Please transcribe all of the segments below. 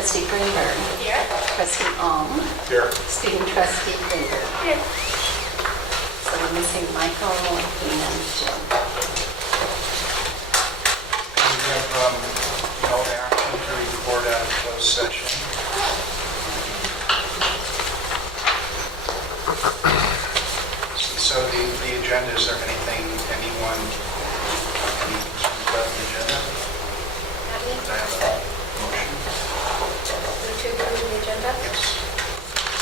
Trustee Greenberg. Here. Trustee Ong. Here. Student Trustee Greenberg. Here. So we're missing Michael and Jill. We have no action to report out of closed session. So the agenda, is there anything, anyone, any concerns about the agenda? Do I have a motion? Move to approve the agenda. Yes.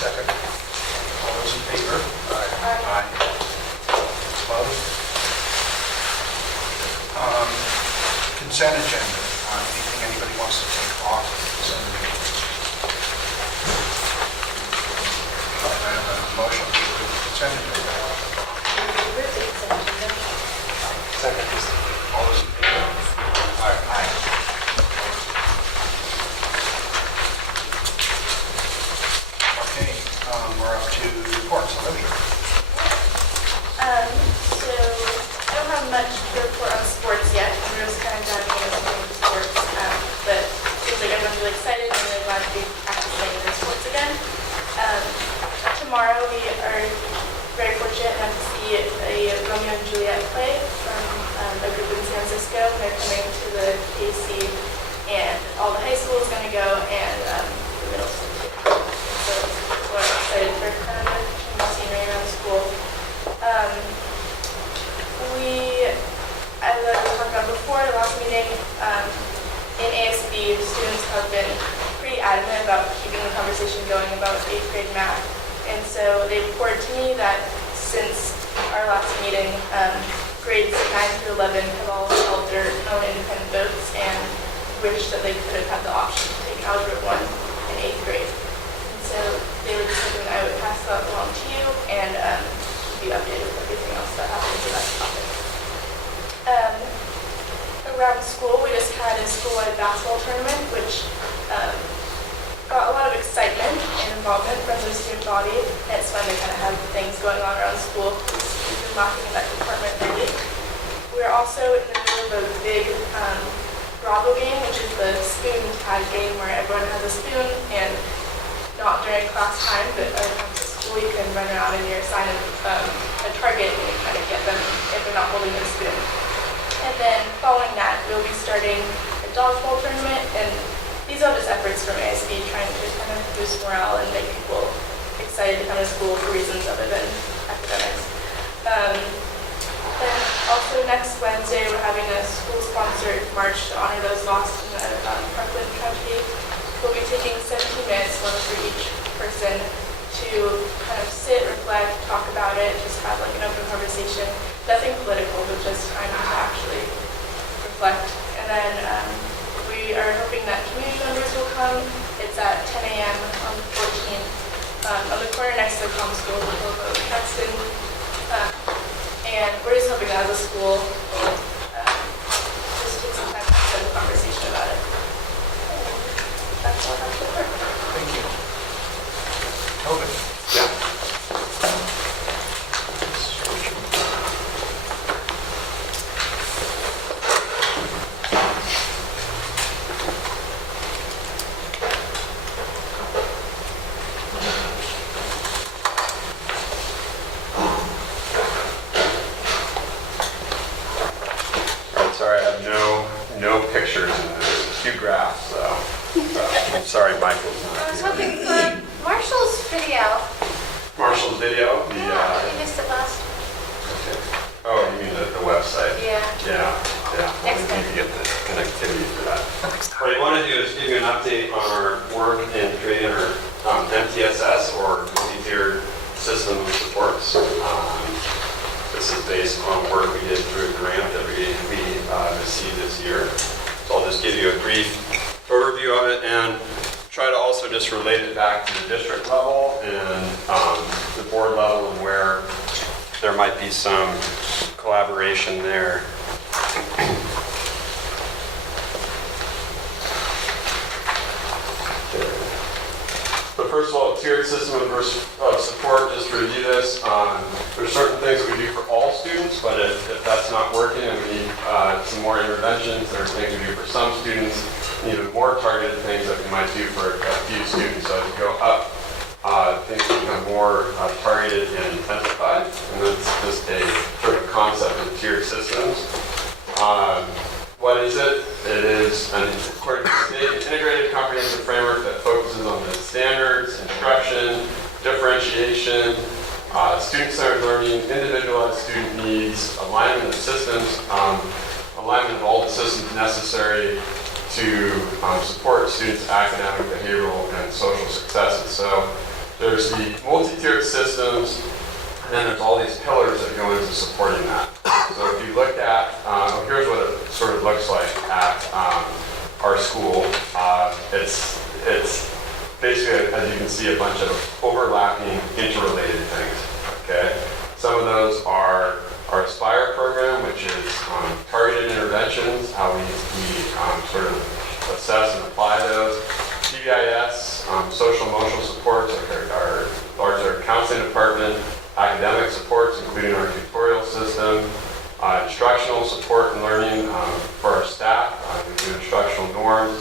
Second. All those in favor? Aye. Opposed? Consent agenda. Anything anybody wants to take off the consent agenda? I have a motion to approve the consent agenda. Move to approve the consent agenda. Second. All those in favor? Aye. Okay, we're up to reports. Olivia. So I don't have much to report on sports yet. I'm just kind of diving into sports, but it seems like everyone's really excited and really glad to be practicing their sports again. Tomorrow we are very fortunate enough to see a Romeo and Juliet play from a group in San Francisco. They're coming to the KC, and all the high school is going to go, and the middle school too. So we're excited for kind of the scenery around the school. As I talked about before, the last meeting, in ASB, students have been pretty adamant about keeping the conversation going about 8th grade math. And so they reported to me that since our last meeting, grades 9 through 11 have all held their own independent votes and wished that they could have had the option to take Algebra 1 in 8th grade. And so they were just hoping I would pass that along to you and keep you updated with everything else that happens in that topic. Around school, we just had a school-wide basketball tournament, which got a lot of excitement and involvement from the student body. And it's fun to kind of have things going on around school. We've been lacking in that department lately. We're also in the middle of a big Bravo game, which is the spoon tag game where everyone has a spoon and not during class time, but when it comes to school, you can run around and you're assigned a target and you kind of get them if they're not holding their spoon. And then following that, we'll be starting a dodgeball tournament, and these are just efforts from ASB trying to kind of boost morale and make people excited to come to school for reasons other than academics. Then also next Wednesday, we're having a school-sponsored march to honor those lost in the Parkland tragedy. We'll be taking 17 minutes, one for each person, to kind of sit, reflect, talk about it, just have like an open conversation. Nothing political, but just time to actually reflect. And then we are hoping that community members will come. It's at 10 a.m. on the 14th on the corner next to the comm school in Provo, Preston. And we're just hoping that as a school, just take some time to have a conversation about it. That's all I have to report. Thank you. Tobin. Yeah. Sorry, I have no pictures and there's a few graphs, so I'm sorry Michael's I was not hoping here. for Marshall's video. Marshall's video? Yeah, you missed it last. Okay. Oh, you mean the website? Yeah. Yeah. Next We time. need to get the connectivity for that. What I want to do is give you an update on our work in creating our MTSS, or multi-tiered system of supports. This is based on work we did through a grant that we received this year. So I'll just give you a brief overview of it and try to also just relate it back to the district level and the board level and where there might be some collaboration there. first of all, tiered system of support, just to review this, there's certain things we do for all students, but if that's not working and we need some more interventions, there are things we do for some students, and even more targeted things that we might do for a few students. So as you go up, things become more targeted and intensified, and that's just a sort of concept of tiered systems. What is it? It is, according to the state, an integrated comprehensive framework that focuses on the standards, instruction, differentiation, student-centered learning, individualized student needs, alignment of systems, alignment of all the systems necessary to support students' academic, behavioral, and social successes. So there's the multi-tiered systems, and then there's all these pillars that go into supporting that. So if you look at, here's what it sort of looks like at our school. It's basically, as you can see, a bunch of overlapping, interrelated things, okay? Some of those are our Aspire program, which is targeted interventions, how we sort of assess and apply those. CBIS, social emotional supports, our counseling department, academic supports, including our tutorial system, instructional support and learning for our staff, we do instructional norms,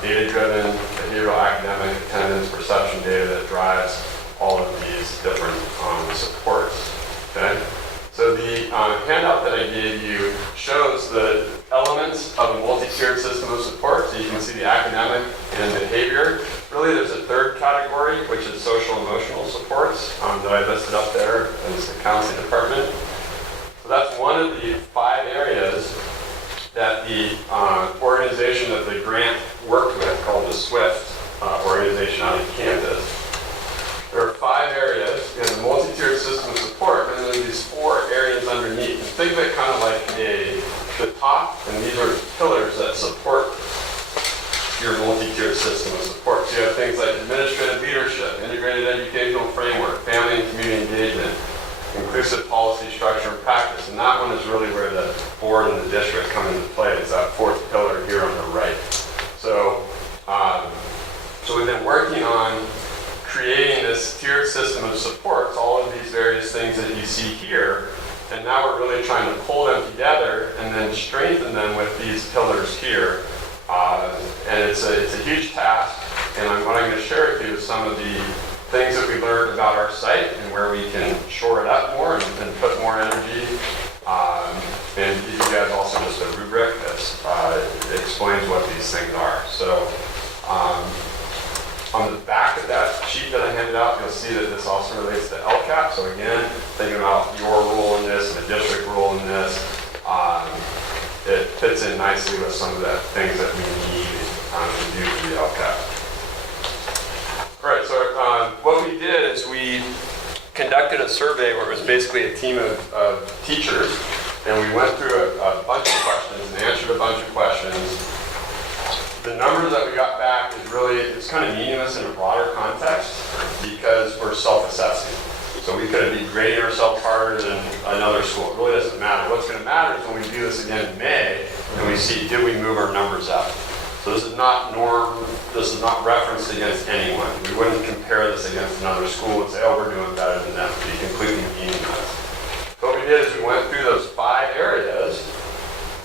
data-driven, behavioral, academic, attendance, perception data that drives all of these different supports, okay? So the handout that I gave you shows the elements of a multi-tiered system of support. So you can see the academic and behavior. Really, there's a third category, which is social emotional supports that I listed up there as the counseling department. So that's one of the 5 areas that the organization that the grant worked with, called the SWIFT organization out of Kansas. There are 5 areas in a multi-tiered system of support, and then these 4 areas underneath. And think of it kind of like the top, and these are pillars that support your multi-tiered system of support. So you have things like administrative leadership, integrated educational framework, family and community engagement, inclusive policy, structure, and practice. And that one is really where the board and the district come into play. It's that 4th pillar here on the right. So, so we've been working on creating this tiered system of supports, all of these various things that you see here, and now we're really trying to pull them together and then strengthen them with these pillars here. And it's a huge task, and what I'm going to share with you is some of the things that we learned about our site and where we can shore it up more and put more energy. And give you guys also just a rubric that explains what these things are. So on the back of that sheet that I handed out, you'll see that this also relates to LCAP. So again, thinking about your role in this, the district role in this, it fits in nicely with some of the things that we need to do for the LCAP. All right, so what we did is we conducted a survey where it was basically a team of teachers, and we went through a bunch of questions and answered a bunch of questions. The numbers that we got back is really, it's kind of meaningless in a broader context because we're self-assessing. So we could be grading ourselves harder than another school. It really doesn't matter. What's going to matter is when we do this again in May and we see, did we move our numbers up? So this is not this is not referenced against anyone. We wouldn't compare this against another school and say, oh, we're doing better than them. It'd be completely meaningless. So what we did is we went through those 5 areas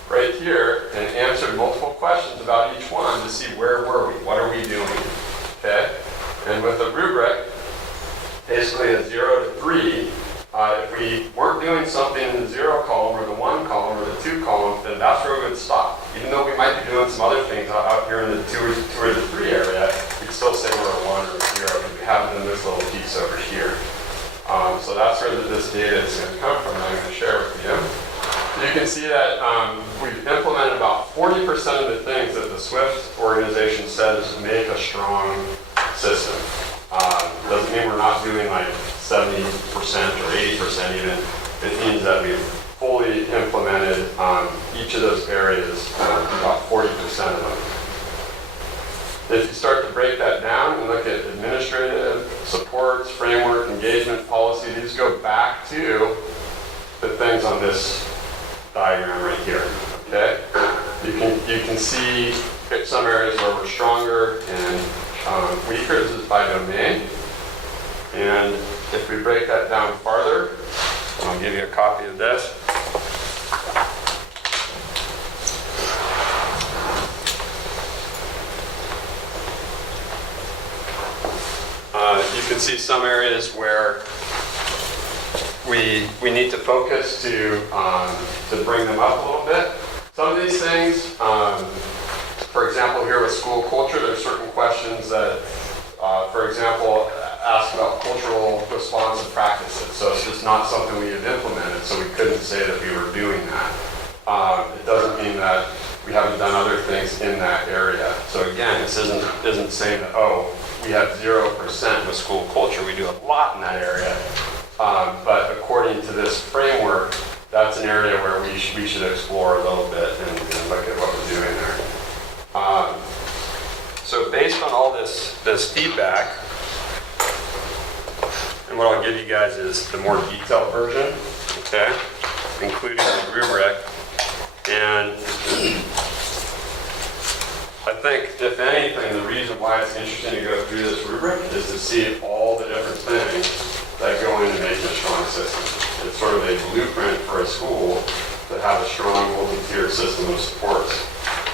right here and answered multiple questions about each one to see where were we, what are we doing, okay? And with the rubric, basically a 0 to 3, if we weren't doing something in the 0 column or the 1 column or the 2 column, then that's where we would stop. Even though we might be doing some other things out here in the 2 or the 3 area, we'd still say we're a 1 or a 0 because we have it in this little piece over here. So that's where this data is going to come from, and I'm going to share with you. You can see that we've implemented about 40% of the things that the SWIFT organization says make a strong system. Doesn't mean we're not doing like 70% or 80% even. It means that we've fully implemented each of those areas, about 40% of them. If you start to break that down and look at administrative, supports, framework, engagement, policy, these go back to the things on this diagram right here, okay? You can see some areas where we're stronger and Weakers is by domain. And if we break that down farther, I'll give you a copy of this. You can see some areas where we need to focus to bring them up a little bit. Some of these things, for example, here with school culture, there's certain questions that, for example, ask about cultural responsive practices. So it's just not something we have implemented, so we couldn't say that we were doing that. It doesn't mean that we haven't done other things in that area. So again, this isn't saying that, oh, we have 0% with school culture. We do a lot in that area. But according to this framework, that's an area where we should explore a little bit and look at what we're doing there. So based on all this feedback, and what I'll give you guys is the more detailed version, okay, including the rubric. And I think, if anything, the reason why it's interesting to go through this rubric is to see all the different things that go into making a strong system. It's sort of a blueprint for a school to have a strong multi-tiered system of supports.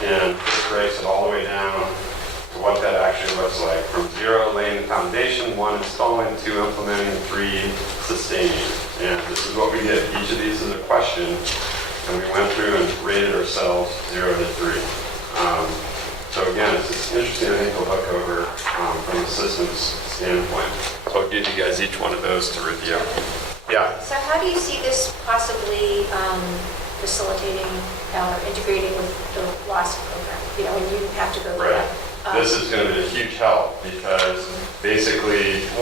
And this breaks it all the way down to what that actually looks like. From 0, laying the foundation, 1, installing, 2, implementing, 3, sustaining. And this is what we did. Each of these is a question, and we went through and rated ourselves 0 to 3. So again, it's interesting, I think, to look over from the systems standpoint. So I'll give you guys each one of those to review. Yeah. So how do you see this possibly facilitating or integrating with the WASP program? You know, when you have to go through Right. that. This is going to be a huge help because basically a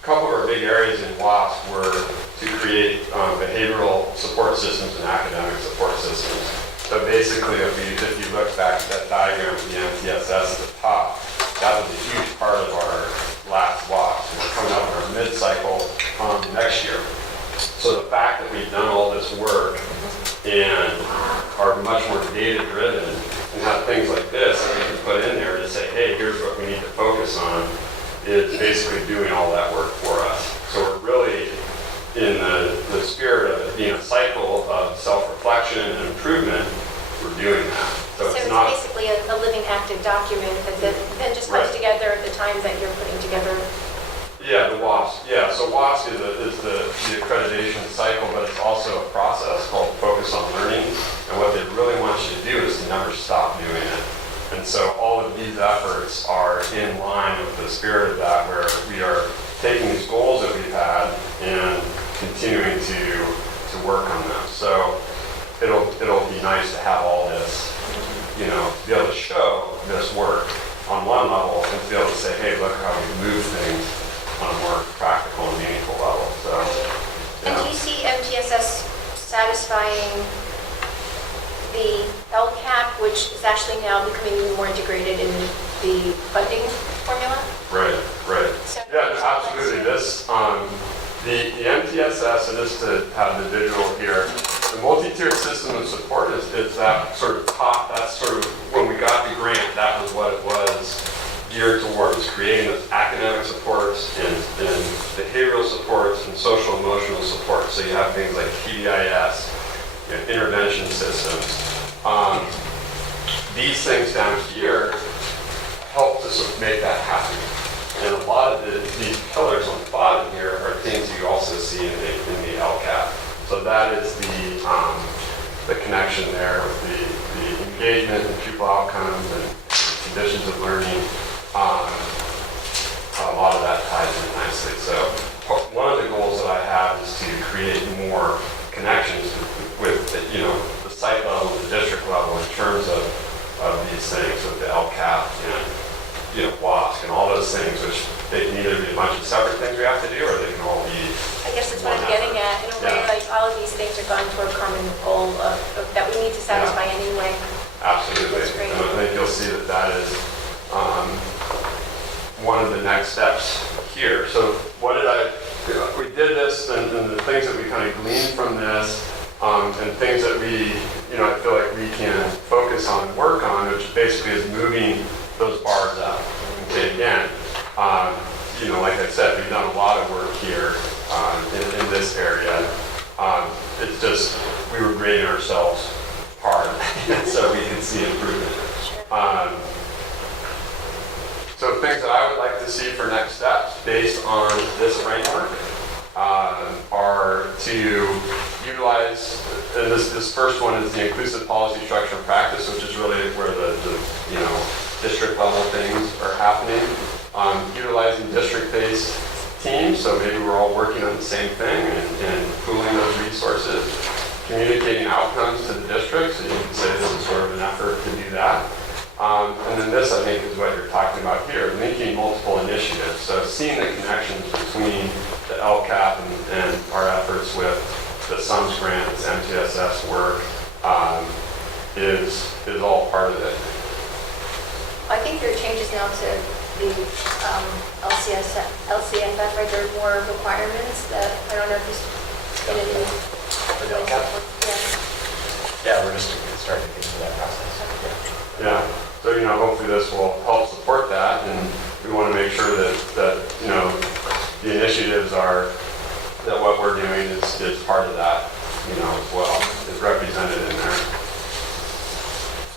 couple of our big areas in WASP were to create behavioral support systems and academic support systems. So basically, if you look back at that diagram of the MTSS at the top, that was a huge part of our last WASP. And we're coming up on our mid-cycle next year. So the fact that we've done all this work and are much more data-driven and have things like this that we can put in there to say, hey, here's what we need to focus on, is basically doing all that work for us. So we're really in the spirit of it being a cycle of self-reflection and improvement, we're doing that. So So it's it's not, basically a living active document that then just comes Right. together at the time that you're putting together. yeah, the WASP. Yeah, so WASP is the accreditation cycle, but it's also a process called Focus on Learning. And what they really want you to do is to never stop doing it. And so all of these efforts are in line with the spirit of that, where we are taking these goals that we've had and continuing to work on them. So it'll be nice to have all this, you know, be able to show this work on one level and to be able to say, hey, look how we move things on a more practical and meaningful level. So, And do you see MTSS satisfying the LCAP, which is actually now becoming even more integrated in the funding formula? Right. So- Yeah, absolutely. This, the MTSS, and just to have the visual here, the multi-tiered system of support is that sort of top, that's sort of, when we got the grant, that was what it was geared towards, creating those academic supports and behavioral supports and social emotional supports. So you have things like PBIS, you know, intervention systems. These things down here help to make that happen. And a lot of these pillars on the bottom here are things you also see in the LCAP. So that is the connection there with the engagement and pupil outcomes and conditions of learning. A lot of that ties in nicely. So one of the goals that I have is to create more connections with you know, the site level, the district level in terms of these things with the LCAP and, you know, WASC and all those things, which they can either be a bunch of separate things we have to do, or they can all be. I guess that's what I'm getting at. In a way, Yeah. like all of these things are going toward a common goal that we need to satisfy anyway. Absolutely. That's great. And I think you'll see that that is one of the next steps here. So what did we did this, and the things that we kind of gleaned from this, and things that we, you know, I feel like we can focus on and work on, which basically is moving those bars up. Okay, again, like I said, we've done a lot of work here in this area. It's just, we were grading ourselves hard, so we can see improvement. So things that I would like to see for next steps based on this framework are to utilize, and this first one is the inclusive policy, structure, and practice, which is really where the district level things are happening. Utilizing district-based teams, so maybe we're all working on the same thing and pooling those resources. Communicating outcomes to the district, so you can say this is sort of an effort to do that. And then this, I think, is what you're talking about here, linking multiple initiatives. So seeing the connections between the LCAP and our efforts with the SUMS grants, MTSS work, is all part of it. I think there are changes now to the LCFF, right? There are more requirements that, I don't know if it's going to be. For the LCAP? Yeah, we're just starting to get into that process. Yeah, so hopefully this will help support that, and we want to make sure that the initiatives are, that what we're doing is part of that, as well, is represented in there.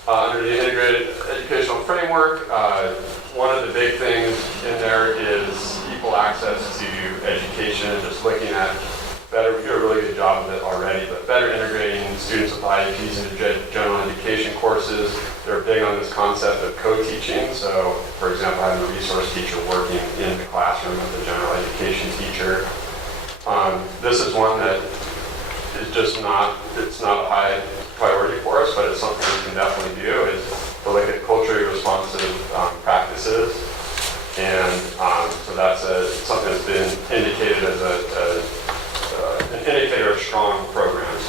Under the integrated educational framework, one of the big things in there is equal access to education, just looking at better, we do a really good job of it already, but better integrating students with IEPs into general education courses. They're big on this concept of co-teaching. So, for example, having a resource teacher working in the classroom with a general education teacher. This is one that is just it's not a high priority for us, but it's something we can definitely do, is to look at culturally responsive practices. And so that's something that's been indicated as an indicator of strong programs.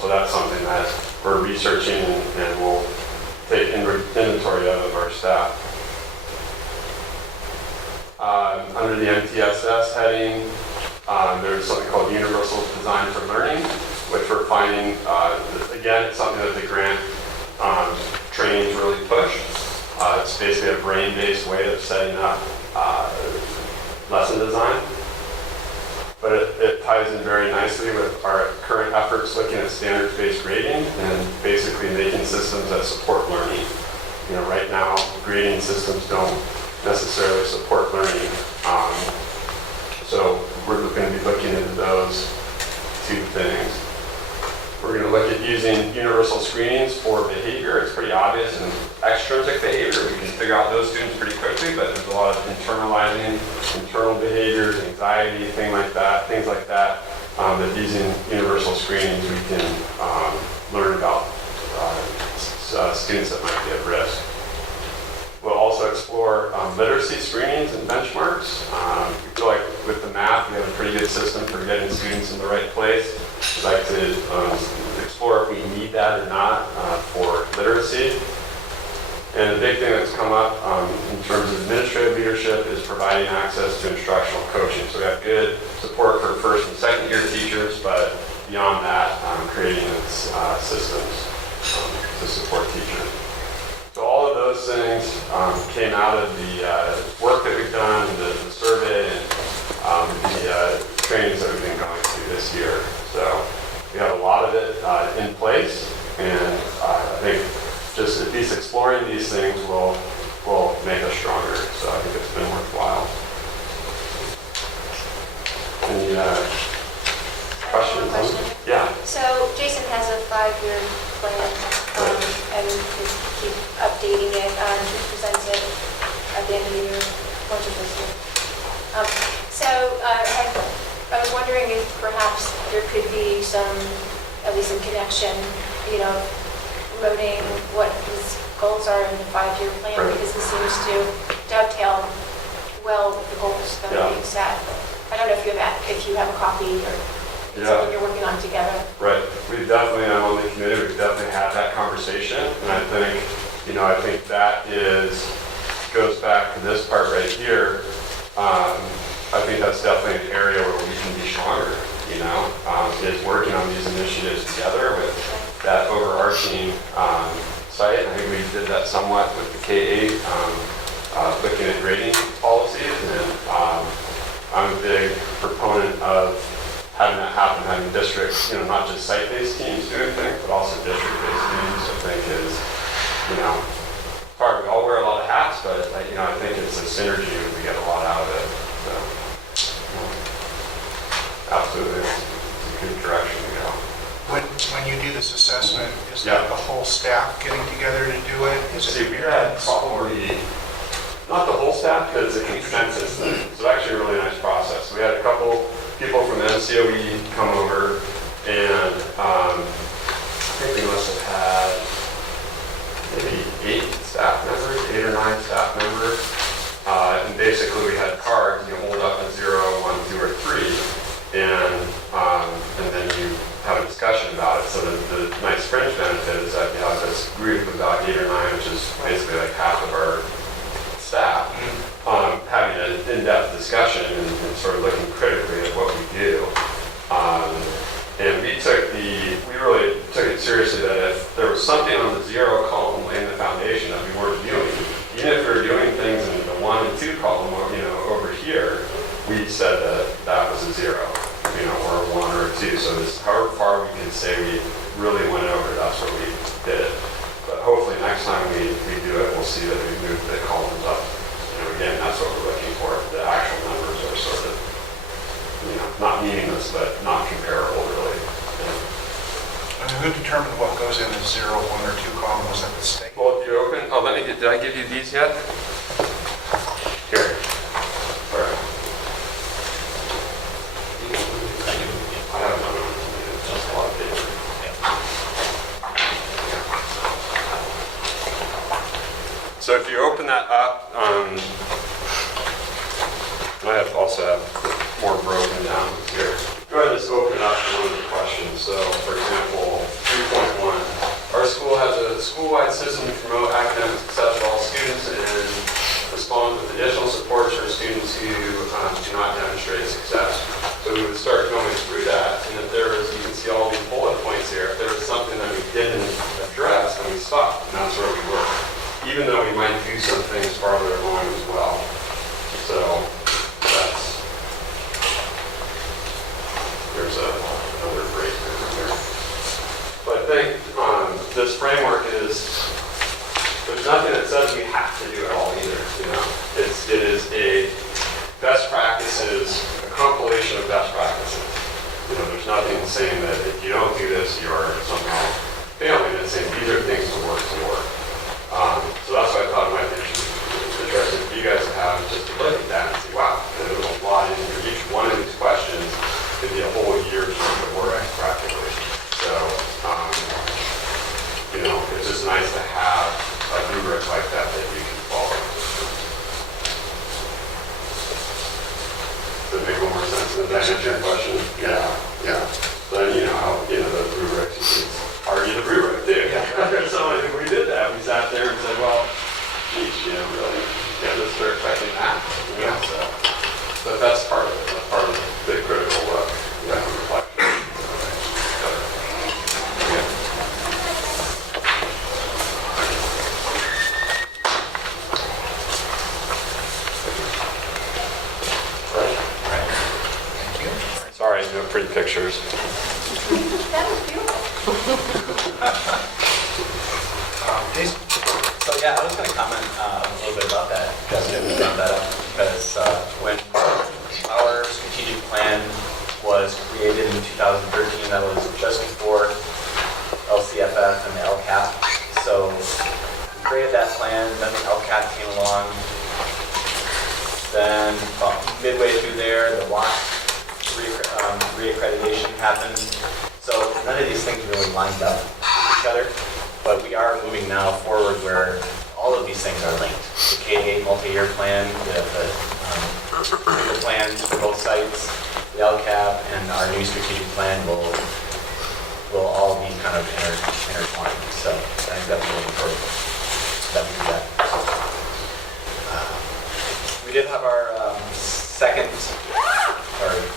So that's something that we're researching and we'll take inventory of our staff. Under the MTSS heading, there's something called Universal Design for Learning, which we're finding, again, it's something that the grant trainings really push. It's basically a brain-based way of setting up lesson design. But it ties in very nicely with our current efforts looking at standards-based grading and basically making systems that support learning. Right now, grading systems don't necessarily support learning. So we're going to be looking into those two things. We're going to look at using universal screenings for behavior. It's pretty obvious in extrinsic behavior. We can figure out those students pretty quickly, but there's a lot of internalizing, internal behaviors, anxiety, things like that, that using universal screenings we can learn about students that might be at risk. We'll also explore literacy screenings and benchmarks. We feel like with the math, we have a pretty good system for getting students in the right place. We'd like to explore if we need that or not for literacy. And the big thing that's come up in terms of administrative leadership is providing access to instructional coaching. So we have good support for first and second year teachers, but beyond that, creating systems to support teachers. So all of those things came out of the work that we've done, the survey, and the trainings that we've been going through this year. So we have a lot of it in place, and I think just at least exploring these things will make us stronger. So I think it's been worthwhile. Any questions? Yeah. So Jason has a 5-year plan, and we keep updating it. He presents it at the end of the year, once or twice a year. I was wondering if perhaps there could be at least some connection, promoting what his goals are in the 5-year plan, right, because this seems to dovetail well with the goals that are being set. I don't know if you have a copy or something you're working on together. Right. We definitely, I'm on the committee, we've definitely had that conversation, and I think that goes back to this part right here. I think that's definitely an area where we can be stronger, is working on these initiatives together with that overarching site. I think we did that somewhat with the K-8 looking at grading policies, and I'm a big proponent of having that happen, having districts, not just site-based teams doing things, but also district-based teams. I think is, part we all wear a lot of hats, but I think it's a synergy and we get a lot out of it. So, absolutely, it's a good direction to go. When you do this assessment, is Yeah. that the whole staff getting together to do it? Is See, it we had parents? probably, not the whole staff, because it's a consensus thing. So actually a really nice process. We had a couple people from MCOE come over, and I think we must have had maybe 8 or 9 staff members. And basically we had cards, you hold up a 0, 1, 2, or 3, and then you have a discussion about it. So the nice fringe benefit is that you have this group of about 8 or 9, which is basically like half of our staff, having an in-depth discussion and sort of looking critically at what we do. And we really took it seriously that if there was something on the 0 column laying the foundation that we weren't doing, even if we were doing things in the 1 and 2 column, over here, we said that was a 0, or a 1 or a 2. So this, however far we could say we really went over, that's what we did. But hopefully next time we do it, we'll see that we move the columns up. Again, that's what we're looking for. The actual numbers are sort of, not meaningless, but not comparable, really. And who determined what goes in the 0, 1, or 2 column? Was that the state? Well, if you open, did I give you these yet? Here. All right. I have another one. It's just a lot of paper. So if you open that up, I also have more broken down here. Go ahead and just open it up to one of the questions. So, for example, 3.1. Our school has a school-wide system to promote academic success for all students and respond with additional supports for students who do not demonstrate success. So we would start going through that, and if there was, you can see all these bullet points here, if there was something that we didn't address, then we stopped, and that's where we were. Even though we might do some things farther along as well. So there's another breakthrough there. But I think this framework there's nothing that says we have to do it all either. It is a best practices, a compilation of best practices. There's nothing saying that if you don't do this, you're somehow failing. It's saying these are things to work toward. So that's why I thought it might be interesting for you guys to have just to look at that and see, wow, there's a lot in here. Each one of these questions could be a whole year's worth of work practically. So, it's just nice to have a rubric like that you can follow. Does that make a little more sense? Does that answer your question? Yeah. Then how, the rubrics, you can argue the rubric too. So we did that. We sat there and said, well, geez, really, let's start expecting that. But that's part of it. That's part of the critical reflection. Sorry, no pretty pictures. That was beautiful. Jason? So yeah, I was going to comment a little bit about that, Justin, you brought that up, because when our strategic plan was created in 2013, that was just before LCFF and the LCAP. So we created that plan, then the LCAP came along. Then midway through there, the WAC reaccreditation happened. So none of these things really lined up with each other. But we are moving now forward where all of these things are linked. The K-8 multi-year plan, the plans for both sites, the LCAP, and our new strategic plan will all be kind of intertwined. So I think that's really important that we do that. We did have our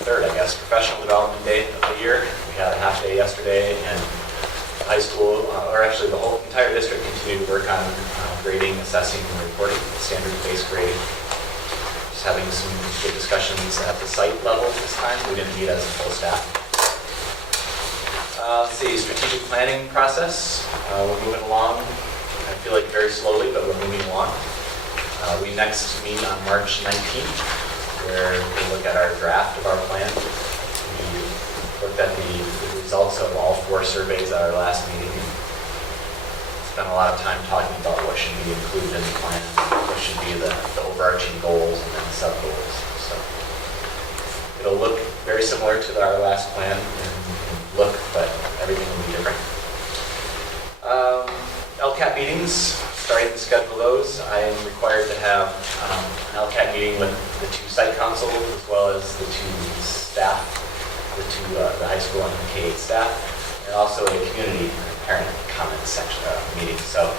third, professional development day of the year. We had a half day yesterday, and high school, or actually the whole entire district, continue to work on grading, assessing, and reporting, standards-based grading. Just having some good discussions at the site level this time. We didn't meet as a full staff. Let's see, strategic planning process. We're moving along. I feel like very slowly, but we're moving along. We next meet on March 19th, where we look at our draft of our plan. We looked at the results of all 4 surveys at our last meeting. Spent a lot of time talking about what should be included in the plan, what should be the overarching goals and then sub-goals. So it'll look very similar to our last plan in look, but everything will be different. LCAT meetings, starting to schedule those. I am required to have an LCAT meeting with the 2 site councils as well as the 2 staff, the high school and the K-8 staff, and also a community parent comment section meeting. So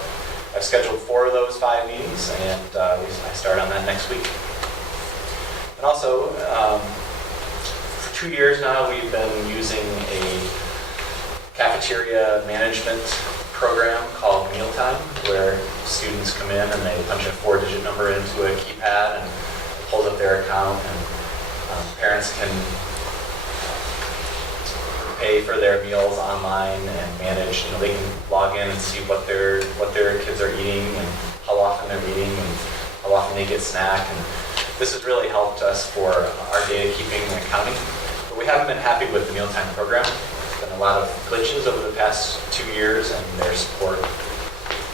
I've scheduled 4 of those 5 meetings, and I start on that next week. And also, for 2 years now, we've been using a cafeteria management program called Mealtime, where students come in and they punch a 4-digit number into a keypad and it pulls up their account, and parents can pay for their meals online and manage. They can log in and see what their kids are eating and how often they're eating and how often they get snack. And this has really helped us for our data keeping and accounting. But we haven't been happy with the Mealtime program. There's been a lot of glitches over the past 2 years, and their support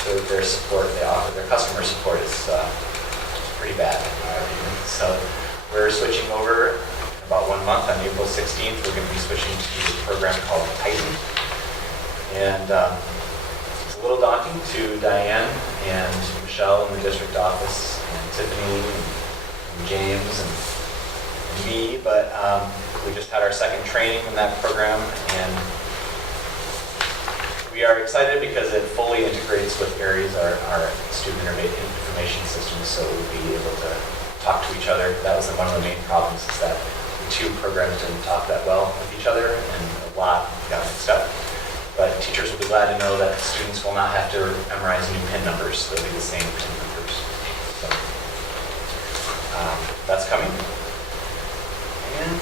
they offer, their customer support is pretty bad in our opinion. So we're switching over in about 1 month. On April 16th, we're going to be switching to a program called Titan. And it's a little daunting to Diane and Michelle in the district office, and Tiffany and James and me, but we just had our second training in that program, and we are excited because it fully integrates with Aries, our student information system, so we'll be able to talk to each other. That was one of the main problems, is that the 2 programs didn't talk that well with each other, and a lot got mixed up. But teachers will be glad to know that students will not have to memorize new PIN numbers. They'll be the same PIN numbers. So that's coming. And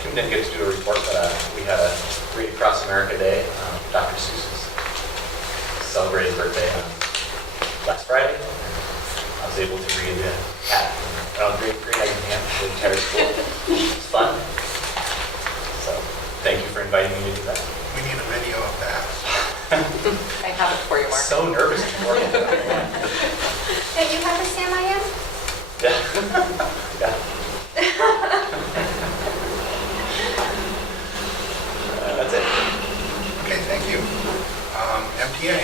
Kim didn't get to do a report, but we had a Read Across America Day. Dr. Seuss celebrated his birthday on last Friday. I was able to read the cat. Green Egg and Ham for the entire school. It's fun. So thank you for inviting me to do that. We need a video of that. I have it for you, Mark. So nervous before I did that. Hey, you have the Sam I am? Yeah. Yeah. That's it. Okay, thank you. MTA.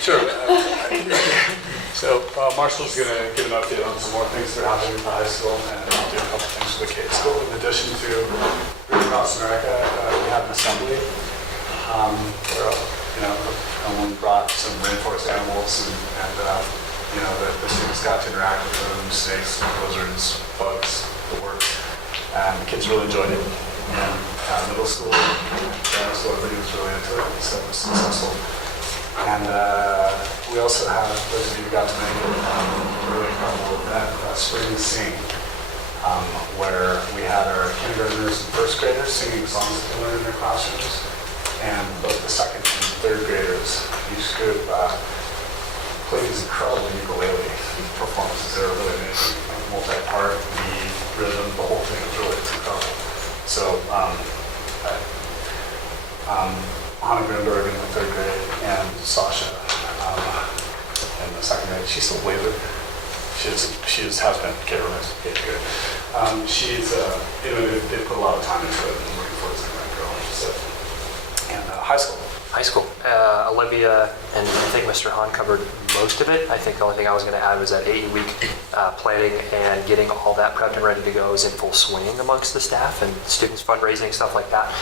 Sure. So Marshall's going to give an update on some more things that are happening at the high school, and I'll do a couple things for the K-8 school. In addition to Read Across America, we had an assembly where someone brought some rainforest animals, and the students got to interact with them, snakes, lizards, bugs, the works, and the kids really enjoyed it. And middle school, so everybody was really into it, so it was successful. And we also have, those of you who got to make it, really incredible event, Spring Sing, where we had our kindergartners and first graders singing songs that they learned in their classrooms, and both the second and third graders, each group played these incredible ukulele performances. They were really amazing, multi-part, the rhythm, the whole thing was really incredible. So Hannah Grimberg in the third grade and Sasha in the second grade. She's still later. She has been good. She's they put a lot of time into it, and looking forward to that girl. So, and high school. High school. Olivia and I think Mr. Hahn covered most of it. I think the only thing I was going to add was that 8-week planning and getting all that prepped and ready to go is in full swing amongst the staff and students fundraising, stuff like that.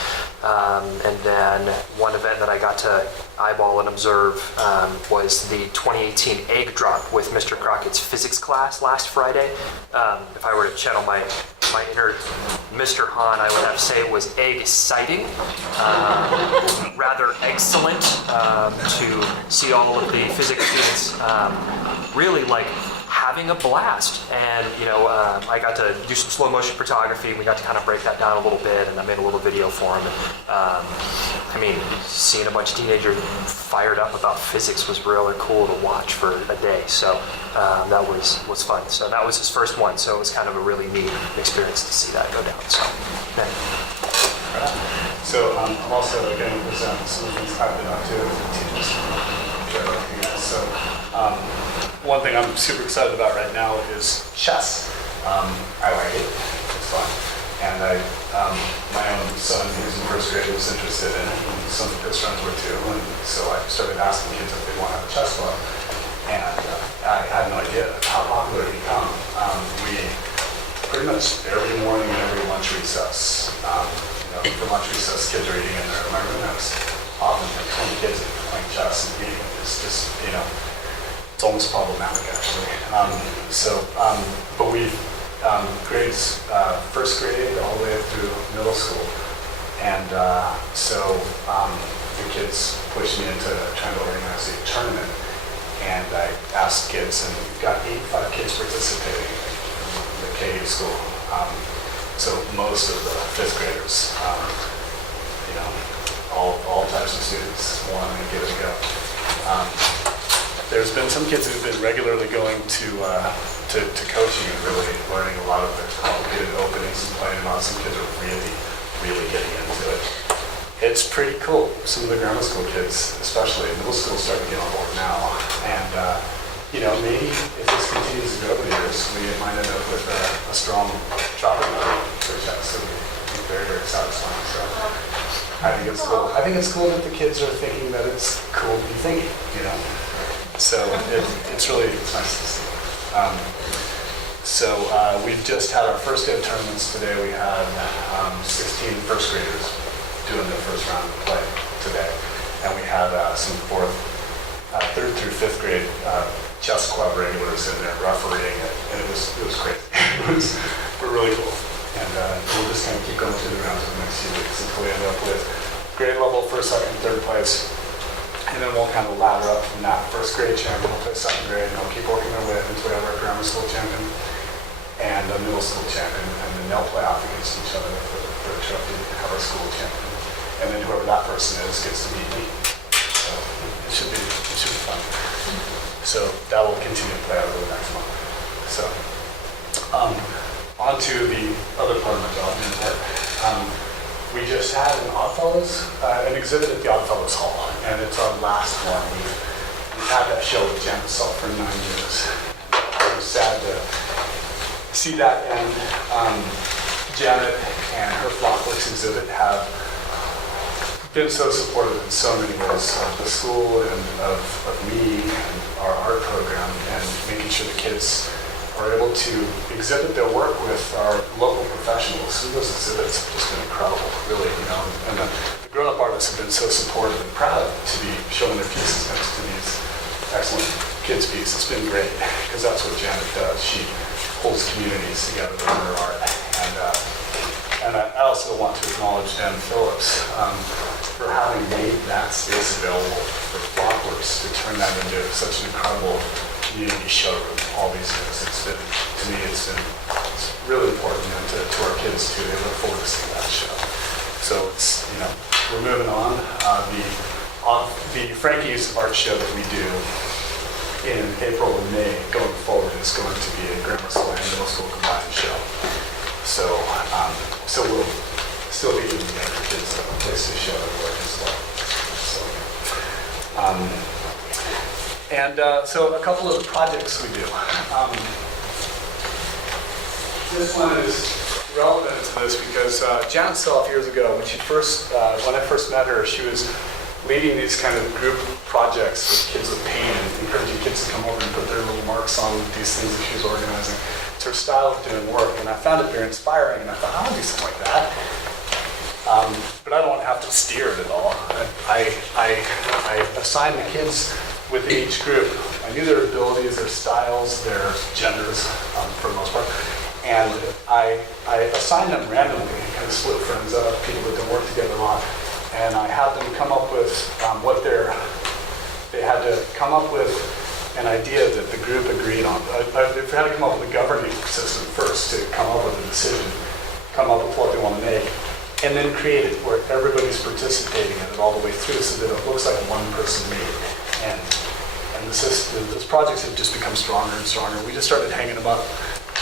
And then one event that I got to eyeball and observe was the 2018 egg drop with Mr. Crockett's physics class last Friday. If I were to channel my my inner Mr. Hahn, I would have to say it was exciting, rather excellent to see all of the physics students really like having a blast. And I got to do some slow motion photography. We got to kind of break that down a little bit, and I made a little video for them. Seeing a bunch of teenagers fired up about physics was really cool to watch for a day. So that was fun. So that was his first one. So it was kind of a really neat experience to see that go down. So, yeah. So I'm also going to present some of the things I've been up to as a teacher. Share with you guys. So one thing I'm super excited about right now is chess. I like it. It's fun. And my own son, who's in first grade, was interested in it, and some of his friends were too. And so I started asking kids if they want to have a chess club. And I had no idea how popular it become. We pretty much every morning and every lunch recess, for lunch recess, kids are eating in there. In my room, there's often like 20 kids playing chess and eating. It's just, it's almost problematic actually. But we grades first grade all the way up through middle school. And the kids pushed me into trying to organize a tournament. And I asked kids, and we've got 85 kids participating in the K-8 School. So most of the fifth graders, all types of students want to give it a go. There's been some kids who've been regularly going to coaching and really learning a lot of the complicated openings and playing them out. Some kids are really, really getting into it. It's pretty cool. Some of the grammar school kids, especially middle school, starting to get on board now. And maybe if this continues to go over the years, we might end up with a strong dropping line for chess. It would be very, very satisfying. So I think it's cool. I think it's cool that the kids are thinking that it's cool to be thinking, So it's nice to see. We've just had our first day of tournaments today. We had 16 first graders doing their first round of play today. And we had some third through fifth grade chess club regulars in there refereeing it. And it was crazy. It was really cool. And we'll just kind of keep going through the rounds for the next few weeks until we end up with grade level first, second, third place. And then we'll kind of ladder up from that. First grade champion will play second grade, and they'll keep working their way up until we have our grammar school champion and a middle school champion, and then they'll play off against each other for the trophy to have our school champion. And then whoever that person is gets to beat me. So it should be fun. So that will continue to play out over the next month. So on to the other part of my job, we just had an exhibit at the Oddfellows Hall, and it's our last one. We've had that show with Janet Salt for 9 years. It was sad to see that end. Janet and her Flockworks exhibit have been so supportive in so many ways of the school and of me and our art program, and making sure the kids are able to exhibit their work with our local professionals. Some of those exhibits have just been incredible, really, and the grown-up artists have been so supportive and proud to be showing their pieces next to these excellent kids' pieces. It's been great, because that's what Janet does. She holds communities together with her art. And I also want to acknowledge Dan Phillips for having made that space available for Flockworks to turn that into such an incredible community showroom all these years. It's really important, to our kids too. They look forward to seeing that show. So we're moving on. The Frankie's art show that we do in April and May going forward is going to be a grammar school and middle school combined show. So we'll still be giving the younger kids a place to show their work as well. So a couple of the projects we do. This one is relevant to this because Janet Self years ago, when I first met her, she was leading these kind of group projects with kids with pain and encouraging kids to come over and put their little marks on these things that she was organizing. It's her style of doing work, and I found it very inspiring, and I thought, I want to do something like that. But I don't want to have to steer it at all. I assigned the kids within each group. I knew their abilities, their styles, their genders, for the most part. And I assigned them randomly, kind of split friends up, people that don't work together a lot. And I had them come up with they had to come up with an idea that the group agreed on. They had to come up with a governing system first to come up with a decision, come up with what they want to make, and then create it where everybody's participating in it all the way through so that it looks like one person made it. And those projects have just become stronger and stronger. We just started hanging them up.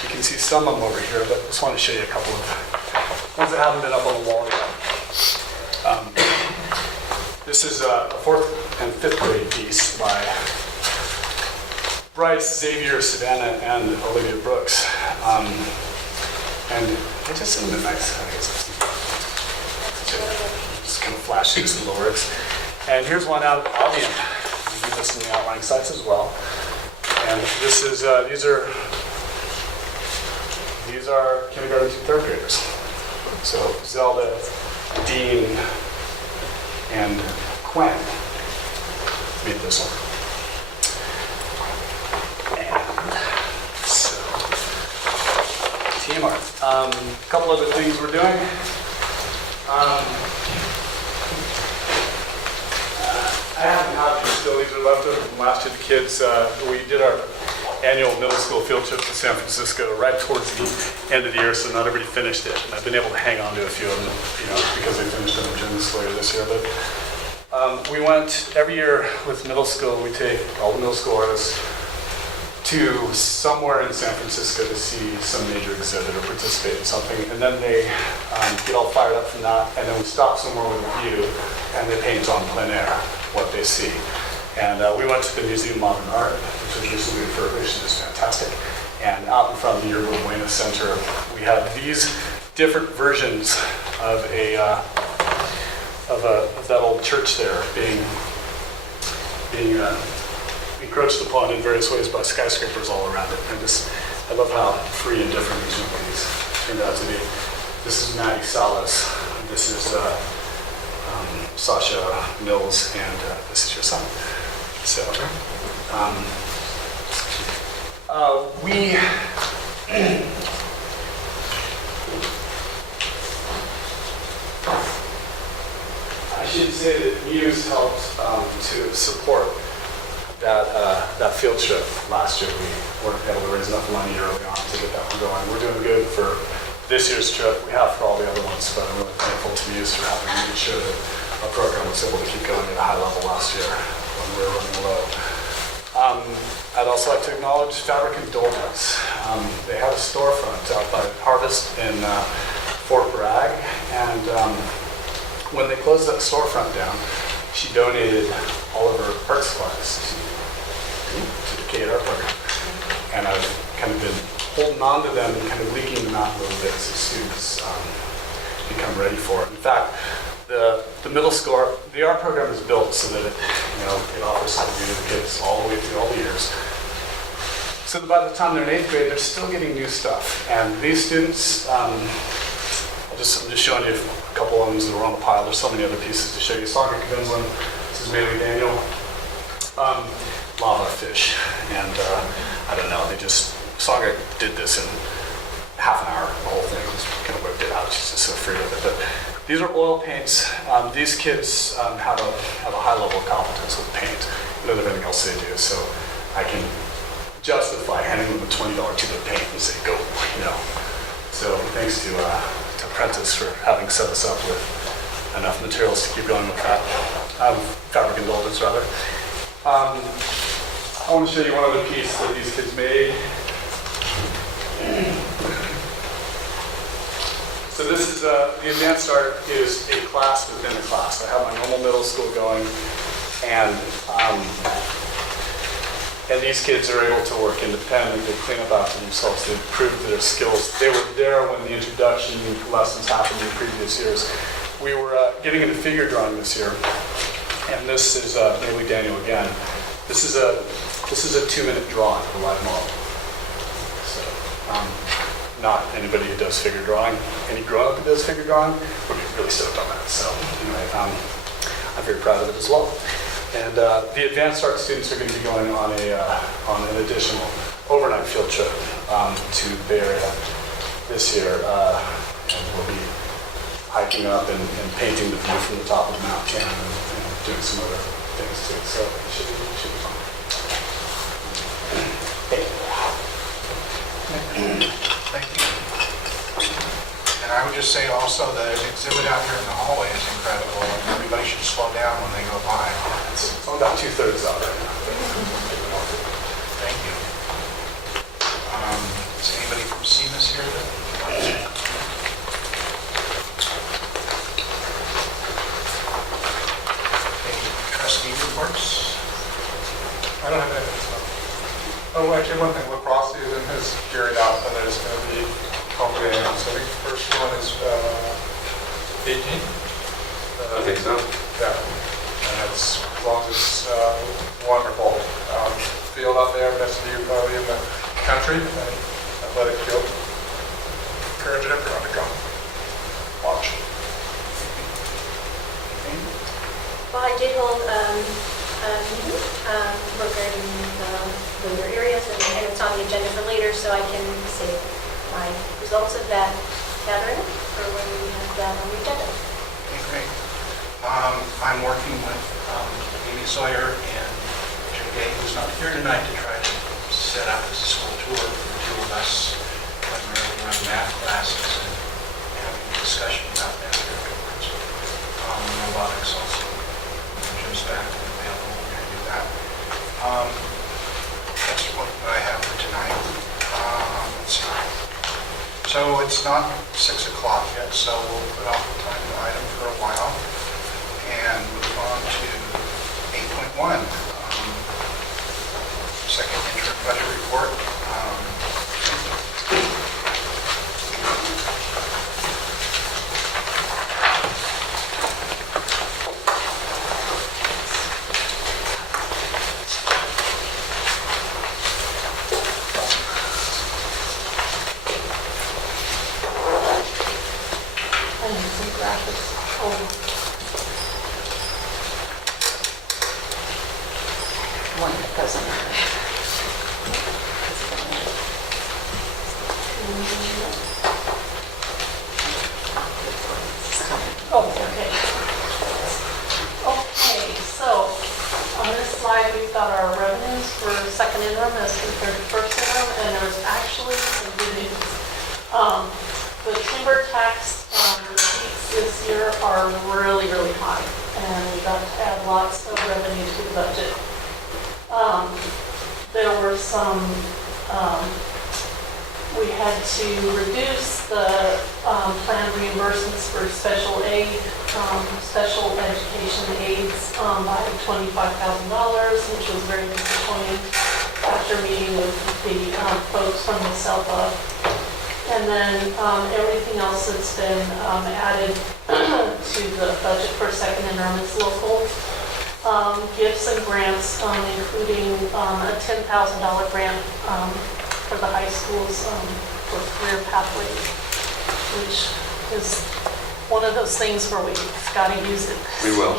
You can see some of them over here, but I just want to show you a couple of ones that haven't been up on the wall yet. This is a 4th and 5th grade piece by Bryce, Xavier, Savannah, and Olivia Brooks. And it just seemed nice. Just kind of flashy some lyrics. And here's one out of Albion. We do this in the outlying sites as well. And this is these are kindergarten to 3rd graders. So Zelda, Dean, and Quinn made this one. And so, team art. A couple other things we're doing. I haven't had these still. These are left over from last year. The kids, we did our annual middle school field trip to San Francisco right towards the end of the year, so not everybody finished it. And I've been able to hang on to a few of them, because they finished them during the school year this year. But we went every year with middle school. We take all the middle school artists to somewhere in San Francisco to see some major exhibit or participate in something, and then they get all fired up from that, and then we stop somewhere with a view, and they paint on plein air what they see. And we went to the Museum of Modern Art, which was recently refurbished. It's fantastic. And out in front of the Yerba Buena Center, we have these different versions of of that old church there being encroached upon in various ways by skyscrapers all around it. And I love how free and different each one of these turned out to be. This is Maddie Salas. This is Sasha Mills, and this is your son. So, I should say that Muse helped to support that field trip last year. We weren't able to raise enough money early on to get that one going. We're doing good for this year's trip. We have for all the other ones, but I'm really thankful to Muse for having made sure that our program was able to keep going at a high level last year when we were running low. I'd also like to acknowledge Fabric Indulgence. They have a storefront out by Harvest in Fort Bragg, and when they closed that storefront down, she donated all of her art supplies to the K-8 art program. And I've kind of been holding on to them and kind of leaking them out a little bit so students become ready for it. In fact, the middle school, the art program is built so that it offers something new to the kids all the way through all the years. So that by the time they're in 8th grade, they're still getting new stuff. And these students, I'm just showing you a couple of them that were on the pile. There's so many other pieces to show you. Saga Cabin's one. This is Maylee Daniel. Lava fish. And I don't know, Saga did this in half an hour, the whole thing. Just kind of whipped it out. She's just so free with it. But these are oil paints. These kids have a high level of competence with paint and everything else they do. So I can justify handing them a $20 tube of paint and say, go, So thanks to Prentice for having set us up with enough materials to keep going with that. Fabric Indulgence, rather. I want to show you one other piece that these kids made. So this is, the advanced art is a class within a class. I have my normal middle school going, and these kids are able to work independently, clean up after themselves, to improve their skills. They were there when the introduction lessons happened in previous years. We were getting into figure drawing this year, and this is Maylee Daniel again. This is a 2-minute drawing of a live model. So, not anybody who does figure drawing. Any grown-up who does figure drawing would be really stoked on that. So anyway, I'm very proud of it as well. And the advanced art students are going to be going on an additional overnight field trip to the Bay Area this year. And we'll be hiking up and painting the view from the top of Mount Cannon and doing some other things too. So it should be fun. Thank you. And I would just say also the exhibit out here in the hallway is incredible. Everybody should slow down when they go by. It's only about 2/3 out right now. Thank you. Is anybody from SEMAS here that would like to? Okay, trustee reports? I don't have anything. Oh, actually, one thing, lacrosse season has carried out, and there's going to be home games. I think the first one is 18. I think so. Yeah, and it's, as long as it's wonderful. Field out there, best view probably in the country, and athletic field. Encourage everyone to come watch. Well, I did hold meeting regarding the other areas, and it's on the agenda for later, so I can say my results of that gathering for when we have that on the agenda. Okay, great. I'm working with Amy Sawyer and Jay Day, who's not here tonight, to try to set up a school tour for the two of us, primarily around math classes and having a discussion about that afterwards. Robotics also. Jim's back and available, we're going to do that. That's what I have for tonight. Let's see. So it's not 6 o'clock yet, so we'll put off the time item for a while and move on to 8.1, second interim budget report. One that doesn't. Oh, okay. Okay, so on this slide, we've got our revenues for second interim as compared to first interim, and there's actually some good news. The timber tax receipts this year are really, really high, and we got to add lots of revenue to the budget. There were some, we had to reduce the planned reimbursements for special aid, special education aids by $25,000, which was very disappointing after meeting with the folks from the SELPA. And then everything else that's been added to the budget for second interim is local. Gifts and grants, including a $10,000 grant for the high schools for career pathways, which is one of those things where we've got to use it. We will.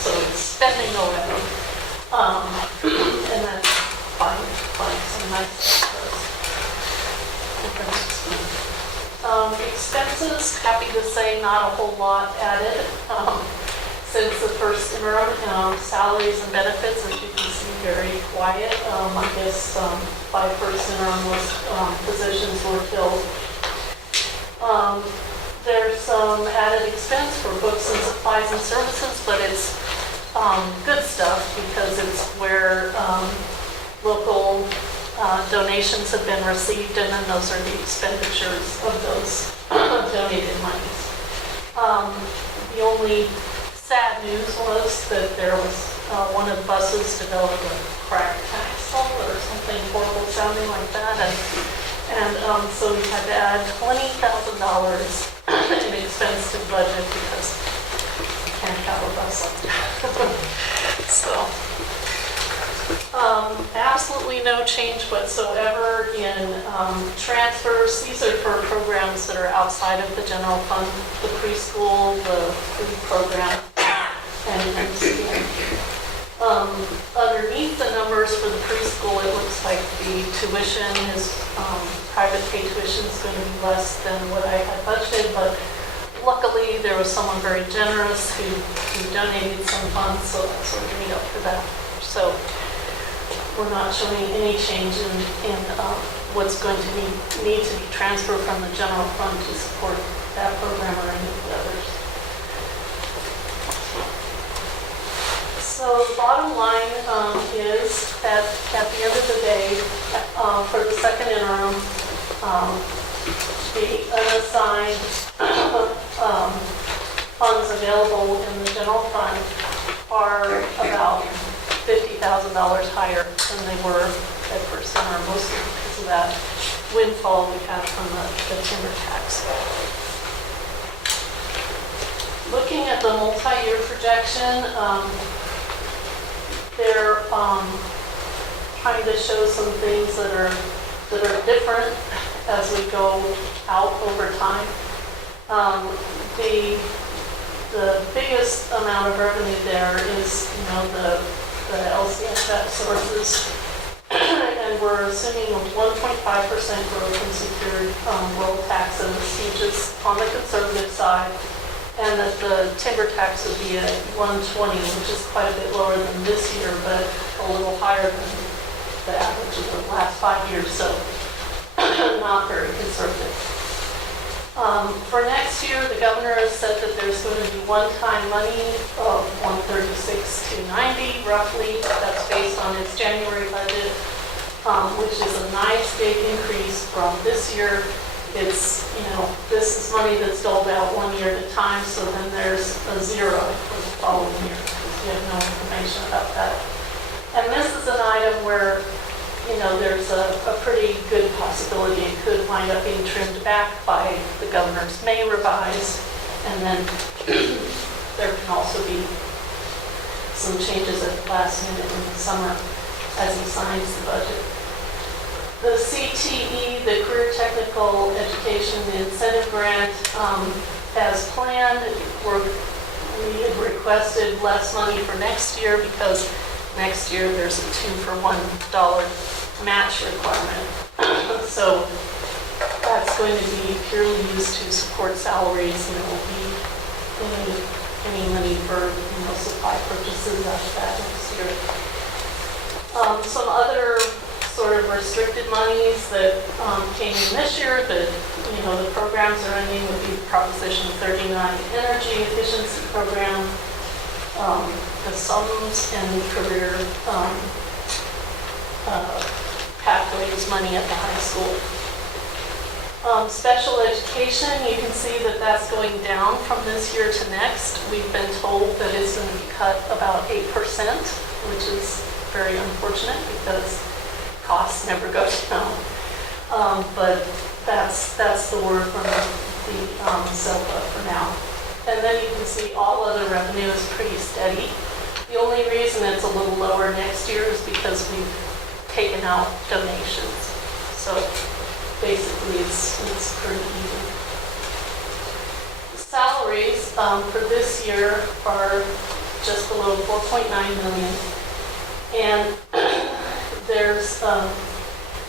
So it's spending already. And then buying some nice stuff for us. Expenses, happy to say not a whole lot added. Since the first interim, salaries and benefits, as you can see, very quiet. I guess by first interim, most positions were filled. There's some added expense for books and supplies and services, but it's good stuff because it's where local donations have been received, and then those are the expenditures of those donated monies. The only sad news was that there was one of the buses developed a cracked axle or something horrible sounding like that, and so we had to add $20,000 in expense to the budget because we can't have a bus like that. So absolutely no change whatsoever in transfers. These are for programs that are outside of the general fund, the preschool, the food program, and STEM. Underneath the numbers for the preschool, it looks like the tuition is, private pay tuition is going to be less than what I had budgeted, but luckily there was someone very generous who donated some funds, so that sort of made up for that. So we're not showing any change in what's going to need to be transferred from the general fund to support that program or any of the others. So the bottom line is that at the end of the day, for the second interim, the unassigned funds available in the general fund are about $50,000 higher than they were at first summer, mostly because of that windfall we had from the timber tax. Looking at the multi-year projection, they're trying to show some things that are different as we go out over time. The biggest amount of revenue there is, the LCFF sources, and we're assuming a 1.5% growth in secured roll taxes, which is on the conservative side, and that the timber tax would be at 120, which is quite a bit lower than this year, but a little higher than the average of the last 5 years, so not very conservative. For next year, the governor has said that there's going to be one-time money of $136,290 roughly. That's based on his January budget, which is a nice big increase from this year. It's, this is money that's doled out 1 year at a time, so then there's a zero for the following year because we have no information about that. And this is an item where there's a pretty good possibility it could wind up being trimmed back by the governor's May revise, and then there can also be some changes at the last minute in the summer as he signs the budget. The CTE, the Career Technical Education Incentive Grant, as planned, we had requested less money for next year because next year there's a 2-for-$1 match requirement. So that's going to be purely used to support salaries, and it won't be any money for supply purchases after that next year. Some other sort of restricted monies that came in this year that the programs are ending would be Proposition 39 Energy Efficiency Program, the SUMS and career pathways money at the high school. Special education, you can see that that's going down from this year to next. We've been told that it's going to be cut about 8%, which is very unfortunate because costs never go down. But that's the word from the SELPA for now. And then you can see all other revenue is pretty steady. The only reason it's a little lower next year is because we've taken out donations. So basically it's pretty even. The salaries for this year are just below 4.9 million. And there's,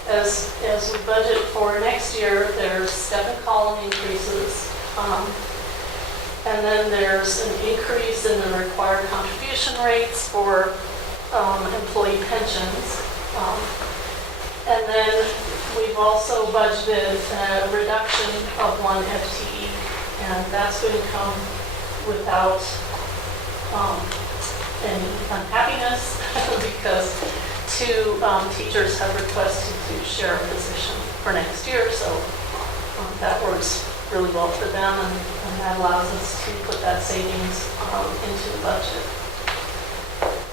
as we budget for next year, there's step and column increases. And then there's an increase in the required contribution rates for employee pensions. And then we've also budgeted a reduction of 1 FTE, and that's going to come without any unhappiness because 2 teachers have requested to share a position for next year, so that works really well for them, and that allows us to put that savings into the budget.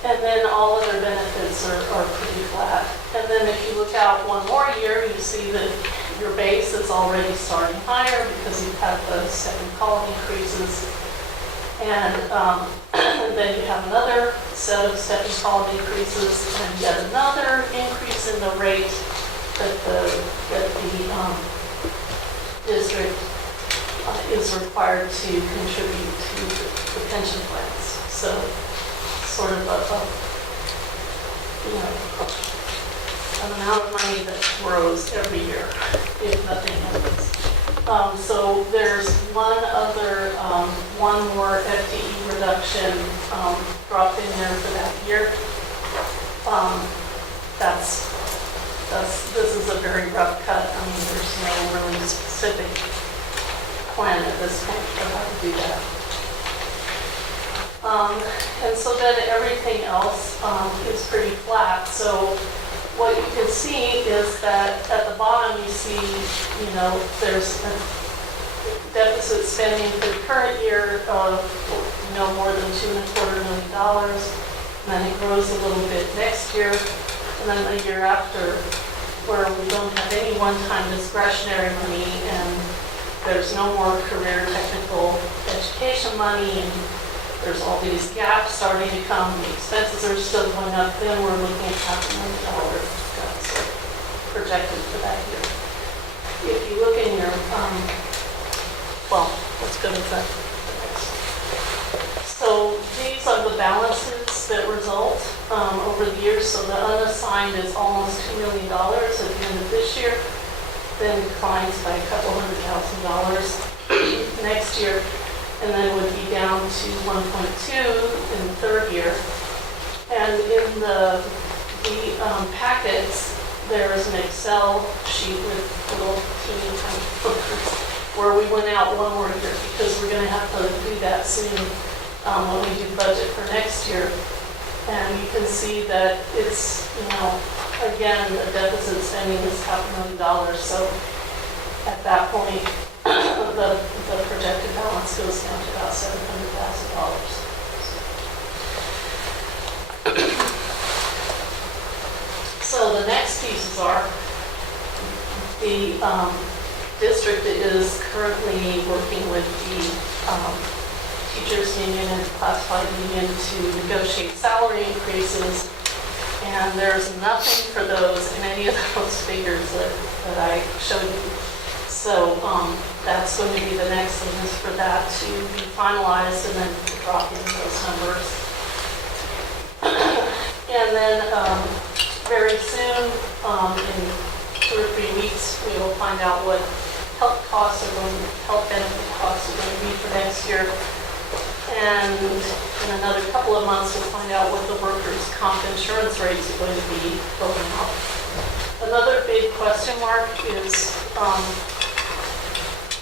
And then all other benefits are pretty flat. And then if you look out 1 more year, you see that your base is already starting higher because you've had the step and column increases. And then you have another set of step and column increases and yet another increase in the rate that the district is required to contribute to the pension plans. So sort of a an amount of money that grows every year if nothing happens. So there's one more FTE reduction dropped in there for that year. This is a very rough cut. I mean, there's no really specific plan at this point for how to do that. And so then everything else is pretty flat. So what you can see is that at the bottom you see, there's a deficit spending for the current year of, more than $2.25 million. And then it grows a little bit next year. And then the year after, where we don't have any one-time discretionary money and there's no more career technical education money and there's all these gaps starting to come, the expenses are still going up, then we're looking at $500,000 cuts projected for that year. If you look in your, let's go to the next. So these are the balances that result over the years. So the unassigned is almost $2 million at the end of this year, then declines by a couple $100,000 next year, and then would be down to 1.2 in the third year. And in the packets, there is an Excel sheet with little teeny tiny footprints where we went out one more year because we're going to have to do that soon when we do budget for next year. And you can see that it's, again, the deficit spending is $500,000. So at that point, the projected balance goes down to about $700,000. So the next pieces are the district is currently working with the teachers union and classified union to negotiate salary increases, and there's nothing for those in any of those figures that I showed you. So that's going to be the next thing, is for that to be finalized and then drop in those numbers. And then very soon, in 2 or 3 weeks, we will find out what health benefit costs are going to be for next year. And in another couple of months, we'll find out what the workers' comp insurance rates are going to be going up. Another big question mark is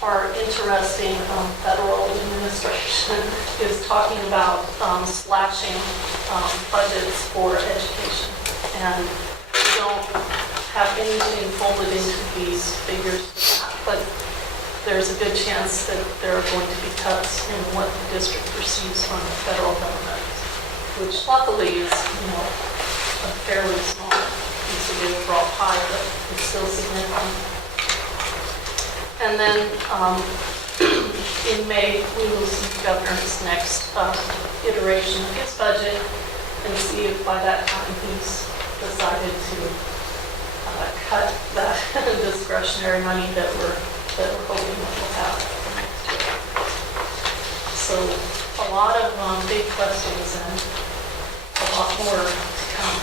our interesting federal administration is talking about slashing budgets for education. And we don't have anything folded into these figures for that, but there's a good chance that there are going to be cuts in what the district receives from the federal government, which luckily is, a fairly small piece of the overall pie, but it's still significant. And then in May, we will see the governor's next iteration of his budget and see if by that time he's decided to cut that discretionary money that we're hoping that we'll have for next year. So a lot of big questions and a lot more to come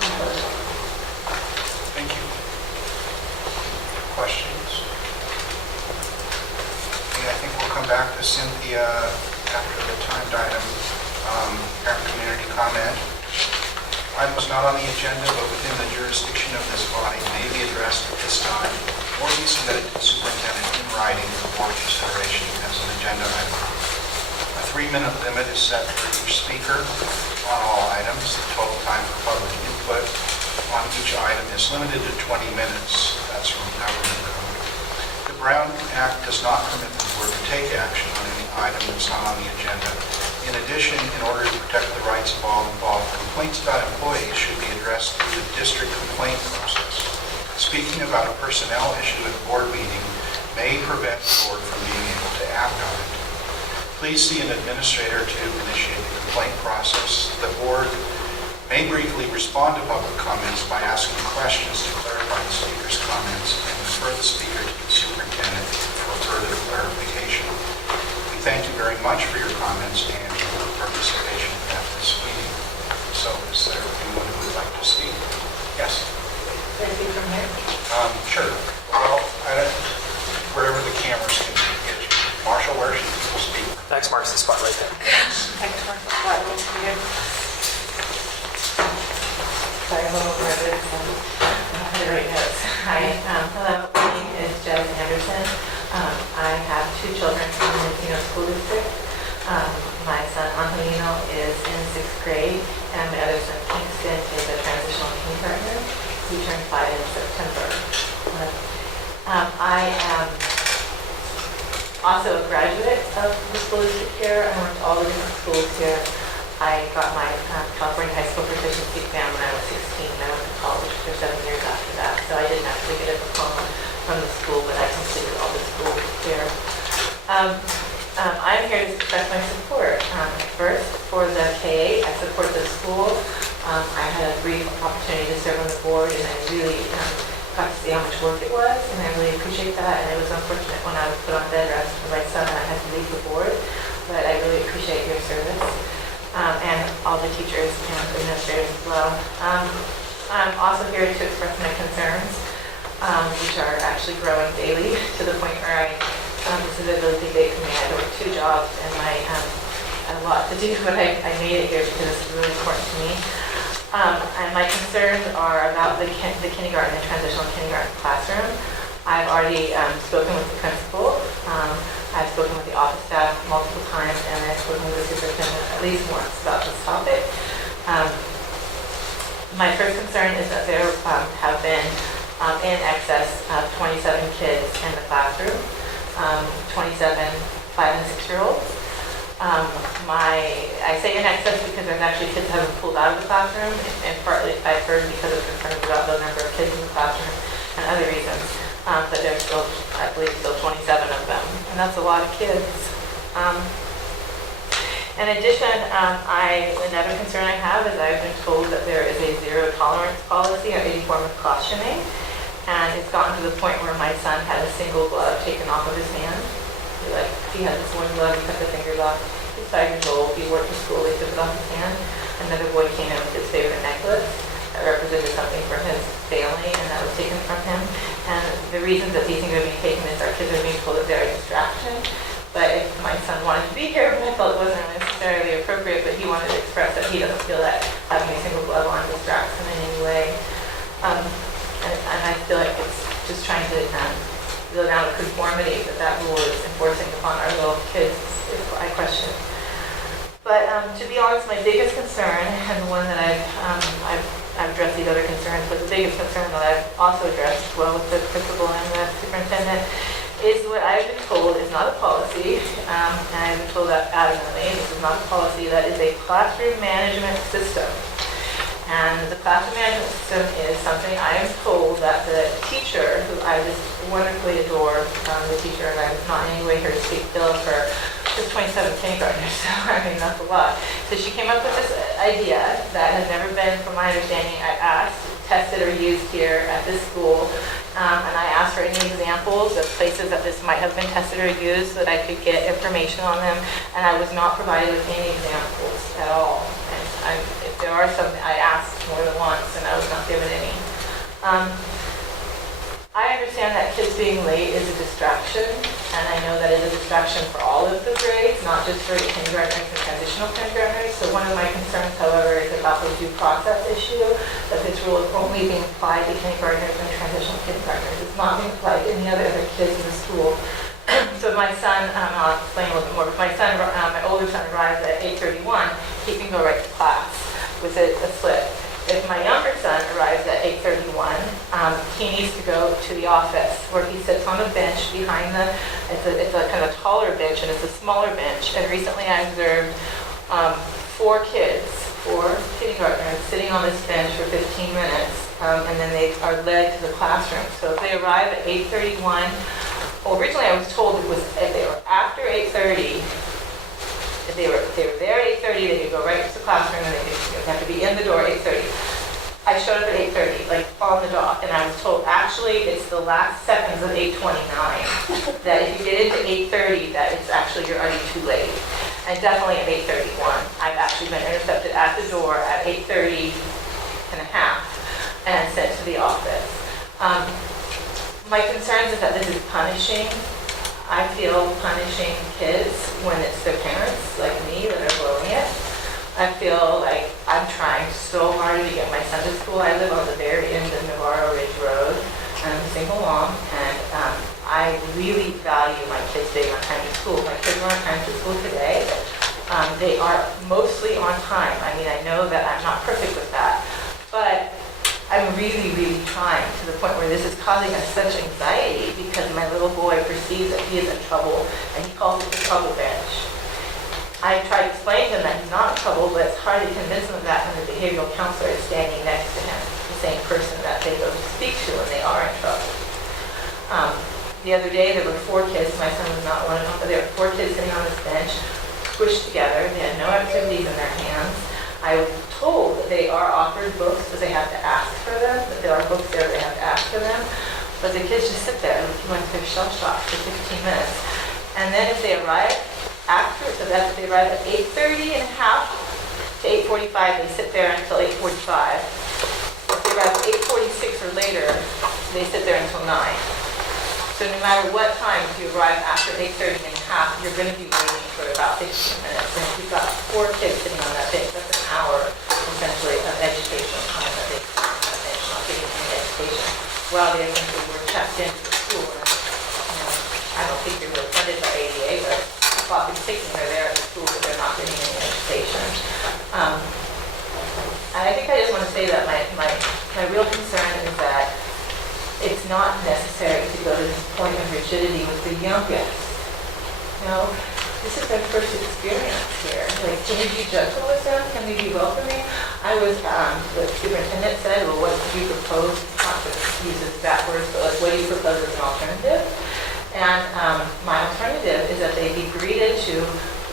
on budget. Thank you. Questions? Okay, I think we'll come back to Cynthia after the timed item, parent community comment. Items not on the agenda but within the jurisdiction of this body may be addressed at this time or be submitted to the superintendent in writing for board consideration as an agenda item. A 3-minute limit is set for each speaker on all items. The total time for public input on each item is limited to 20 minutes. That's from Government Code. The Brown Act does not permit the board to take action on any item that's not on the agenda. In addition, in order to protect the rights of all involved, complaints about employees should be addressed through the district complaint process. Speaking about a personnel issue at a board meeting may prevent the board from being able to act on it. Please see an administrator to initiate the complaint process. The board may briefly respond to public comments by asking questions to clarify the speaker's comments and refer the speaker to the superintendent for further clarification. We thank you very much for your comments and your participation at this meeting. So is there anyone who would like like to speak? Yes? Can I speak from here? Sure. Well, wherever the cameras can get you. Marshall, where should people speak? X marks the spot right there. Sorry, I'm a little nervous. Right notes. Hi, hello, my name is Jess Anderson. I have 2 children from the Mendocino School District. My son Antonino is in 6th grade, and my other son Kingston is a transitional kindergartner. He turned 5 in September. I am also a graduate of the school district here. I went to all the different schools here. I got my California High School Proficiency exam when I was 16, and I went to college for 7 years after that. So I didn't actually get a diploma from the school, but I completed all the schools here. I'm here to express my support. First, for the K-8, I support the school. I had a brief opportunity to serve on the board, and I really got to see how much work it was, and I really appreciate that. And it was unfortunate when I was put on bed rest for my son and I had to leave the board, but I really appreciate your service. And all the teachers and administrators as well. I'm also here to express my concerns, which are actually growing daily to the point where this is a really big day for me. I work 2 jobs and I had a lot to do, but I made it here because it's really important to me. And my concerns are about the kindergarten, the transitional kindergarten classroom. I've already spoken with the principal. I've spoken with the office staff multiple times, and I've spoken with the superintendent at least once about this topic. My first concern is that there have been in excess of 27 kids in the classroom, 27 5- and 6-year-olds. I say in excess because there's actually kids that have been pulled out of the classroom, and partly I've heard because of concerns about the number of kids in the classroom and other reasons. But there's still, I believe, still 27 of them, and that's a lot of kids. In addition, another concern I have is I've been told that there is a zero tolerance policy or any form of cautioning, and it's gotten to the point where my son had a single glove taken off of his hand. He had this one glove, he cut the fingers off. He's 5 years old, he worked at school, they took it off his hand. Another boy came in with his favorite necklace that represented something from his family, and that was taken from him. And the reasons that these things are being taken is our kids are being told that they're a distraction. But if my son wanted to be here, but I felt it wasn't necessarily appropriate, but he wanted to express that he doesn't feel that having a single glove on distracts him in any way. And I feel like it's just trying to build out a conformity that rule is enforcing upon our little kids, if I question. But to be honest, my biggest concern, and the one that I've addressed these other concerns, but the biggest concern that I've also addressed as well with the principal and the superintendent is what I've been told is not a policy, and I've been told that adamantly, this is not a policy, that is a classroom management system. And the classroom management system is something I am told that the teacher, who I just wonderfully adore, the teacher, and I'm not in any way here to speak ill of her, she's 27 kindergartners, so I mean, that's a lot. So she came up with this idea that has never been, from my understanding, I've asked, tested or used here at this school, and I asked for any examples of places that this might have been tested or used so that I could get information on them, and I was not provided with any examples at all. And if there are some, I asked more than once, and I was not given any. I understand that kids being late is a distraction, and I know that it is a distraction for all of the grades, not just for kindergartners and transitional kindergartners. So one of my concerns, however, is about the due process issue, that this rule is only being applied to kindergartners and transitional kindergartners. It's not being applied to any other kids in the school. So my son, I'll explain a little bit more, but my older son arrives at 8:31, he can go right to class with a slip. If my younger son arrives at 8:31, he needs to go to the office where he sits on a bench behind it's a kind of taller bench and it's a smaller bench. And recently I observed 4 kindergartners sitting on this bench for 15 minutes, and then they are led to the classroom. So if they arrive at 8:31, originally I was told it was if they were after 8:30, if they were there at 8:30, they could go right to the classroom and they have to be in the door at 8:30. I showed up at 8:30, like on the dot, and I was told actually it's the last seconds of 8:29 that if you get into 8:30 that it's actually you're already too late. And definitely at 8:31. I've actually been intercepted at the door at 8:30 and a half and sent to the office. My concerns is that this is punishing. I feel punishing kids when it's their parents, like me, that are blowing it. I feel like I'm trying so hard to get my son to school. I live on the very end of Navarro Ridge Road. I'm a single mom, and I really value my kids being on time to school. My kids are on time to school today. They are mostly on time. I mean, I know that I'm not perfect with that, but I'm really, really trying, to the point where this is causing us such anxiety because my little boy perceives that he is in trouble, and he calls it the trouble bench. I try to explain to him that he's not in trouble, but it's hard to convince him of that when the behavioral counselor is standing next to him, the same person that they go to speak to when they are in trouble. The other day, there were 4 kids. My son was not one of them, but there were 4 kids sitting on this bench, squished together. They had no activities in their hands. I was told that they are offered books, but they have to ask for them, that there are books there, they have to ask for them. But the kids just sit there and like they're shell-shocked for 15 minutes. And then if they arrive after, so that's if they arrive at 8:30 and a half to 8:45, they sit there until 8:45. If they arrive at 8:46 or later, they sit there until 9. So no matter what time, if you arrive after 8:30 and a half, you're going to be waiting for about 15 minutes. And if you've got 4 kids sitting on that bench, that's an hour, essentially, of educational time that they spend on that bench, not getting any education, while they essentially were checked into the school. And, I don't think they were funded by ADA, but the clock is ticking. They're there at the school, but they're not getting any education. And I think I just want to say that my real concern is that it's not necessary to go to this point of rigidity with the youngest. This is their first experience here. Like, can we be gentle with them? Can we be welcoming? The superintendent said, well, what do you propose? Not to use that word, but like, what do you propose as an alternative? And my alternative is that they be greeted to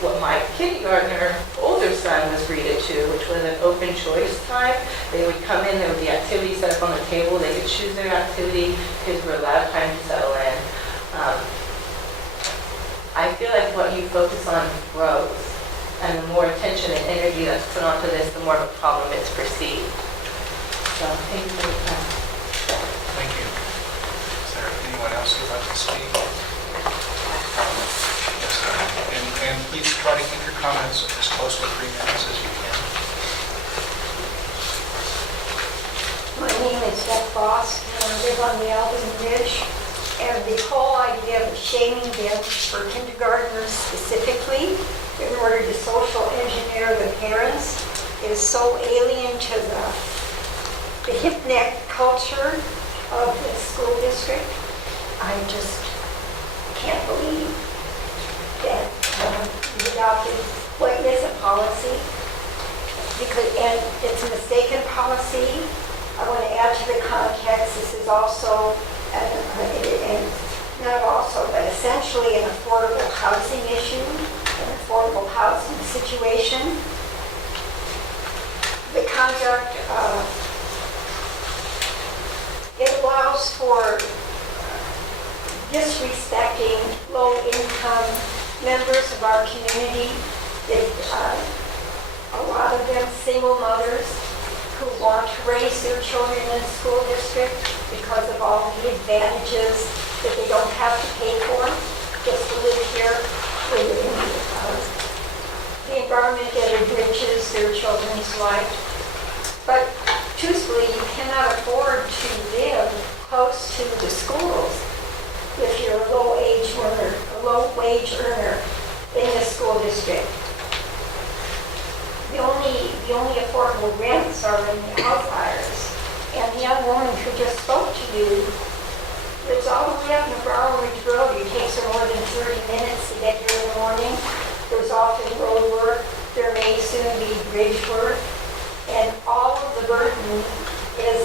what my kindergartner older son was greeted to, which was an open choice time. They would come in, there would be activities set up on the table, they could choose their activity, kids were allowed time to settle in. I feel like what you focus on grows, and the more attention and energy that's put onto this, the more of a problem it's perceived. So, thank you for your time. Thank you. Is there anyone else who'd like to speak? Yes, sir. And please try to keep your comments as close to 3 minutes as you can. My name is Beth Boss, and I live on the Alvin Ridge. And the whole idea of shaming them for kindergartners specifically, in order to social engineer the parents, is so alien to the hip-neck culture of the school district. I just can't believe that we adopted what is a policy, and it's a mistaken policy. I want to add to the context, this is also, and not also, but essentially an affordable housing issue, an affordable housing situation. The conduct, it allows for disrespecting low-income members of our community. A lot of them single mothers who want to raise their children in the school district because of all the advantages that they don't have to pay for just to live here, the environment that enriches their children's life. But truthfully, you cannot afford to live close to the schools if you're a low-wage earner in the school district. The only affordable rents are in the outliers. And the young woman who just spoke to you lives all the way up Navarro Ridge Road. It takes her more than 30 minutes to get here in the morning. There's often road work. There may soon be bridge work. And all of the burden is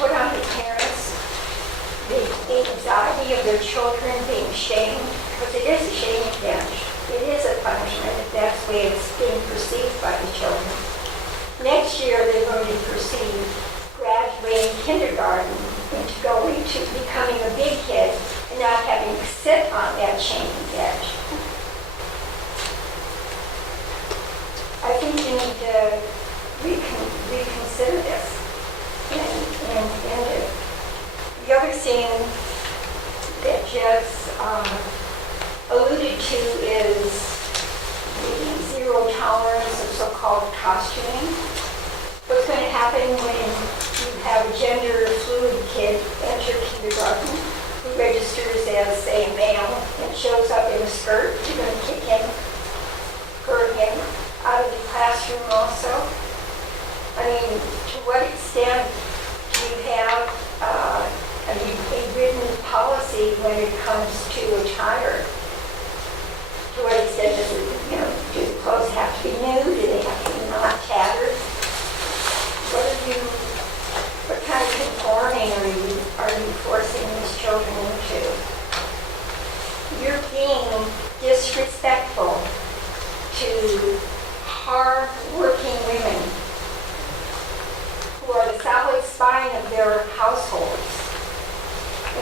put on the parents. The anxiety of their children being shamed, because it is a shaming bench. It is a punishment if that's the way it's being perceived by the children. Next year, they're going to perceive graduating kindergarten into going to becoming a big kid and not having to sit on that shaming bench. I think you need to thing that Jess alluded to is the zero tolerance of so-called costuming. What's going to happen when you have a gender fluid kid enter kindergarten who registers as, say, a male and shows up in a skirt? You're going to kick him, or him, out of the classroom also? I mean, to what extent do you have a written policy when it comes to attire? To what extent does it, do the clothes have to be new? Do they have to be not tattered? What kind of conforming are you forcing these children into? You're being disrespectful to hard-working women who are the solid spine of their households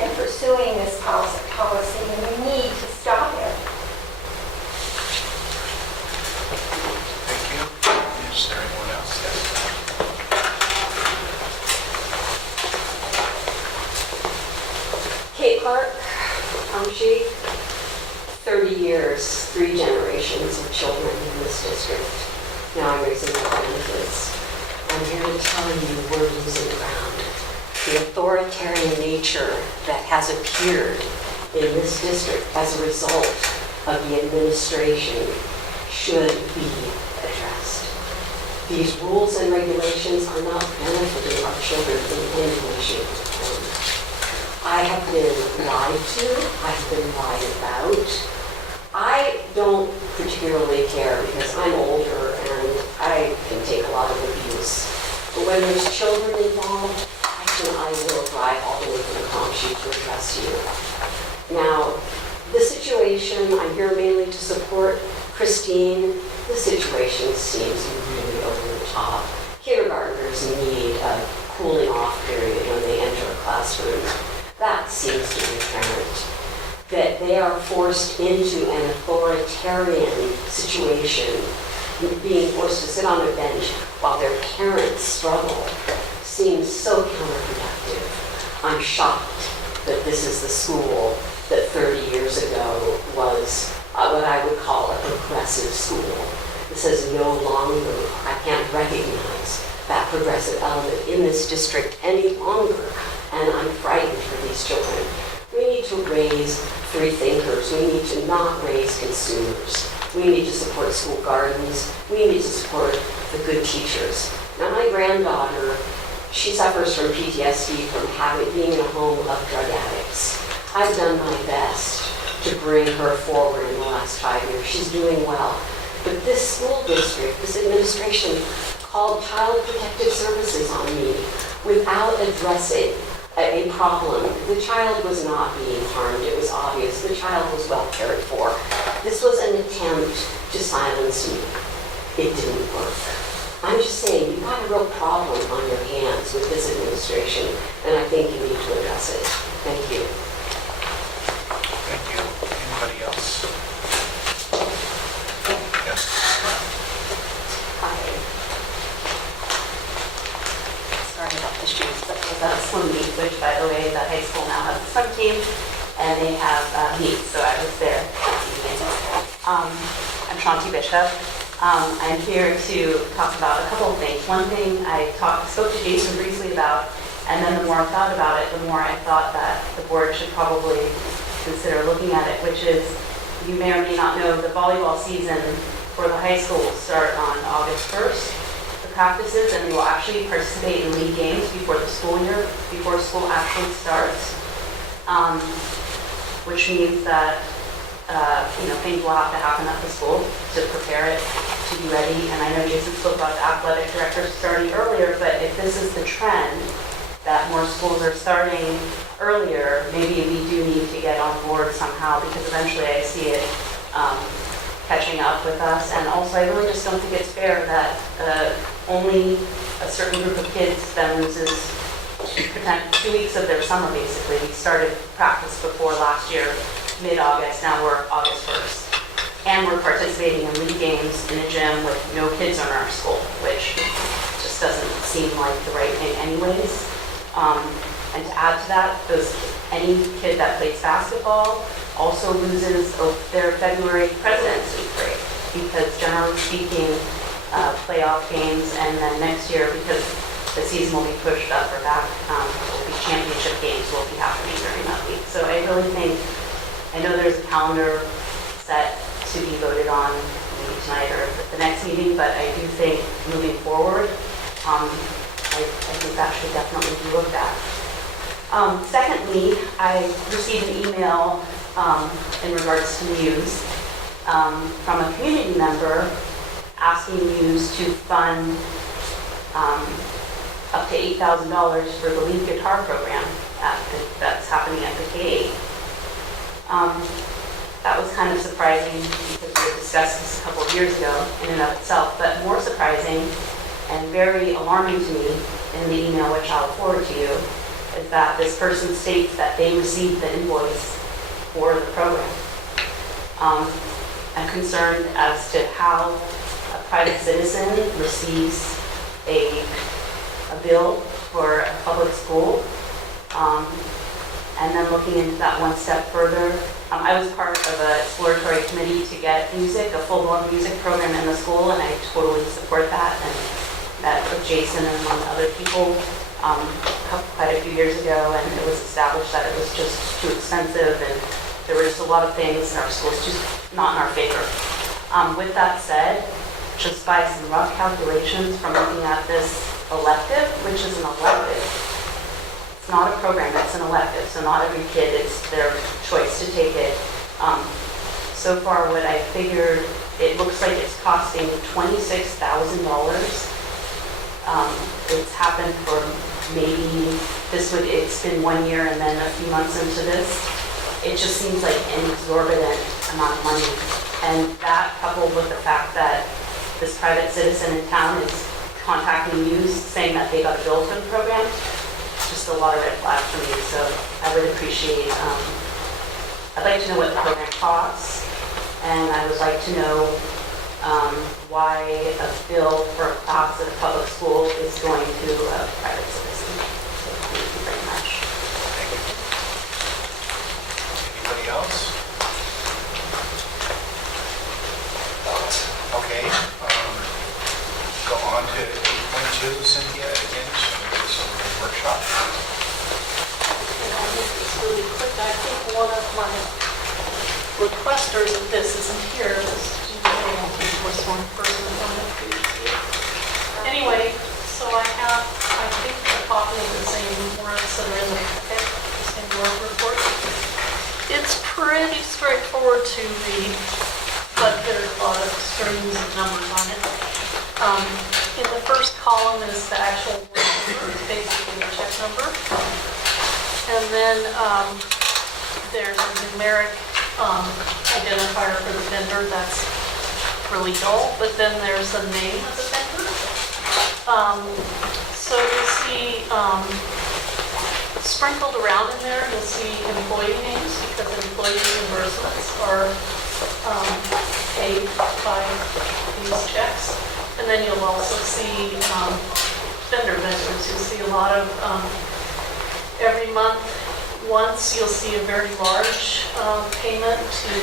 in pursuing this policy, and we need to stop it. Thank you. Is there anyone else? Yes. Kate Clark, She, 30 years, 3 generations of children in this district. Now I'm raising my grandkids. I'm here to tell you we're losing ground. The authoritarian nature that has appeared in this district as a result of the administration should be addressed. These rules and regulations are not benefiting our children in any way, shape, or form. I have been lied to. I have been lied about. I don't particularly care because I'm older and I can take a lot of abuse. But when there's children involved, I will drive all the way to the comp sheet to address you. Now, the situation, I'm here mainly to support Christine. The situation seems really over the top. Kindergartners need a cooling off period when they enter a classroom. That seems to be apparent. That they are forced into an authoritarian situation, being forced to sit on a bench while their parents struggle, seems so counterproductive. I'm shocked that this is the school that 30 years ago was what I would call a progressive school. This is no longer, I can't recognize that progressive element in this district any longer, and I'm frightened for these children. We need to raise free thinkers. We need to not raise consumers. We need to support school gardens. We need to support the good teachers. Now, my granddaughter, she suffers from PTSD from being in a home of drug addicts. I've done my best to bring her forward in the last 5 years. She's doing well. But this school district, this administration, called Child Protective Services on me without addressing a problem. The child was not being harmed. It was obvious. The child was well cared for. This was an attempt to silence me. It didn't work. I'm just saying, you've got a real problem on your hands with this administration, and I think you need to address it. Thank you. Thank you. Anybody else? Yes. Hi. Sorry about the shoes, but with a swim meet, which by the way, the high school now has a swim team, and they have meets, so I was there. I'm Shanti Bishop. I'm here to talk about a couple of things. One thing I spoke to Jason briefly about, and then the more I thought about it, the more I thought that the board should probably consider looking at it, which is, you may or may not know, the volleyball season for the high school will start on August 1st, the practices, and they will actually participate in league games before the school year, before school actually starts, which means that things will have to happen at the school to prepare it to be ready. And I know Jason spoke about the athletic director starting earlier, but if this is the trend, that more schools are starting earlier, maybe we do need to get on board somehow, because eventually I see it catching up with us. And also, I really just don't think it's fair that only a certain group of kids then loses 2 weeks of their summer, basically. We started practice before last year, mid-August, now we're August 1st. And we're participating in league games in a gym with no kids in our school, which just doesn't seem like the right thing anyways. And to add to that, any kid that plays basketball also loses their February presidency break, because generally speaking, playoff games, and then next year, because the season will be pushed up or back, will be championship games will be happening during that week. So I really think, I know there's a calendar set to be voted on maybe tonight or at the next meeting, but I do think moving forward, I think that should definitely be looked at. Secondly, I received an email in regards to Muse from a community member asking Muse to fund up to $8,000 for the lead guitar program that's happening at the K-8. That was kind of surprising because we had discussed this a couple of years ago in and of itself, but more surprising and very alarming to me in the email, which I'll forward to you, is that this person states that they received the invoice for the program. I'm concerned as to how a private citizen receives a bill for a public school. And then looking into that one step further, I was part of an exploratory committee to get music, a full-blown music program in the school, and I totally support that. And met with Jason and among other people quite a few years ago, and it was established that it was just too expensive, and there were just a lot of things in our schools just not in our favor. With that said, just by some rough calculations from looking at this elective, which is an elective, it's not a program, it's an elective, so not every kid, it's their choice to take it. So far, what I figured, it looks like it's costing $26,000. It's happened for maybe, it's been 1 year and then a few months into this. It just seems like an exorbitant amount of money. And that, coupled with the fact that this private citizen in town is contacting you saying that they got a bill for the program, just a lot of red flags for me. So I would appreciate, I'd like to know what the program costs, and I would like to know why a bill for a class at a public school is going to a private citizen. So thank you very much. Thank you. Anybody else? Okay. Go on to 8.2, Cynthia, again, this is a workshop. And I'll make this really quick. I think one of my requesters of this isn't here. Was one person on the previous. Anyway, so I have, I think, a copy of the same warrants that are in the packet, the same warrant report. It's pretty straightforward to read, but there's a lot of strings and numbers on it. In the first column is the actual warrant number, basically the check number. And then there's a numeric identifier for the vendor. That's really dull, but then there's the name of the vendor. So you'll see sprinkled around in there, you'll see employee names, because employee reimbursements are paid by these checks. And then you'll also see vendors. You'll see a lot of, every month, once you'll see a very large payment to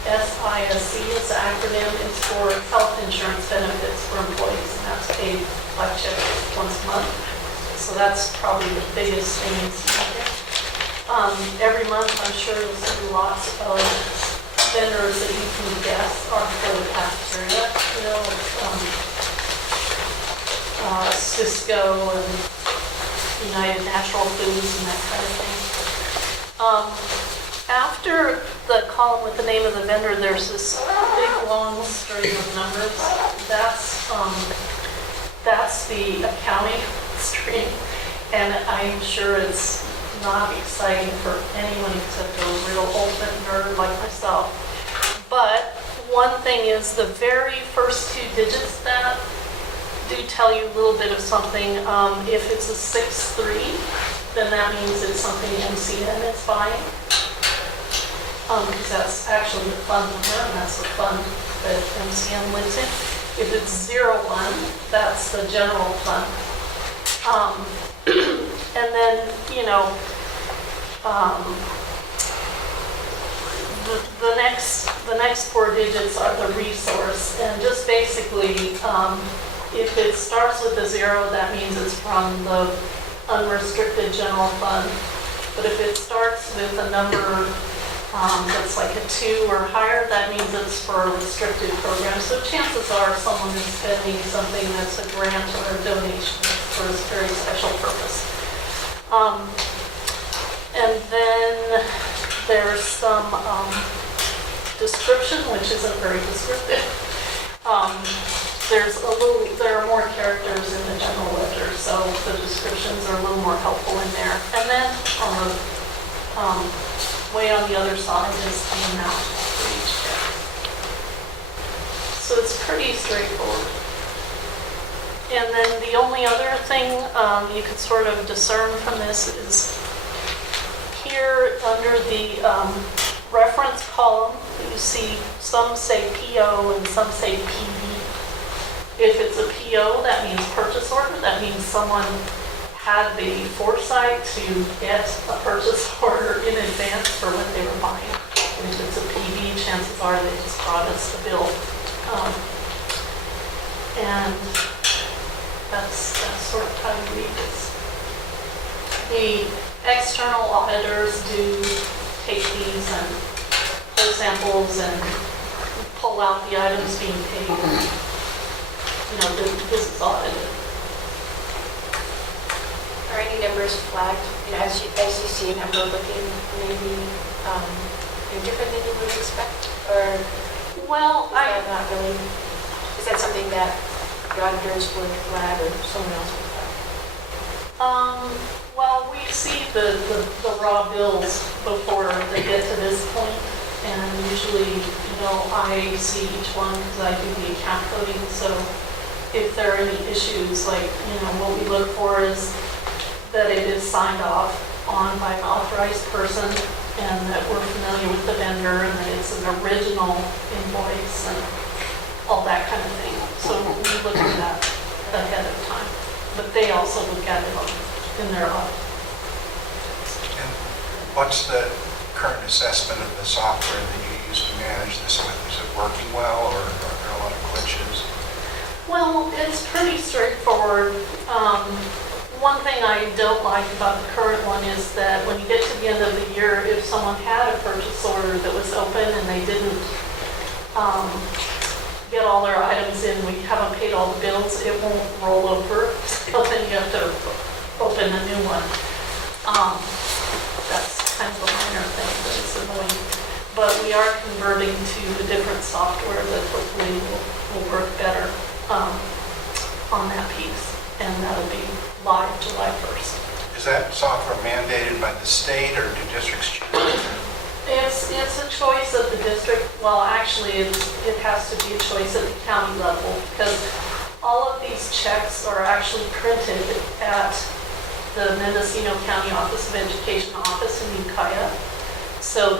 SISC is the acronym. It's for health insurance benefits for employees, and that's paid by check once a month. So that's probably the biggest thing you see here. Every month, I'm sure you'll see lots of vendors that you can guess are for the cafeteria, you know, Cisco and United Natural Foods and that kind of thing. After the column with the name of the vendor, there's this big long string of numbers. That's the accounting string, and I'm sure it's not exciting for anyone except a real ultimate nerd like myself. But one thing is the very first two digits that do tell you a little bit of something. If it's a 6-3, then that means it's something MCN is buying. Because that's actually the fund number, and that's the fund that MCN lives in. If it's 01, that's the general fund. And then, you know, the next four digits are the resource. And just basically, if it starts with a 0, that means it's from the unrestricted general fund. But if it starts with a number that's like a 2 or higher, that means it's for a restricted program. So chances are someone is spending something that's a grant or a donation for a very special purpose. And then there's some description, which isn't very descriptive. There are more characters in the general ledger, so the descriptions are a little more helpful in there. And then on the way on the other side is the amount for each check. So it's pretty straightforward. And then the only other thing you could sort of discern from this is here under the reference column, you see some say PO and some say PV. If it's a PO, that means purchase order. That means someone had the foresight to get a purchase order in advance for what they were buying. And if it's a PV, chances are they just brought us the bill. And that's sort of how you read this. The external auditors do take these and pull samples and pull out the items being paid. You know, this is audited. Are any numbers flagged? You know, as you see a number looking maybe different than you would expect? Or well, is that something that the auditors would flag or someone else would flag? Well, we see the raw bills before they get to this point, and usually, you know, I see each one because I do the account coding. So if there are any issues, like, you know, what we look for is that it is signed off on by an authorized person, and that we're familiar with the vendor, and that it's an original invoice and all that kind of thing. So we look at that ahead of time, but they also look at it in their audit. And what's the current assessment of the software that you use to manage this with? Is it working well, or are there a lot of glitches? Well, it's pretty straightforward. One thing I don't like about the current one is that when you get to the end of the year, if someone had a purchase order that was open and they didn't get all their items in, we haven't paid all the bills, it won't roll over. So then you have to open a new one. That's kind of a minor thing, but it's annoying. But we are converting to a different software that hopefully will work better on that piece, and that'll be live July 1st. Is that software mandated by the state, or do districts choose? It's a choice of the district. Well, actually, it has to be a choice at the county level, because all of these checks are actually printed at the Mendocino County Office of Education office in Ukiah. So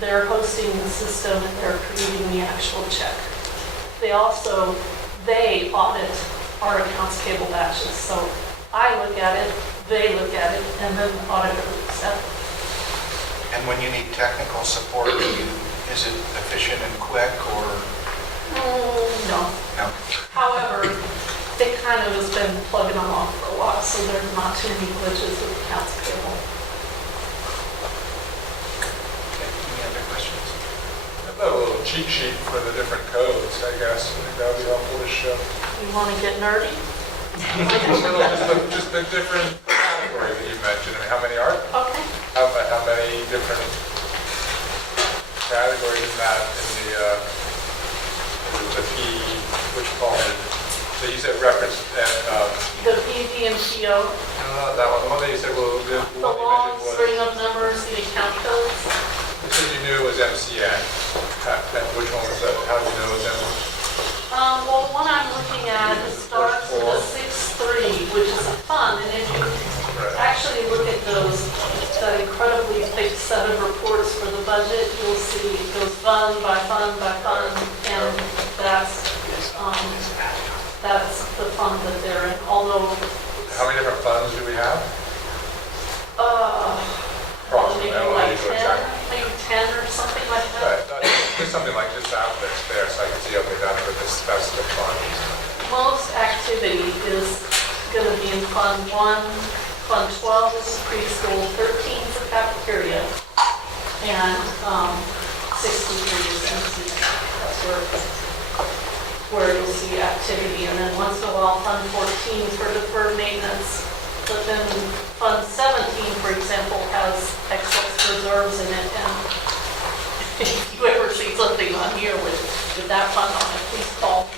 they're hosting the system and they're creating the actual check. They audit our accounts payable batches. So I look at it, they look at it, and then the auditor looks at it. And when you need technical support, is it efficient and quick, or? No. No. However, it kind of has been plugging along for a while, so there's not too many glitches with accounts payable. Okay, any other questions? I've got a little cheat sheet for the different codes, I guess. I think that would be helpful to show. You want to get nerdy? Just the different categories that you mentioned. I mean, how many are there? Okay. How many different categories in that, in the P, which you call it? So you said reference and, The PV and PO, no, not that one. The one that you said, well, the the one you long mentioned string was, of numbers, the account codes. you said you knew it was MCN. Which one was that? How do you know it was MCN? Well, the one I'm looking at starts with a 6-3, which is a fund, and if you actually look at that incredibly thick set of reports for the budget, you'll see it goes fund by fund by fund, and that's the fund that they're in. Although How many different funds do we have? Maybe Approximately, I don't know like how you do 10, exactly. maybe 10 or something like Right, that. just something like just outlets there, so I can see, okay, that's the fund. Most activity is going to be in Fund 1, Fund 12 is preschool, 13 is the cafeteria, and 63 is MC. That's where you'll see activity. And then once in a while, Fund 14 for deferred maintenance. But then Fund 17, for example, has excess reserves in it. And if you ever see something on here with that fund on it, please call.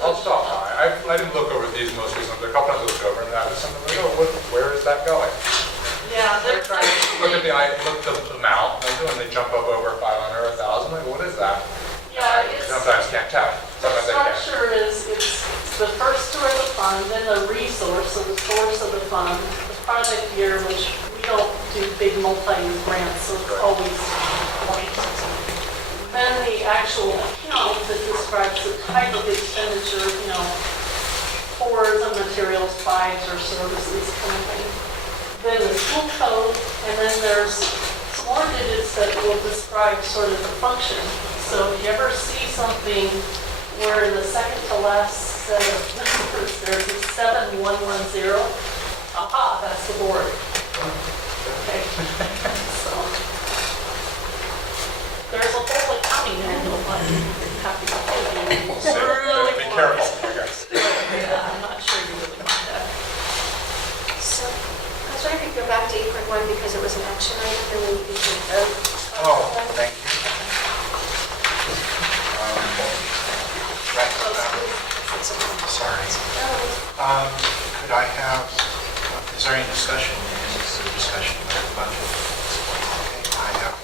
I'll stop by. I didn't look over these most recently. There are a couple times I looked over and I was something like, oh, where is that going? Yeah, there's Look at the amount, and they jump up over 500 or 1,000. Like, what is that? Yeah, it's, Sometimes can't tell. the Sometimes I can. structure is, it's the first two are the fund, then the resource, so the source of the fund, the project year, which we don't do big multi-use grants, so it's always blank. Then the actual account that describes the type of expenditure, cores of materials, buys or services kind of thing. Then the school code, and then there's some more digits that will describe sort of the function. So if you ever see something where in the second to last set of numbers, there's a 7110, aha, that's the board. Okay. So there's a whole accounting manual, but you have to really Be careful, I guess. Yeah, I'm not sure you really want that. So, I was wondering if you could go back to 8.1 because it was an action item and we needed to vote. Oh, thank you. Sorry. Could I have, is there any discussion? Is there discussion about the budget? Okay, I have.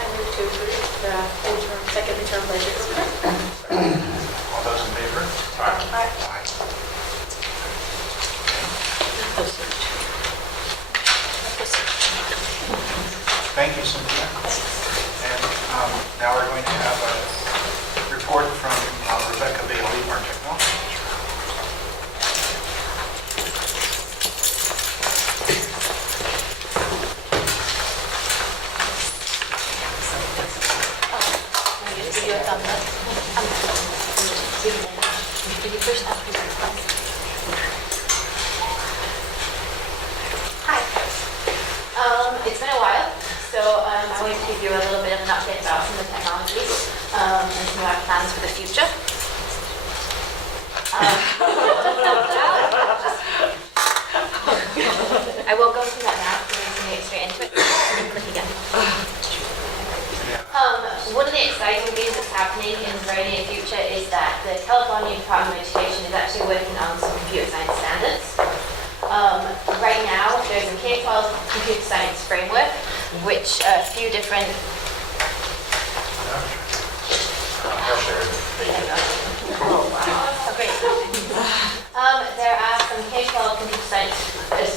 I move to approve the second interim budget report. All those in favor? Aye. Aye. Thank you, Cynthia. And now we're going to have a report from Rebecca Bailey, our technology teacher. Hi. It's been a while, so I'm going to give you a little bit of an update about some of the technologies and some of our plans for the future. I will go through that now, so we can get straight into it. Click again. One of the exciting things that's happening in the very near future is that the California Department of Education is actually working on some computer science standards. Right now, there's a K-12 computer science framework, which a few different... Oh, great. There are some K-12 computer science,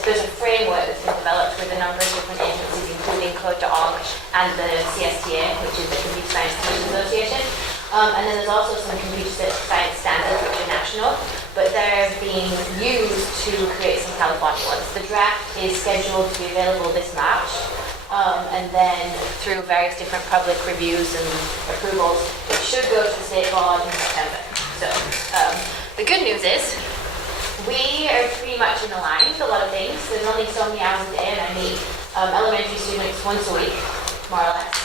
there's a framework that's been developed with a number of different agencies, including Code.org and the CSTA, which is the Computer Science Teachers Association. And then there's also some computer science standards which are national, but they're being used to create some California ones. The draft is scheduled to be available this March, and then through various different public reviews and approvals, it should go to the state board in September. So the good news is we are pretty much in the line with a lot of things. There's only so many hours a day, and I meet elementary students once a week, more or less.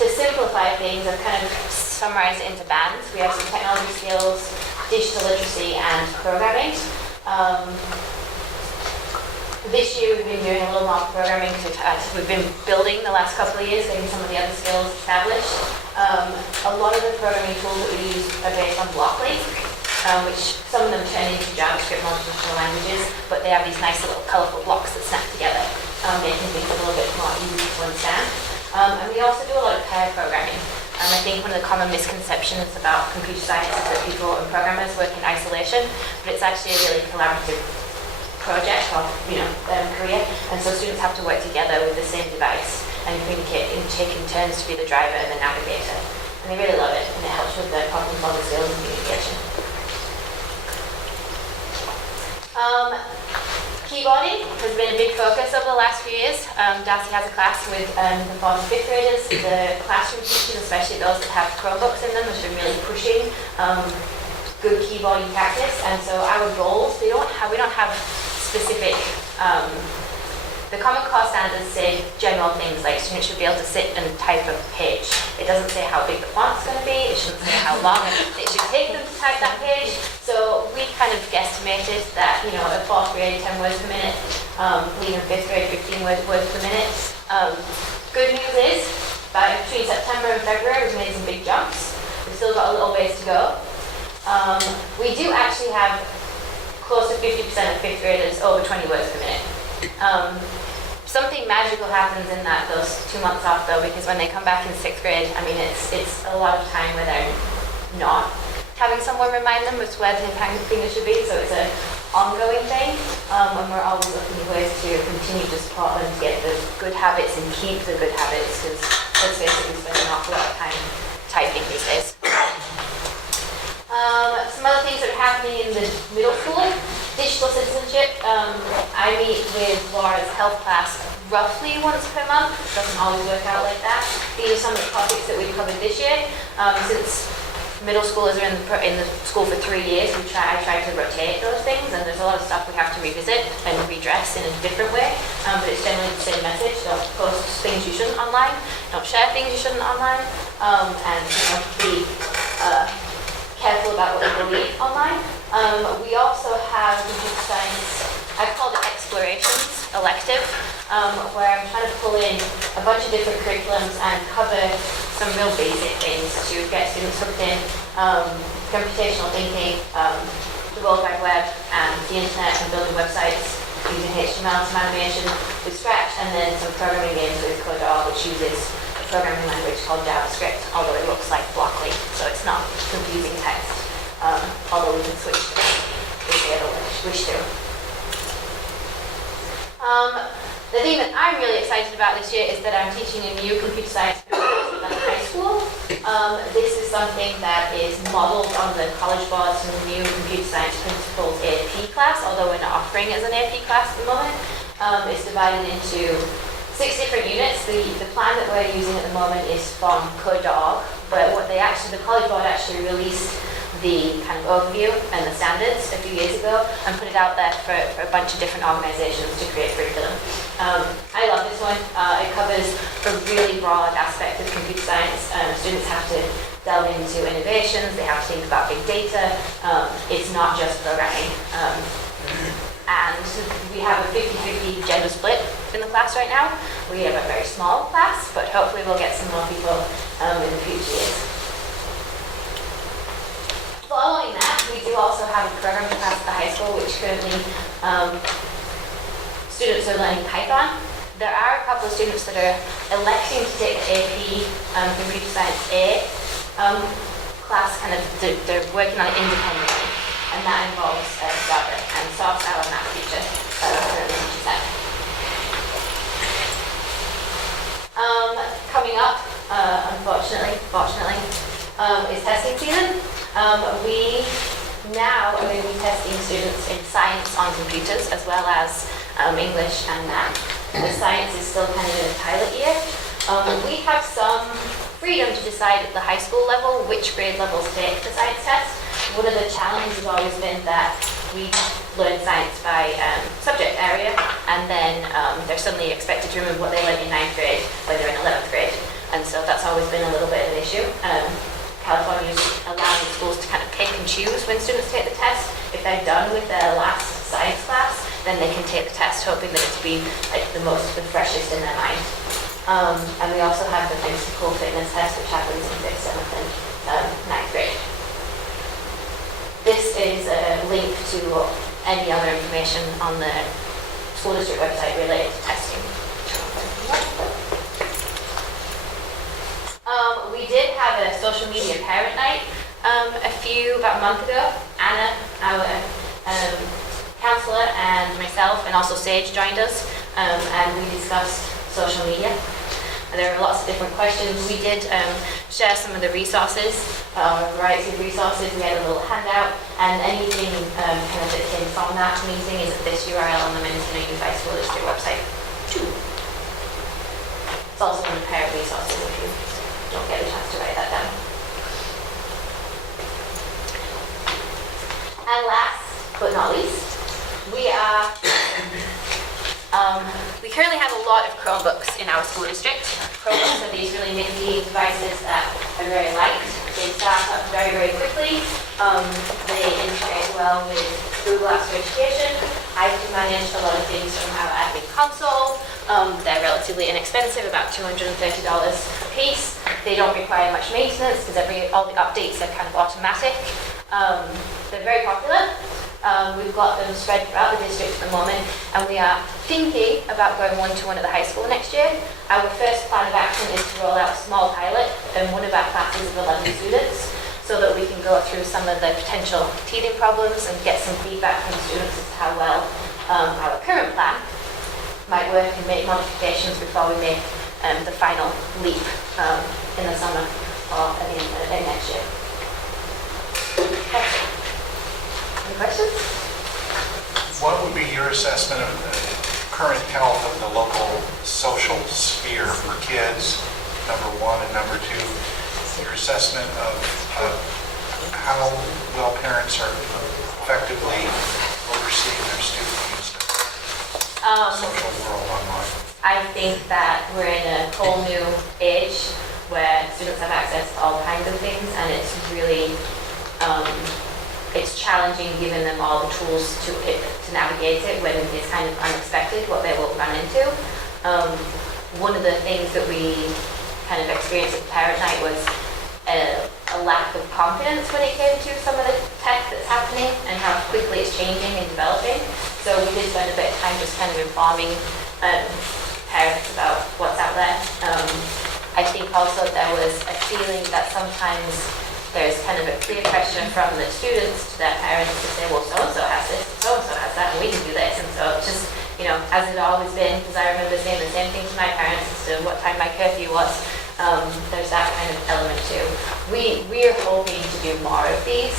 To simplify things, I've kind of summarized it into bands. We have some technology skills, digital literacy, and programming. This year we've been doing a little more programming because we've been building the last couple of years, getting some of the other skills established. A lot of the programming tools that we use are based on Blockly, which some of them turn into JavaScript multiple languages, but they have these nice little colorful blocks that snap together, making things a little bit more easy to understand. And we also do a lot of pair programming. I think one of the common misconceptions about computer science is that people and programmers work in isolation, but it's actually a really collaborative project or career, and so students have to work together with the same device and communicate and taking turns to be the driver and the navigator. And they really love it, and it helps with their problem solving skills and communication. Keyboarding has been a big focus over the last few years. Darcy has a class with the 4th and 5th graders. The classroom teachers, especially those that have Chromebooks in them, have been really pushing good keyboarding practice. And so our goals, we don't have specific, the Common Core standards say general things like students should be able to sit and type a page. It doesn't say how big the font's going to be. It shouldn't say how long it should take them to type that page. So we kind of guesstimated that, at 4th grade, 10 words per minute, leaving 5th grade, 15 words per minute. Good news is, between September and February, we've made some big jumps. We've still got a little ways to go. We do actually have close to 50% of 5th graders over 20 words per minute. Something magical happens in those 2 months off though, because when they come back in 6th grade, it's a lot of time where they're not having someone remind them of where their fingers should be, so it's an ongoing thing, and we're always looking at ways to continue to support them to get the good habits and keep the good habits, because let's face it, we spend an awful lot of time typing these days. Some other things that are happening in the middle school, digital citizenship. I meet with Laura's health class roughly once per month. It doesn't always work out like that. These are some of the topics that we've covered this year. Since middle schoolers are in the school for 3 years, I try to rotate those things, and there's a lot of stuff we have to revisit and redress in a different way, but it's generally the same message. Don't post things you shouldn't online, don't share things you shouldn't online, and be careful about what you believe online. We also have computer science, I've called it explorations elective, where I'm trying to pull in a bunch of different curriculums and cover some real basic things to get students hooked in, computational thinking, the World Wide Web and the internet, and building websites using HTML, some animation with Scratch, and then some programming games with Code.org, which uses a programming language called JavaScript, although it looks like Blockly, so it's not confusing text, although we can switch to it if we ever wish to. The thing that I'm really excited about this year is that I'm teaching a new computer science course at the high school. This is something that is modeled on the College Board's new computer science principles AP class, although we're not offering as an AP class at the moment. It's divided into 6 different units. The plan that we're using at the moment is from Code.org, but the College Board actually released the kind of overview and the standards a few years ago and put it out there for a bunch of different organizations to create curriculum. I love this one. It covers a really broad aspect of computer science. Students have to delve into innovations, they have to think about big data. It's not just programming. And we have a 50-50 gender split in the class right now. We have a very small class, but hopefully we'll get some more people in the future years. Following that, we do also have a programming class at the high school, which currently students are learning Python. There are a couple of students that are electing to take the AP Computer Science A class, they're working on it independently, and that involves Java and Soft, our math teacher, currently teaches that. Coming up, fortunately, is testing season. We now are going to be testing students in science on computers as well as English and math. The science is still kind of in a pilot year. We have some freedom to decide at the high school level which grade levels take the science test. One of the challenges has always been that we learn science by subject area, and then they're suddenly expected to remember what they learned in 9th grade when they're in 11th grade. And so that's always been a little bit of an issue. California is allowing schools to kind of pick and choose when students take the test. If they're done with their last science class, then they can take the test, hoping that it to be like the freshest in their mind. And we also have the physical fitness test, which happens in 6th, 7th, and 9th grade. This is a link to any other information on the school district website related to testing. We did have a social media parent night about a month ago. Anna, our counselor, and myself, and also Sage joined us, and we discussed social media. And there were lots of different questions. We did share some of the resources, a variety of resources. We had a little handout And anything kind of that came from that meeting is at this URL on the Mendocino K-8 School District website too. It's also in the parent resources if you don't get a chance to write that down. And last but not least, we currently have a lot of Chromebooks in our school district. Chromebooks are these really nifty devices that are very light. They start up very, very quickly. They integrate well with Google Apps for Education. I can manage a lot of things from our admin console. They're relatively inexpensive, about $230 a piece. They don't require much maintenance because all the updates are kind of automatic. They're very popular. We've got them spread throughout the district at the moment, and we are thinking about going one-to-one at the high school next year. Our first plan of action is to roll out a small pilot in one of our classes of 11 students, so that we can go through some of the potential teething problems and get some feedback from students as to how well our current plan might work, and make modifications before we make the final leap in the summer or at the end of next year. That's it. Any questions? What would be your assessment of the current health of the local social sphere for kids, number one, and number two, your assessment of how well parents are effectively overseeing their student use of the social world online? I think that we're in a whole new age where students have access to all kinds of things, and it's really it's challenging giving them all the tools to navigate it when it's kind of unexpected what they will run into. One of the things that we kind of experienced at parent night was a lack of confidence when it came to some of the tech that's happening and how quickly it's changing and developing. So we did spend a bit of time just kind of informing parents about what's out there. I think also there was a feeling that sometimes there's kind of a clear pressure from the students to their parents to say, well, so-and-so has this, so-and-so has that, and we can do this. And so it's just, as it always been, because I remember saying the same thing to my parents as to what time my curfew was, there's that kind of element too. We're hoping to do more of these.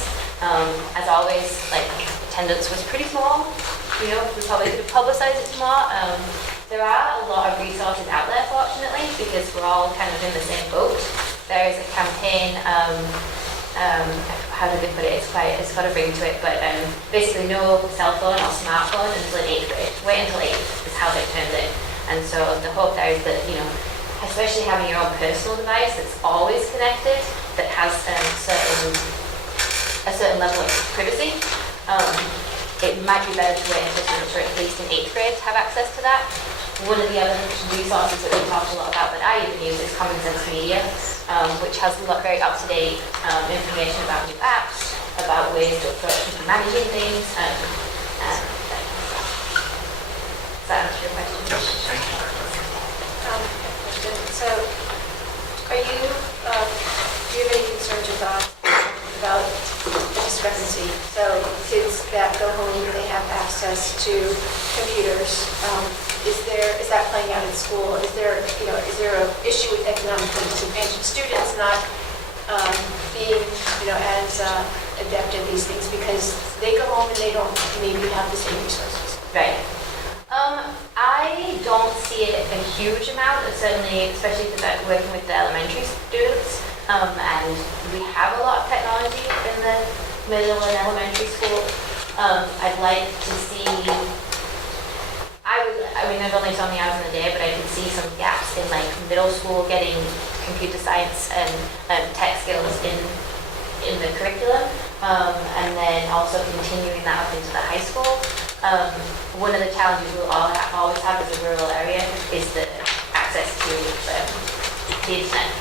As always, attendance was pretty small. We probably could have publicized it more. There are a lot of resources out there, fortunately, because we're all kind of in the same boat. There is a campaign, how do they put it? It's got a ring to it, but basically no cell phone or smartphone until 8th grade. Wait until 8th is how they turned it. And so the hope there is that, especially having your own personal device that's always connected, that has a certain level of privacy, it might be better to wait until students are at least in 8th grade to have access to that. One of the other resources that we talked a lot about that I even use is Common Sense Media, which has a lot very up-to-date information about new apps, about ways to approach managing things, and that kind of stuff. Does that answer your question? Yes, thank you very much. Question. So, do you have any concerns about discrepancy? So, kids that go home, they have access to computers. Is that playing out in school? Is there an issue with economically disadvantaged students not being, as adept at these things because they go home and they don't maybe have the same resources? Right. I don't see it a huge amount, certainly, especially working with the elementary students. And we have a lot of technology in the middle and elementary school. I'd like to see, there's only so many hours in the day, but I can see some gaps in middle school getting computer science and tech skills in the curriculum, and then also continuing that up into the high school. One of the challenges we'll always have as a rural area is the access to the internet.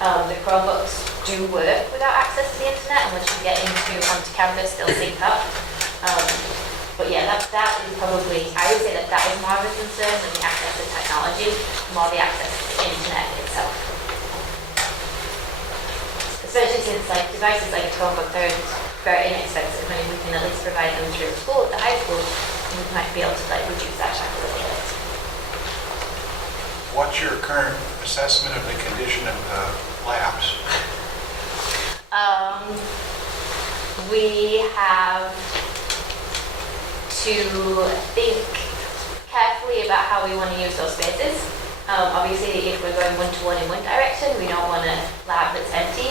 The Chromebooks do work without access to the internet, and once you get onto campus, they'll sync up. But yeah, that is probably, I would say that is more of a concern than the access to technology, more the access to the internet itself. Especially since devices like a Chromebook, they're very inexpensive. I mean, we can at least provide them through school, at the high school, we might be able to reduce that time a little bit. What's your current assessment of the condition of the labs? We have to think carefully about how we want to use those spaces. Obviously, if we're going one-to-one in one direction, we don't want a lab that's empty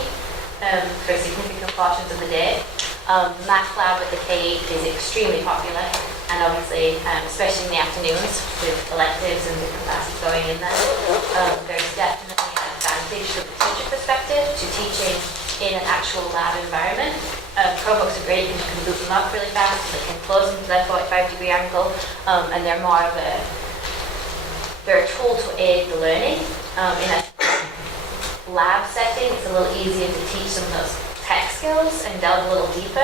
for significant portions of the day. The math lab at the K-8 is extremely popular, and obviously, especially in the afternoons with electives and different classes going in there, there's definitely an advantage from the teacher perspective to teaching in an actual lab environment. Chromebooks are great because you can boot them up really fast, they can close them to their 45-degree angle, and they're more of they're a tool to aid the learning. In a lab setting, it's a little easier to teach some of those tech skills and delve a little deeper.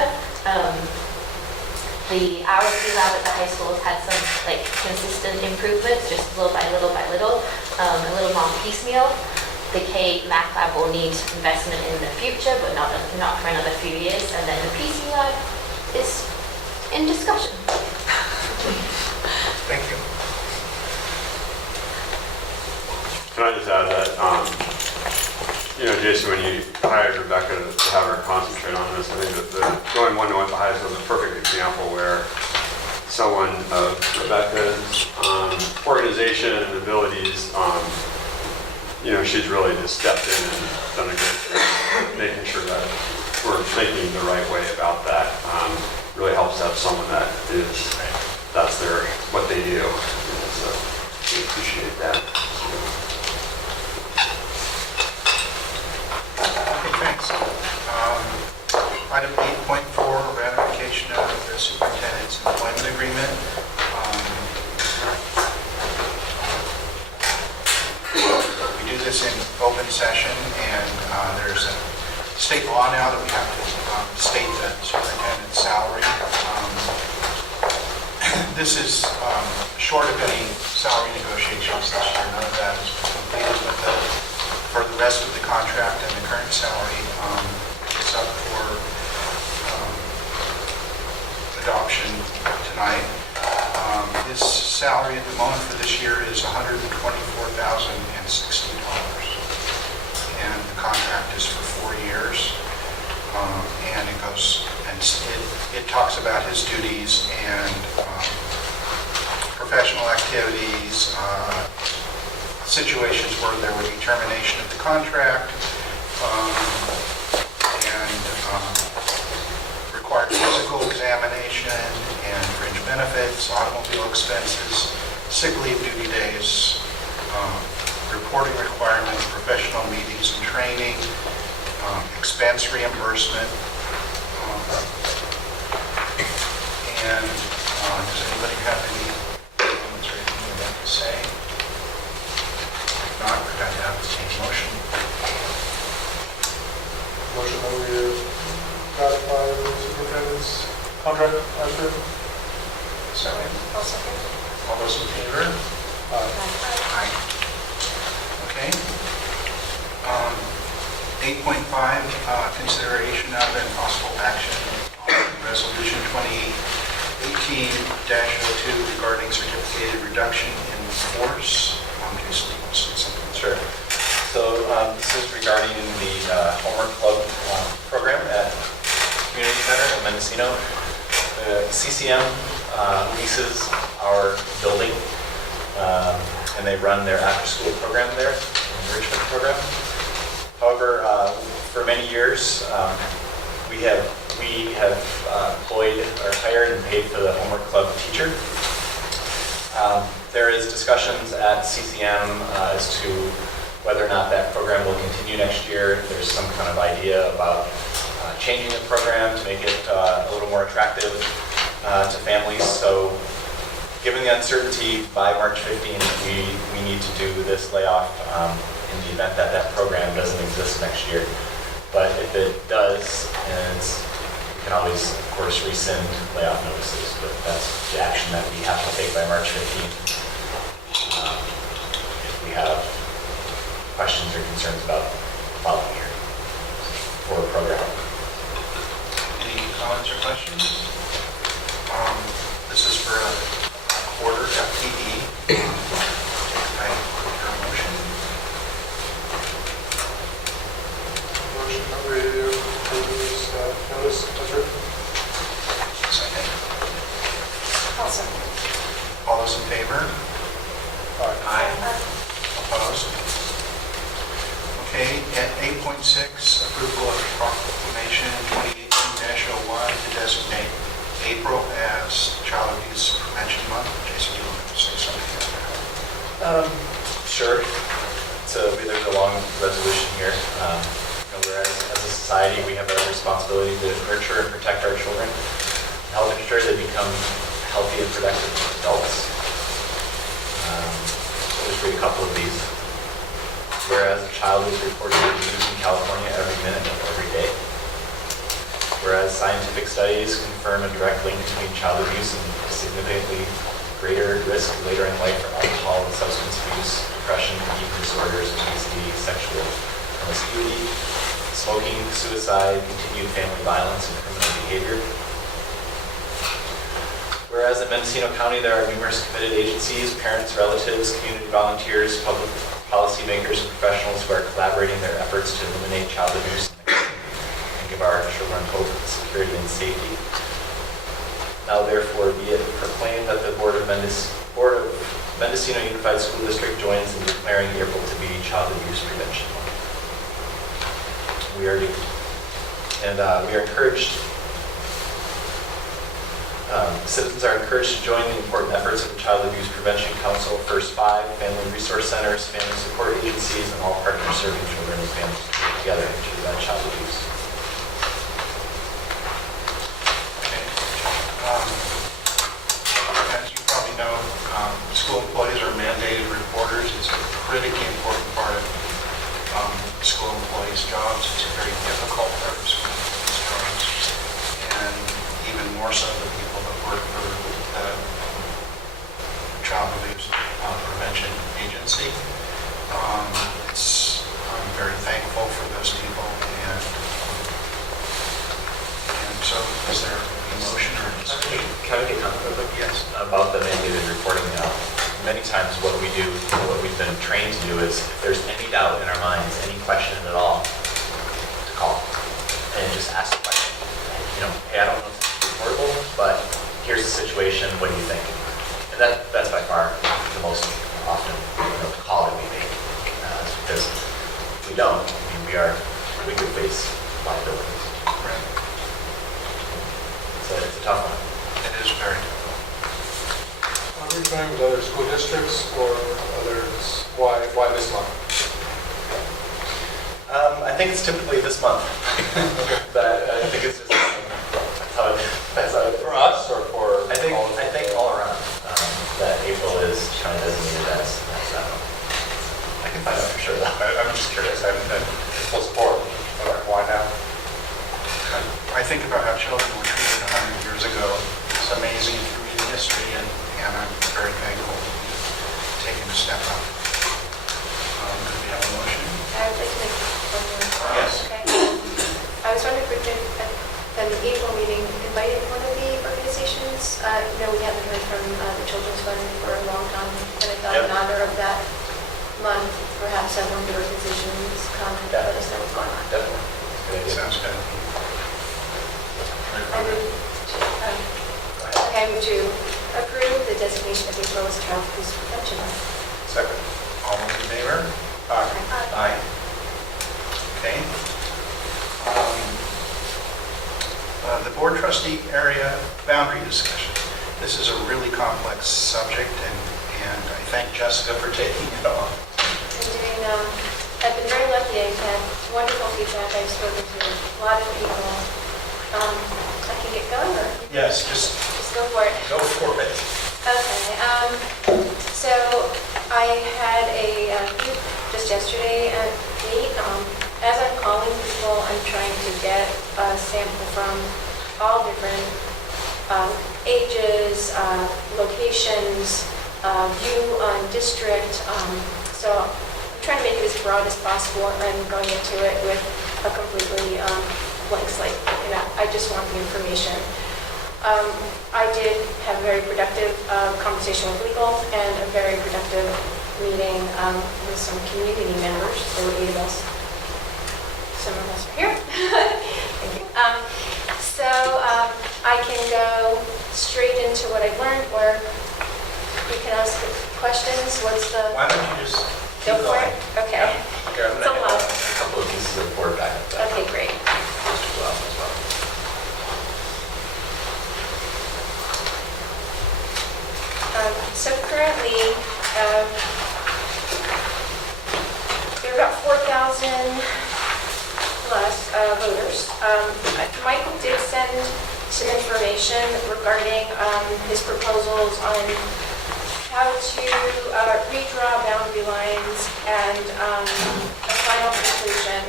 The ROP lab at the high school has had some consistent improvements, just little by little by little, a little more piecemeal. The K-8 math lab will need investment in the future, but not for another few years. And then the PC lab is in discussion. Thank you. Can I just add that, Jason, when you hired Rebecca to have her concentrate on this, I think that going one-to-one at the high school is a perfect example where someone of Rebecca's organization and abilities, she's really just stepped in and done a great job making sure that we're thinking the right way about that. Really helps to have someone that's what they do. So we appreciate that. Okay, thanks. Item 8.4, ratification of the superintendent's employment agreement. We do this in open session, and there's a state law now that we have to state the superintendent's salary. This is short of any salary negotiations this year. None of that is completed for the rest of the contract, and the current salary is up for adoption tonight. His salary at the moment for this year is $124,060, and the contract is for 4 years. And it goes, and it talks about his duties and professional activities, situations where there would be termination of the contract, and required physical examination and fringe benefits, automobile expenses, sick leave duty days, reporting requirements, professional meetings and training, expense reimbursement. And does anybody have any comments or anything they'd like to say? If not, we're going to have a motion. Motion that we ratify the superintendent's contract as written. Second. I'll second. All those in favor? Aye. Okay. 8.5, consideration of and possible action on Resolution 2018-02 regarding certificated reduction in force. Jason, you want to say something? Sure. So this is regarding the homework club program at Community Center in Mendocino. CCM leases our building, and they run their after-school program there, enrichment program. However, for many years, we have employed or hired and paid for the homework club teacher. There is discussions at CCM as to whether or not that program will continue next year. There's some kind of idea about changing the program to make it a little more attractive to families. So given the uncertainty, by March 15th, we need to do this layoff in the event that that program doesn't exist next year. But if it does, and we can always, of course, rescind layoff notices, but that's the action that we have to take by March 15th. If we have questions or concerns about the following year for a program. Any comments or questions? This is for a quarter FTE. I hear a motion. Motion that we approve this notice as written. those in favor? Aye. Opposed? Okay, at 8.6, approval of proclamation 2018-01 to designate April as Child Abuse Prevention Month. Jason, you want to say something about that? Sure. There's a long resolution here. Whereas as a society, we have a responsibility to nurture and protect our children, help ensure they become healthy and productive adults. I'll just read a couple of these. Whereas a child is reported abused in California every minute of every day. Whereas scientific studies confirm a direct link between child abuse and significantly greater risk later in life for alcohol and substance abuse, depression, eating disorders, obesity, sexual promiscuity, smoking, suicide, continued family violence, and criminal behavior. Whereas in Mendocino County, there are numerous committed agencies, parents, relatives, community volunteers, public policymakers, and professionals who are collaborating their efforts to eliminate child abuse and give our children hope, security, and safety. Now therefore be it proclaimed that the Board of Mendocino Unified School District joins in declaring April to be Child Abuse Prevention Month. We are encouraged, citizens are encouraged to join the important efforts of the Child Abuse Prevention Council, First Five, Family Resource Centers, family support agencies, and all partners serving children and families together to prevent child abuse. As you probably know, school employees are mandated reporters. It's a critically important part of school employees' jobs. It's a very difficult part of school employees' jobs, and even more so the people that work for the Child Abuse Prevention Agency. I'm very thankful for those people, and so is there a motion or a discussion? Can I make a comment real quick? Yes. About the mandated reporting now. Many times what we do, what we've been trained to do is if there's any doubt in our minds, any question at all, to call and just ask the question. Hey, I don't know if this is reportable, but here's the situation, what do you think? And that's by far the most often the call that we make. Because if we don't, we could face liabilities. Right. So it's a tough one. It is very difficult. Are we trying with other school districts or others? Why this month? I think it's typically this month. But I think it's just that's how it is. For us or for I think all around that April is kind of designated as I can find out for sure though. I'm just curious. I'm full support. Why now? I think about how children were treated 100 years ago. It's amazing to read history, and I'm very thankful to be taking a step up. Could we have a motion? I would like to make one more. Yes. Okay. I was wondering if we could, at the April meeting, invite one of the organizations. We haven't heard from the Children's Fund for a long time, and I thought in honor of that month, perhaps have one of the organizations come and let us know what's going on. Definitely. Good idea. Sounds good. I would to approve the designation of April as Child Abuse Prevention Month. Second. All those in favor? Aye. Okay. The board trustee area boundary discussion. This is a really complex subject, and I thank Jessica for taking it on. I've been very lucky. I've had wonderful feedback. I've spoken to a lot of people. I can get going, or? Yes, just Go for it. go for it. Okay. So I had a group just yesterday at 8. As I'm calling people, I'm trying to get a sample from all different ages, locations, view on district. So I'm trying to make it as broad as possible and going into it with a completely blank slate. I just want the information. I did have a very productive conversation with legal and a very productive meeting with some community members. There were 8 of us. Some of us are here. Thank you. So I can go straight into what I've learned, or we questions? What's the, Why don't you just go keep for going? it? Okay. Here, I'm It's a gonna lot. have a couple of pieces of board backup that Okay, great. Mr. Bluff as well. So currently, there are about 4,000 plus voters. Michael did send some information regarding his proposals on how to redraw boundary lines and a final conclusion.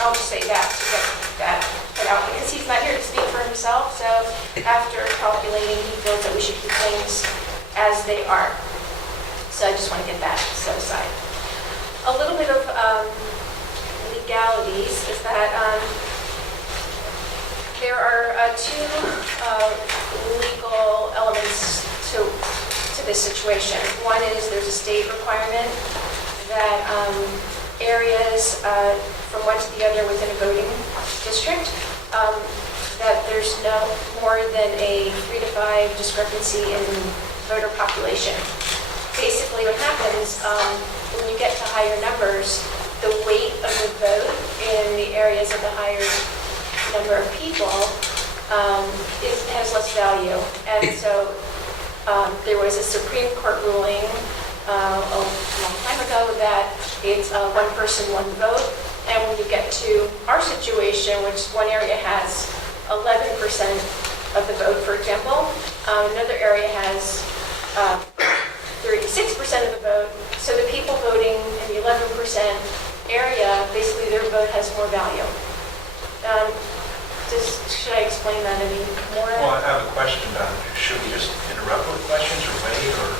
I'll just say that to get that put out because he's not here to speak for himself. So after calculating, he feels that we should keep things as they are. So I just want to get that set aside. A little bit of legalities is that there are two legal elements to this situation. One is there's a state requirement that areas from one to the other within a voting district, that there's no more than a 3 to 5 discrepancy in voter population. Basically what happens when you get to higher numbers, the weight of the vote in the areas of the higher number of people has less value. And so there was a Supreme Court ruling a long time ago that it's one person, one vote. And when you get to our situation, which one area has 11% of the vote, for example, another area has 36% of the vote. So the people voting in the 11% area, basically their vote has more value. Should I explain that any more? Well, I have a question about it. Should we just interrupt with questions or wait or?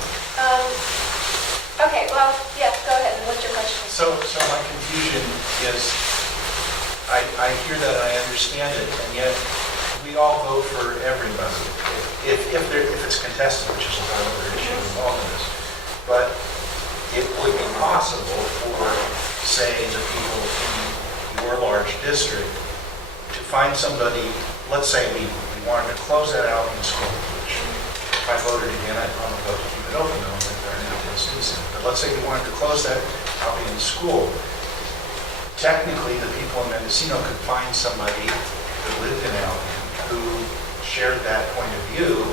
Okay, well, yeah, go ahead. What's your question? So my confusion is, I hear that, I understand it, and yet we all vote for everybody. If it's contested, which is another issue involved in this. But it would be possible for, say, the people in your large district to find somebody, let's say we wanted to close that out in school, which if I voted again, I'd probably vote to keep it open knowing that there are now students in it. But let's say we wanted to close that out in school. Technically, the people in Mendocino could find somebody who lived in Albion who shared that point of view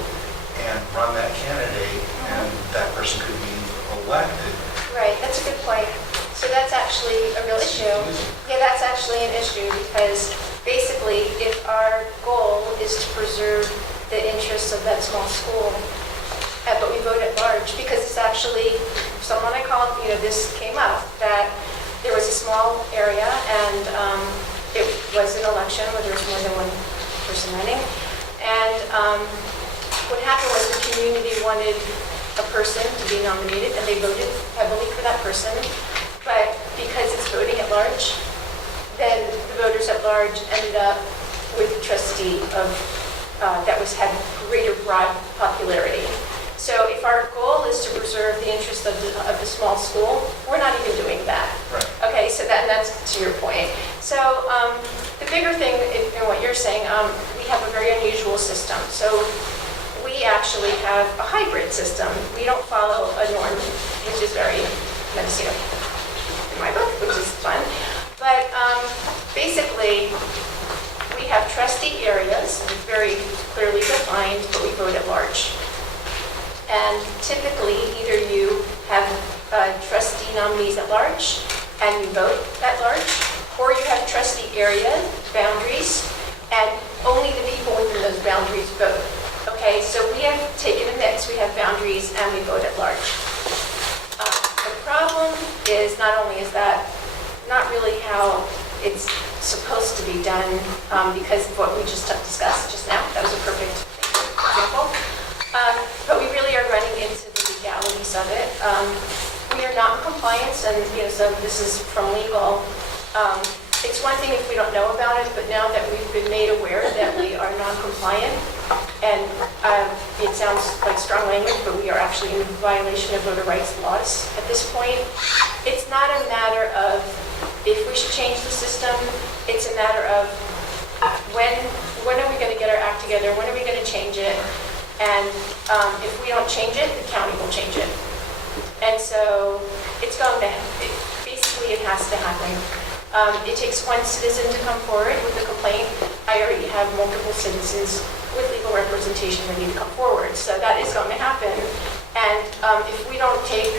and run that candidate, and that person could be elected. Right, that's a good point. So that's actually a real issue. Yeah, that's actually an issue because basically if our goal is to preserve the interests of that small school, but we vote at large because it's actually, someone I called, this came up that there was a small area and it was an election where there was more than one person running. And what happened was the community wanted a person to be nominated and they voted heavily for that person. But because it's voting at large, then the voters at large ended up with a trustee that had greater broad popularity. So if our goal is to preserve the interest of the small school, we're not even doing that. Right. Okay, so that's to your point. So the bigger thing in what you're saying, we have a very unusual system. So we actually have a hybrid system. We don't follow a norm, which is very Mendocino in my book, which is fun. But basically, we have trustee areas, and it's very clearly defined, but we vote at large. And typically, either you have trustee nominees at large, and you vote at large, or you have trustee area boundaries, and only the people within those boundaries vote. Okay, so we have taken a mix. We have boundaries, and we vote at large. The problem is not only is that not really how it's supposed to be done because of what we just discussed just now. That was a perfect example. But we really are running into the legalities of it. We are not in compliance, and so this is from legal. It's one thing if we don't know about it, but now that we've been made aware that we are non-compliant, and it sounds like strong language, but we are actually in violation of voter rights laws at this point. It's not a matter of if we should change the system, it's a matter of when are we going to get our act together, when are we going to change it, and if we don't change it, the county will change it. And so it's going to, basically it has to happen. It takes one citizen to come forward with a complaint. I already have multiple citizens with legal representation ready to come forward. So that is going to happen. And if we don't take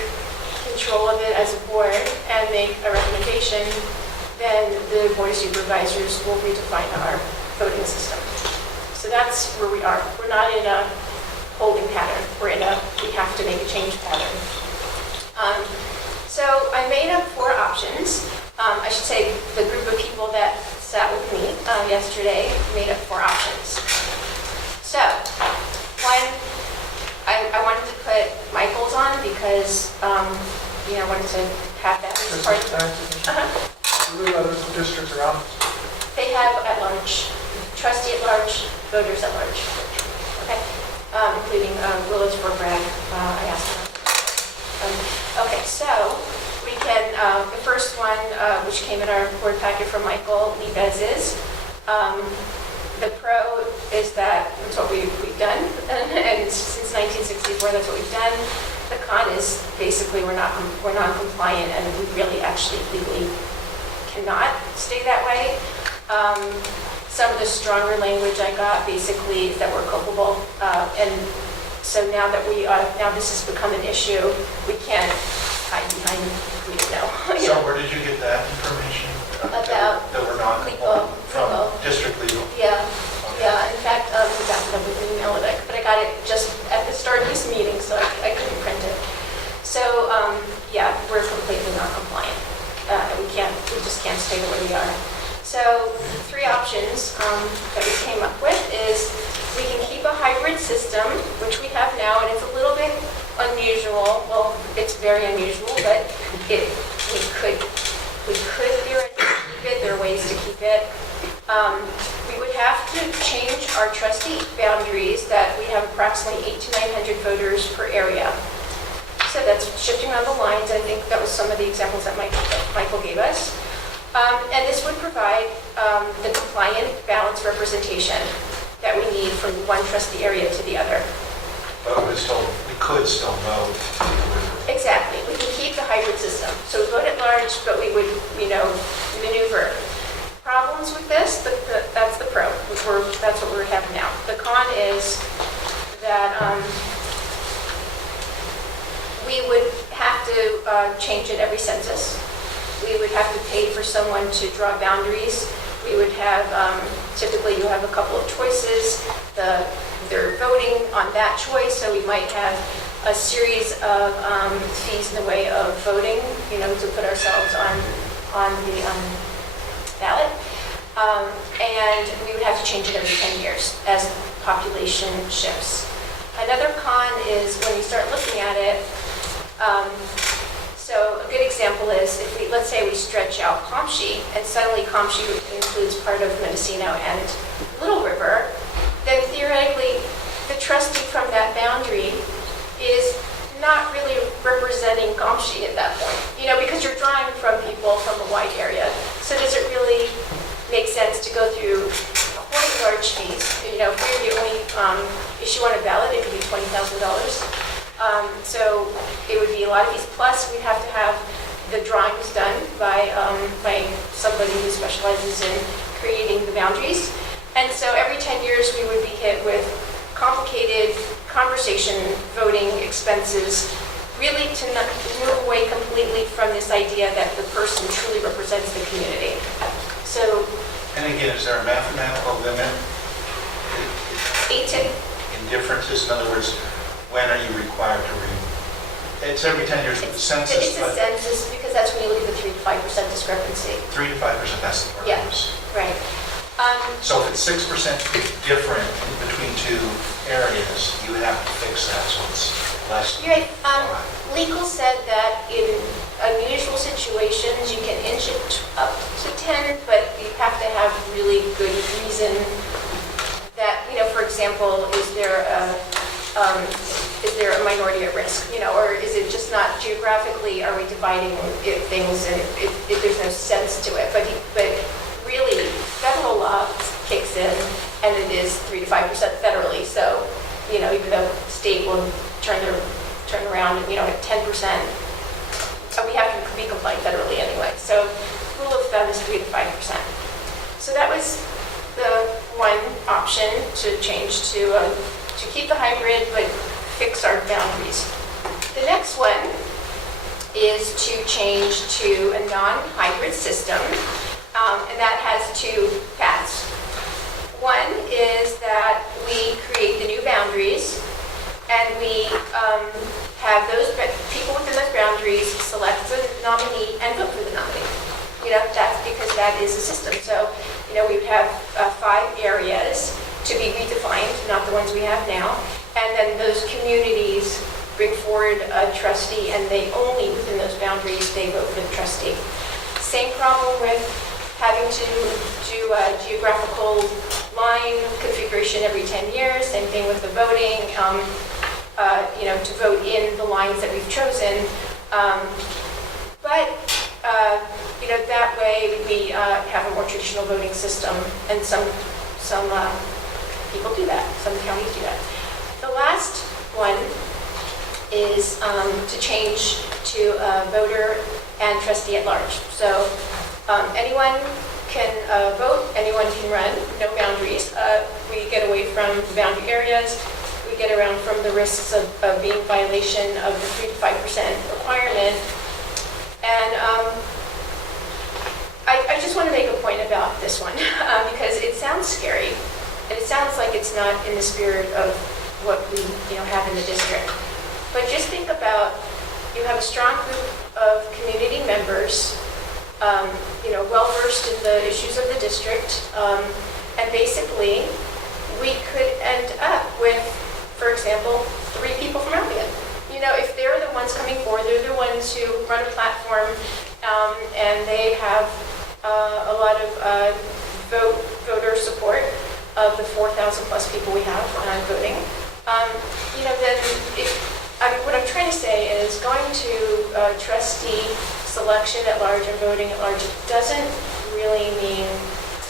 control of it as a board and make a recommendation, then the Board of Supervisors will redefine our voting system. So that's where we are. We're not in a holding pattern. We're in a we have to make a change pattern. So I made up 4 options. I should say the group of people that sat with me yesterday made up 4 options. So, one, I wanted to put Michael's on because, I wanted to have that as part of Who are the other districts around? They have at large, trustee at large, voters at large, okay? Including Williamsburg, Bragg, I asked them. Okay, so we can, the first one, which came in our board packet from Michael, leave as is. The pro is that that's what we've done, and since 1964, that's what we've done. The con is basically we're not compliant, and we really actually legally cannot stay that way. Some of the stronger language I got basically is that we're culpable, and so now that now this has become an issue, we can't hide behind we don't know. So where did you get that information? About that we're not legal. from district legal? Yeah. Yeah, in fact, we got it up with an email, but I got it just at the start of this meeting, so I couldn't print it. So, yeah, we're completely not compliant. We just can't stay the way we are. So, 3 options that we came up with is we can keep a hybrid system, which we have now, and it's a little bit unusual. Well, it's very unusual, but we could theoretically keep it. There are ways to keep it. We would have to change our trustee boundaries that we have approximately 800 to 900 voters per area. So that's shifting around the lines. I think that was some of the examples that Michael gave us. And this would provide the compliant balanced representation that we need from one trustee area to the other. But we could still vote. Exactly. We can keep the hybrid system. So we vote at large, but we would, maneuver. Problems with this, that's the pro. That's what we have now. The con is that we would have to change it every census. We would have to pay for someone to draw boundaries. We would have, typically you have a couple of choices. They're voting on that choice, so we might have a series of fees in the way of voting, to put ourselves on the ballot. And we would have to change it every 10 years as population shifts. Another con is when you start looking at it, so a good example is let's say we stretch out Comshy, and suddenly Comshy includes part of Mendocino and Little River, then theoretically the trustee from that boundary is not really representing Comshy at that point, because you're drawing from people from a wide area. So does it really make sense to go through quite large fees? If we're the only issue on a ballot, it could be $20,000. So it would be a lot of fees. Plus, we'd have to have the drawings done by somebody who specializes in creating the boundaries. And so every 10 years, we would be hit with complicated conversation, voting expenses, really to move away completely from this idea that the person truly represents the community. So, and again, is there a mathematical limit? 8 to... In differences, in other words, when are you required to read? It's every 10 years with the census. It's a census because that's when you look at the 3 to 5% discrepancy. 3 to 5%, that's the purpose. Yeah, right. So if it's 6% different between 2 areas, you would have to fix that so it's less. You're right. Legal said that in unusual situations, you can inch it up to 10, but you have to have really good reason that, for example, is there a minority at risk, or is it just not geographically, are we dividing things and there's no sense to it, but really federal law kicks in and it is 3 to 5% federally, so, even though state will turn their turn around and, at 10%, we have to be compliant federally anyway. So rule of thumb is 3 to 5%. So that was the one option to change to keep the hybrid but fix our boundaries. The next one is to change to a non-hybrid system, and that has two paths. One is that we create the new boundaries, and we have those people within those boundaries select the nominee and vote for the nominee. That's because that is a system. So, we would have 5 areas to be redefined, not the ones we have now, and then those communities bring forward a trustee, and they only, within those boundaries, they vote for the trustee. Same problem with having to do a geographical line configuration every 10 years, same thing with the voting, to vote in the lines that we've chosen. That way we have a more traditional voting system, and some people do that, some counties do that. The last one is to change to voter and trustee at large. So anyone can vote, anyone can run, no boundaries. We get away from the boundary areas. We get around from the risks of being in violation of the 3 to 5% requirement. And I just want to make a point about this one because it sounds scary, and it sounds like it's not in the spirit of what we have in the district. But just think about, you have a strong group of community members, well-versed in the issues of the district, and basically we could end up with, for example, 3 people from Albion. If they're the ones coming forward, they're the ones who run a platform, and they have a lot of voter support of the 4,000 plus people we have voting. Then what I'm trying to say is going to trustee selection at large and voting at large doesn't really mean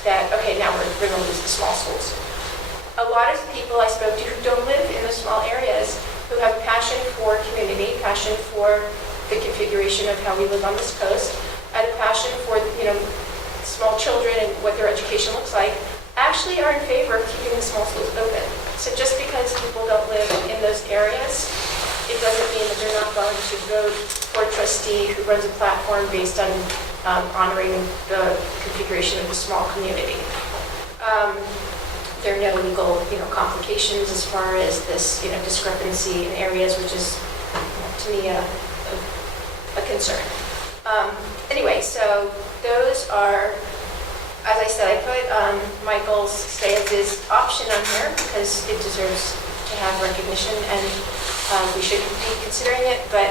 that, okay, now we're going to lose the small schools. A lot of people I spoke to who don't live in the small areas, who have a passion for community, passion for the configuration of how we live on this coast, and a passion for small children and what their education looks like, actually are in favor of keeping the small schools open. So just because people don't live in those areas, it doesn't mean that they're not going to vote for a trustee who runs a platform based on honoring the configuration of the small community. There are no legal, complications as far as this, discrepancy in areas, which is, to me, a concern. Anyway, so those are, as I said, I put Michael's stay-as-is option on here because it deserves to have recognition, and we should be considering it, but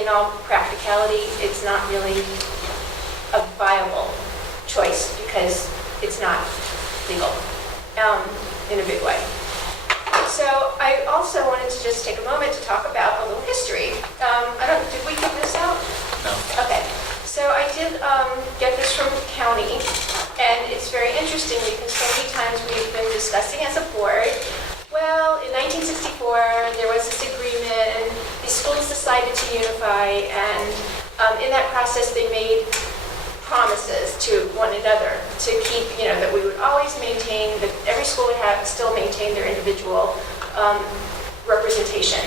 in all practicality, it's not really a viable choice because it's not legal. In a big way. So I also wanted to just take a moment to talk about a little history. Did we give this out? No. Okay. So I did get this from the county, and it's very interesting because so many times we've been discussing as a board, well, in 1964, there was this agreement, and the schools decided to unify, and in that process, they made promises to one another to keep, that we would always maintain, that every school would still maintain their individual representation.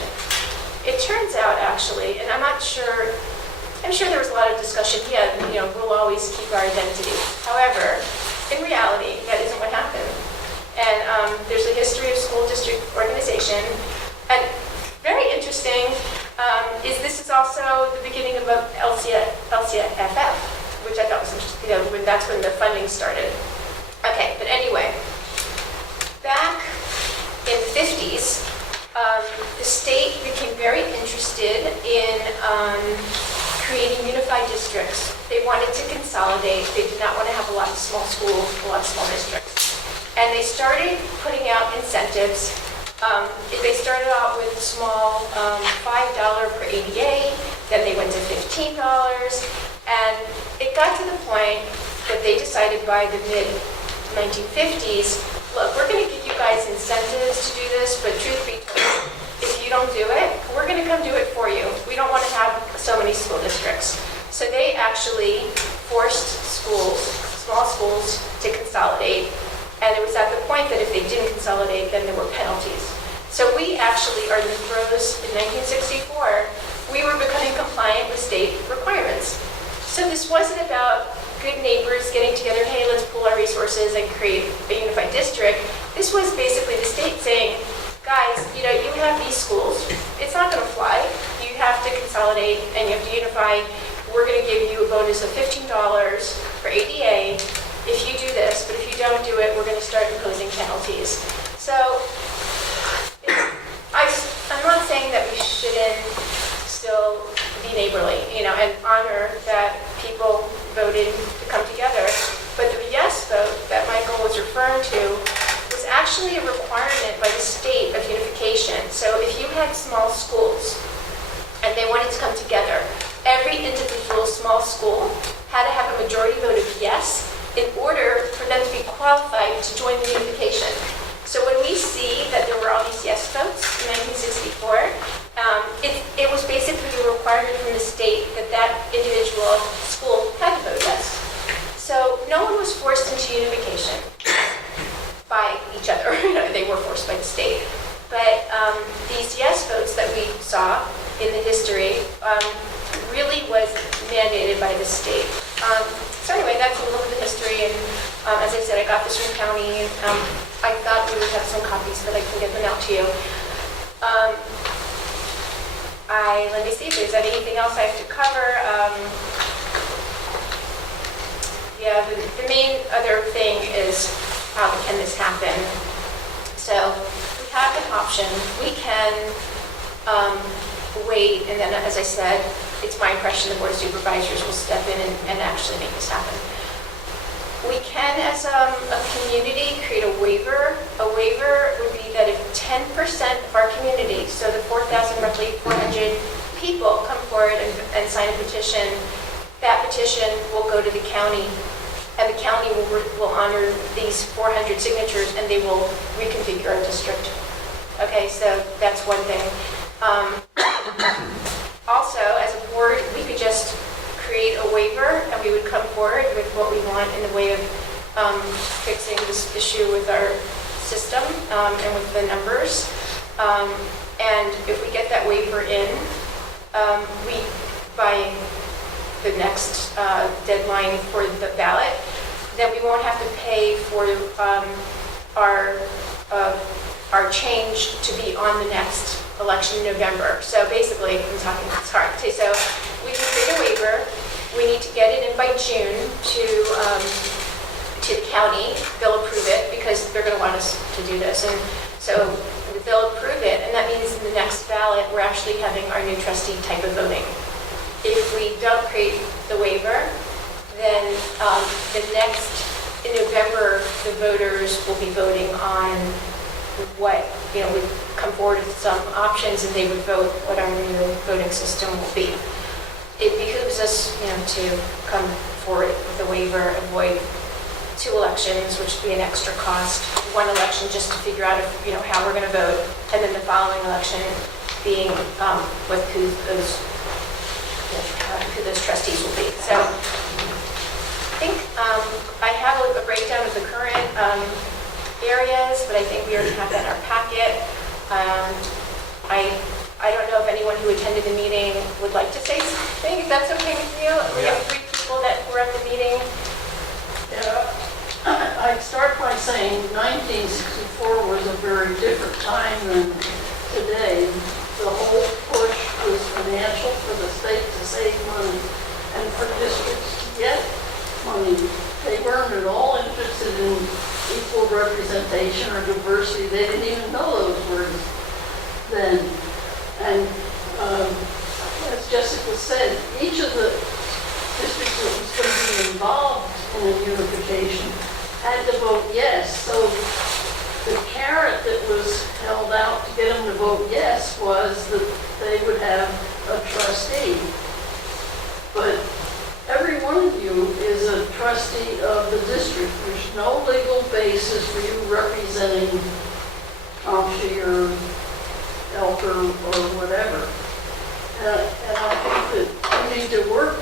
It turns out, actually, and I'm sure there was a lot of discussion, we'll always keep our identity. However, in reality, that isn't what happened. And there's a history of school district organization, and very interesting is this is also the beginning of LCFF, which I thought was interesting, that's when the funding started. Okay, but anyway, back in the 50s, the state became very interested in creating unified districts. They wanted to consolidate. They did not want to have a lot of small schools, a lot of small districts. And they started putting out incentives. They started out with small $5 per ADA, then they went to $15, and it got to the point that they decided by the mid-1950s, look, we're going to give you guys incentives to do this, but truth be told, if you don't do it, we're going to come do it for you. We don't want to have so many school districts. So they actually forced schools, small schools, to consolidate. And it was at the point that if they didn't consolidate, then there were penalties. So we actually are in the throes, in 1964, we were becoming compliant with state requirements. So this wasn't about good neighbors getting together, hey, let's pool our resources and create a unified district. This was basically the state saying, guys, you have these schools. It's not going to fly. You have to consolidate and you have to unify. We're going to give you a bonus of $15 for ADA if you do this, but if you don't do it, we're going to start imposing penalties. So I'm not saying that we shouldn't still be neighborly, and honor that people voted to come together. But the yes vote that Michael was referring to was actually a requirement by the state of unification. So if you had small schools and they wanted to come together, every individual small school had to have a majority vote of yes in order for them to be qualified to join the unification. So when we see that there were all these yes votes in 1964, it was basically a requirement from the state that that individual school had to vote yes. So no one was forced into unification by each other. They were forced by the state. But these yes votes that we saw in the history really was mandated by the state. So anyway, that's a little bit of the history. And as I said, I got this from county. I thought we would have some copies, but I can get them out to you. Let me see if there's anything else I have to cover. Yeah, the main other thing is how can this happen? So we have an option. We can wait, and then, as I said, it's my impression the Board of Supervisors will step in and actually make this happen. We can, as a community, create a waiver. A waiver would be that if 10% of our community, so the 4,000, roughly 400 people come forward and sign a petition, that petition will go to the county, and the county will honor these 400 signatures, and they will reconfigure our district. Okay, so that's one thing. Also, as a board, we could just create a waiver and we would come forward with what we want in the way of fixing this issue with our system and with the numbers. And if we get that waiver in, by the next deadline for the ballot, then we won't have to pay for our change to be on the next election in November. So basically, I'm talking, it's hard. So we can create a waiver. We need to get it in by June to the county. They'll approve it because they're going to want us to do this. And so they'll approve it, and that means in the next ballot, we're actually having our new trustee type of voting. If we don't create the waiver, then in November, the voters will be voting on what, we come forward with some options and they would vote what our new voting system will be. It behooves us, to come forward with a waiver, avoid 2 elections, which would be an extra cost, 1 election just to figure out how we're going to vote, and then the following election being with who those trustees will be. So I think I have a breakdown of the current areas, but I think we already have that in our packet. I don't know if anyone who attended the meeting would like to say something, if that's okay with you. We have 3 people that were at the meeting. Yeah, I'd start by saying 1964 was a very different time than today. The whole push was financial for the state to save money and for districts to get money. They weren't at all interested in equal representation or diversity. They didn't even know those words then. And as Jessica said, each of the districts that was going to be involved in a unification had to vote yes. So the carrot that was held out to get them to vote yes was that they would have a trustee. But every one of you is a trustee of the district. There's no legal basis for you representing Comanche or elder or whatever. And I think that we need to work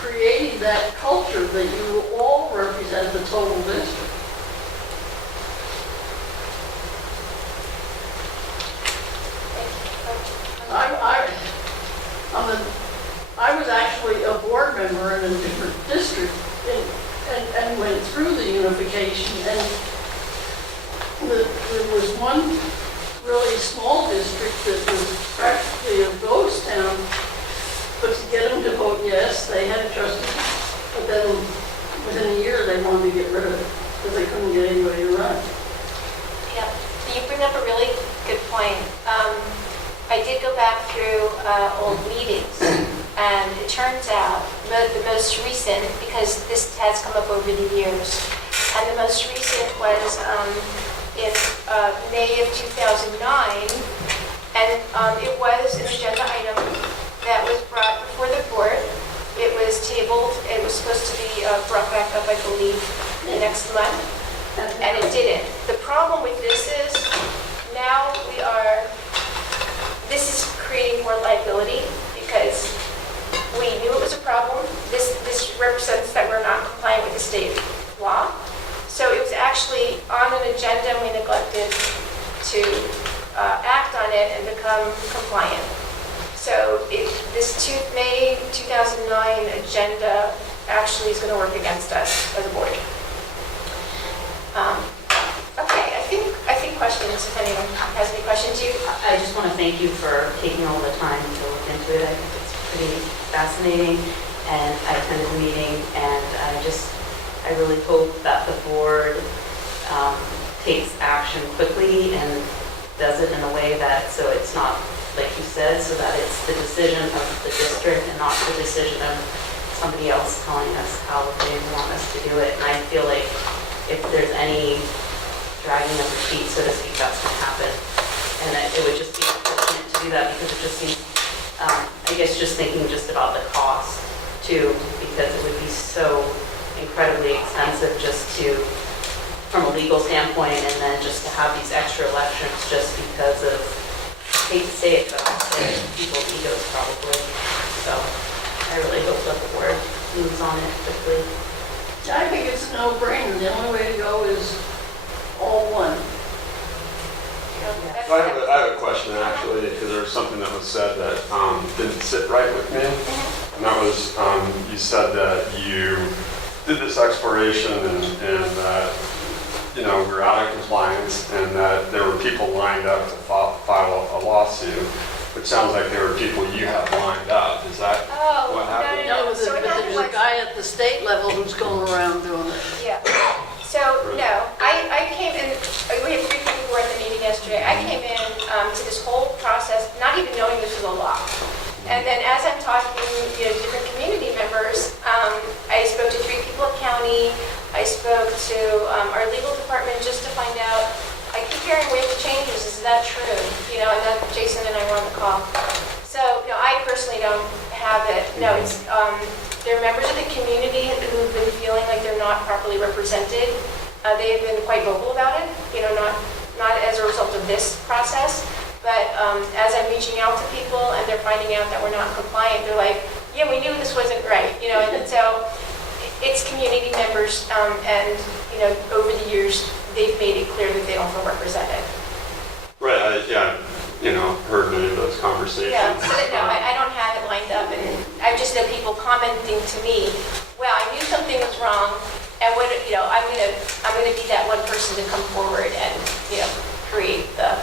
creating that culture that you all represent the total district. I was actually a board member in a different district and went through the unification, and there was one really small district that was practically a ghost town, but to get them to vote yes, they had a trustee, but then within a year they wanted to get rid of it because they couldn't get anybody to run. Yeah, you bring up a really good point. I did go back through old meetings, and it turns out the most recent, because this has come up over the years, and the most recent was in May of 2009, and it was an agenda item that was brought before the board. It was tabled, it was supposed to be brought back up, I believe, next month, and it didn't. The problem with this is now this is creating more liability because we knew it was a problem. This represents that we're not compliant with the state law. So it was actually on an agenda and we neglected to act on it and become compliant. So this May 2009 agenda actually is going to work against us as a board. Okay, I think questions, if anyone has any questions. I just want to thank you for taking all the time to look into it. I think it's pretty fascinating, and I attended the meeting, and I really hope that the board takes action quickly and does it in a way that, so it's not, like you said, so that it's the decision of the district and not the decision of somebody else telling us how they want us to do it. And I feel like if there's any dragging of the feet, so to speak, that's going to happen. And that it would just be unfortunate to do that because it just seems, I guess just thinking just about the cost too, because it would be so incredibly expensive just to, from a legal standpoint, and then just to have these extra elections just because of, I hate to say it, but people's egos probably. So I really hope that the board moves on it quickly. I think it's a no-brainer. The only way to go is all one. So I have a question actually, because there was something that was said that didn't sit right with me. And that was, you said that you did this exploration and that, you know, we're out of compliance and that there were people lined up to file a lawsuit, which sounds like there were people you have lined up. Is that what happened? No, there's a guy at the state level who's going around doing it. Yeah. So, no, I came in, we had 3 people who were at the meeting yesterday. I came in to this whole process, not even knowing this was a law. And then as I'm talking to different community members, I spoke to 3 people at county. I spoke to our legal department just to find out, I keep hearing we have changes, is that true? You know, and then Jason and I were on the call. So, no, I personally don't have it. No, it's, there are members of the community who've been feeling like they're not properly represented. They have been quite vocal about it, you know, not as a result of this process, but as I'm reaching out to people and they're finding out that we're not compliant, they're like, yeah, we knew this wasn't right, you know, and so it's community members, and, you know, over the years, they've made it clear that they don't feel represented. Right, yeah, you know, heard many of those conversations. Yeah, so that, no, I don't have it lined up, and I just know people commenting to me, well, I knew something was wrong, and what, you know, I'm gonna be that one person to come forward and, you know, create the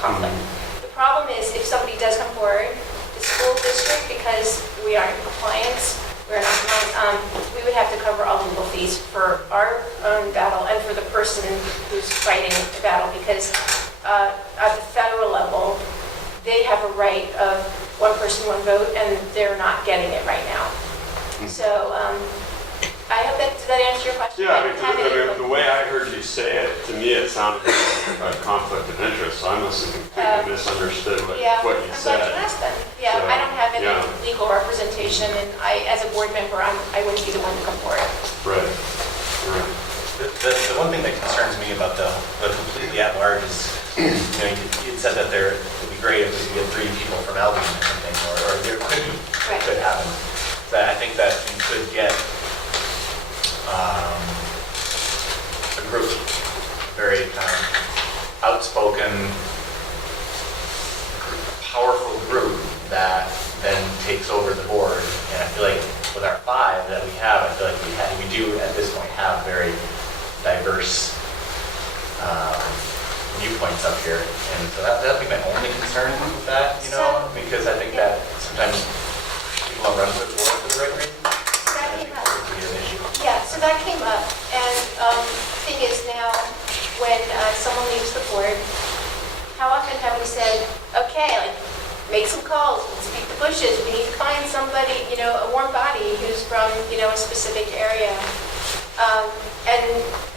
conflict. The problem is if somebody does come forward, the school district, because we aren't in compliance, we're not compliant, we would have to cover all legal fees for our own battle and for the person who's fighting the battle, because at the federal level, they have a right of 1 person, 1 vote, and they're not getting it right now. So I hope did that answer your question? Yeah, the way I heard you say it, to me it sounded like a conflict of interest, so I must have completely misunderstood what you said. I'm glad you asked then. Yeah, So, I don't have any legal representation, and as a board member, I wouldn't be the one to come forward. Right. The one thing that concerns me about the completely at large is, you know, you had said that we great if we could get 3 people from Albion or something, or there could happen. So I think that you could get a group, very kind of outspoken, powerful group that then takes over the board. And I feel like with our 5 that we have, I feel like we do at this point have very diverse viewpoints up here. And so that'd be my only concern with that, because I think that sometimes people don't run for the board for the right reasons. That And I came think up. that would be an issue. Yeah, so that came up, and the thing is now, when someone leaves the board, how often have we said, okay, like, make some calls, let's beat the bushes, we need to find somebody, a warm body who's from, a specific area. And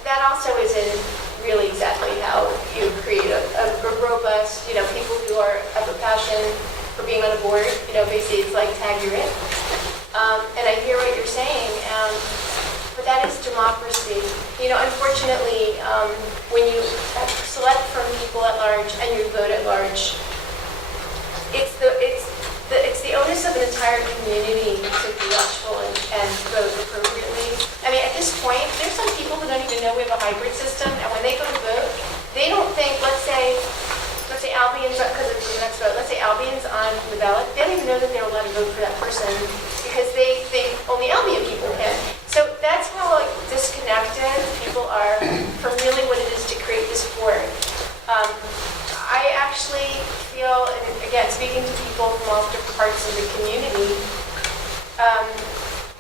that also isn't really exactly how you create a robust, people who have a passion for being on a board, basically it's like tag you're in. And I hear what you're saying, but that is democracy. Unfortunately, when you select from people at large and you vote at large, it's the onus of an entire community to be watchful and vote appropriately. I mean, at this point, there's some people who don't even know we have a hybrid system, and when they go to vote, they don't think, let's say Albion's, because it's the next vote, let's say Albion's on the ballot, they don't even know that they're allowed to vote for that person because they think only Albion people can. So that's how disconnected people are from really what it is to create this board. I actually feel, and again, speaking to people from all different parts of the community,